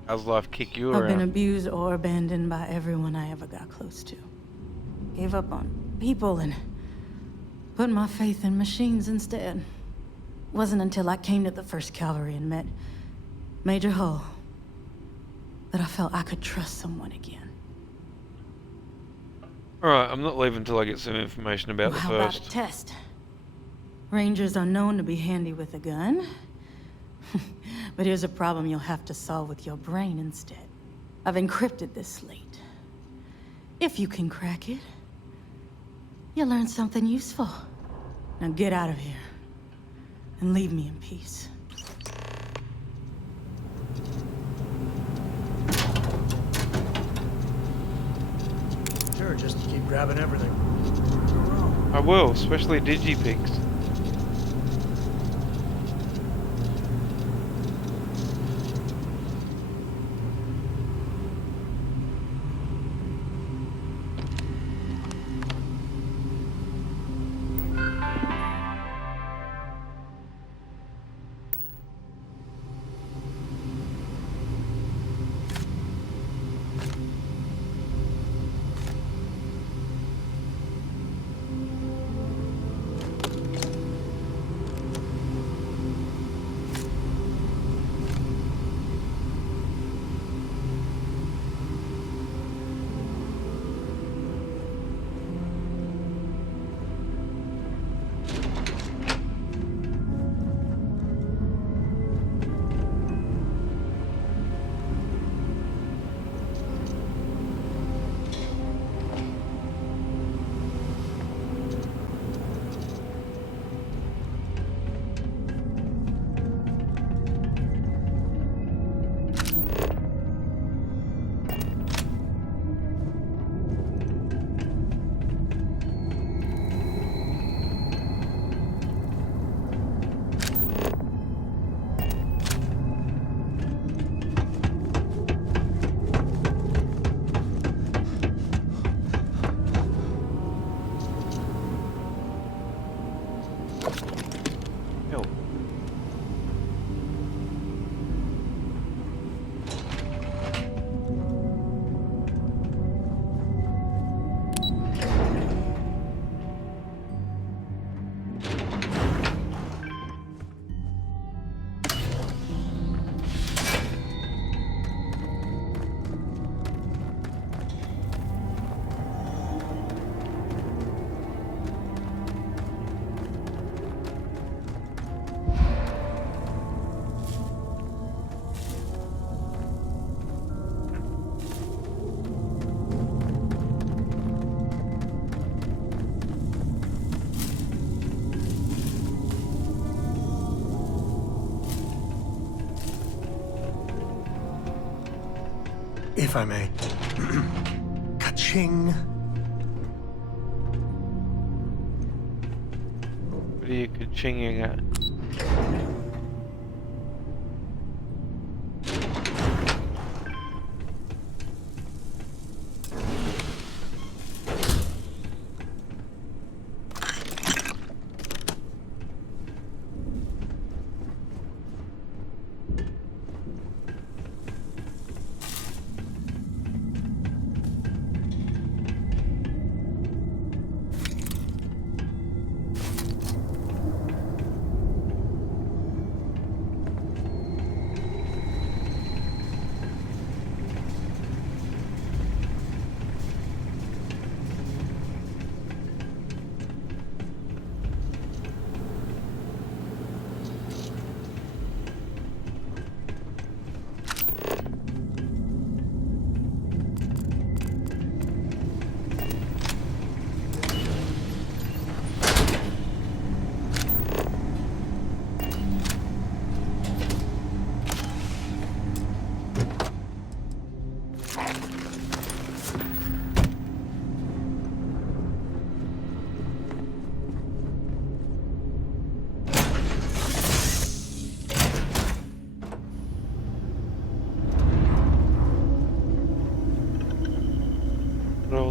How's life kick you I've been around? abused or abandoned by everyone I ever got close to. Gave up on people and put my faith in machines instead. Wasn't until I came to the 1st Cavalry and met Major Hull that I felt I could trust someone again. Alright, I'm not leaving until I get some information about Well, the how about a first. test? Rangers are known to be handy with a gun. But here's a problem you'll have to solve with your brain instead. I've encrypted this slate. If you can crack it, you'll learn something useful. Now get out of here and leave me in peace. Sure, just keep grabbing everything. I will, especially digipigs. If I may. Ka-ching. What are you ka-chinging at?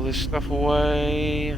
all this stuff away.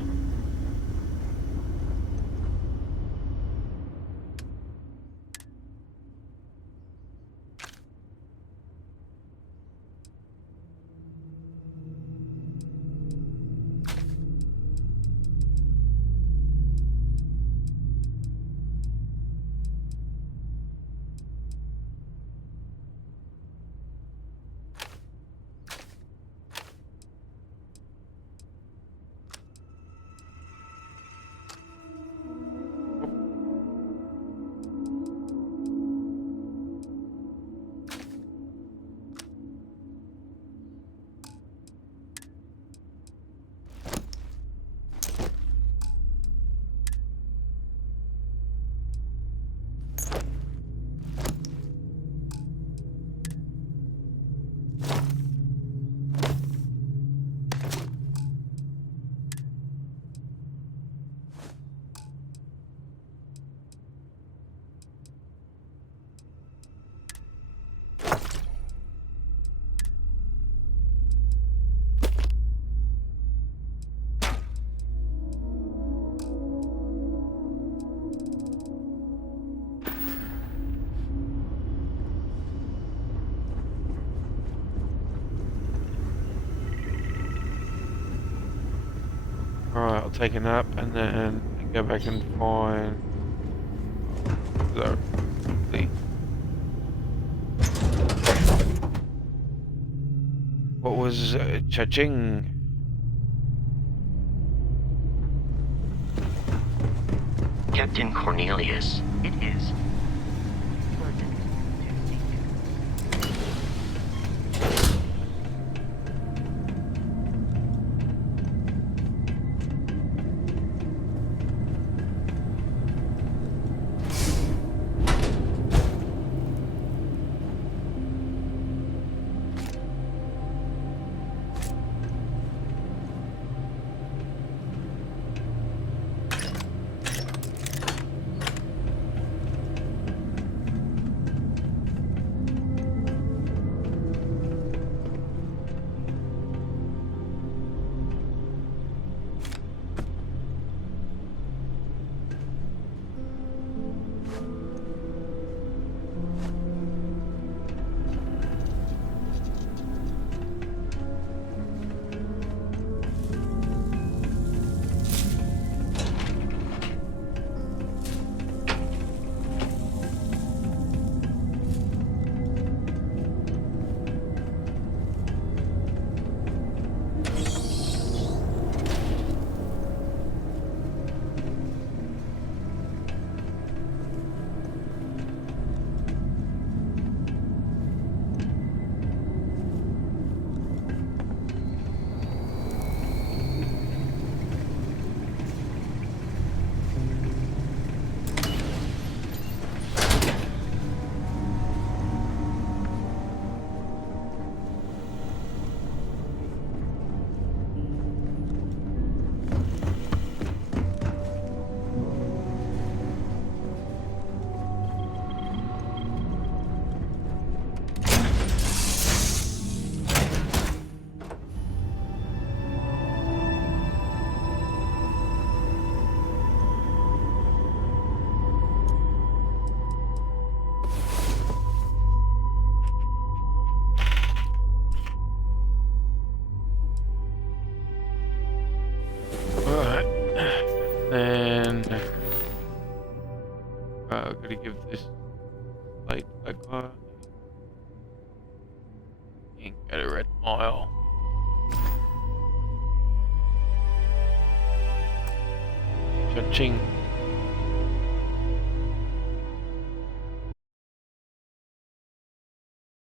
Alright, I'll take a nap and then go back and find the what was cha-ching? Captain Cornelius, it is. Gotta give this light a go. Ain't got a red mile. Cha-ching.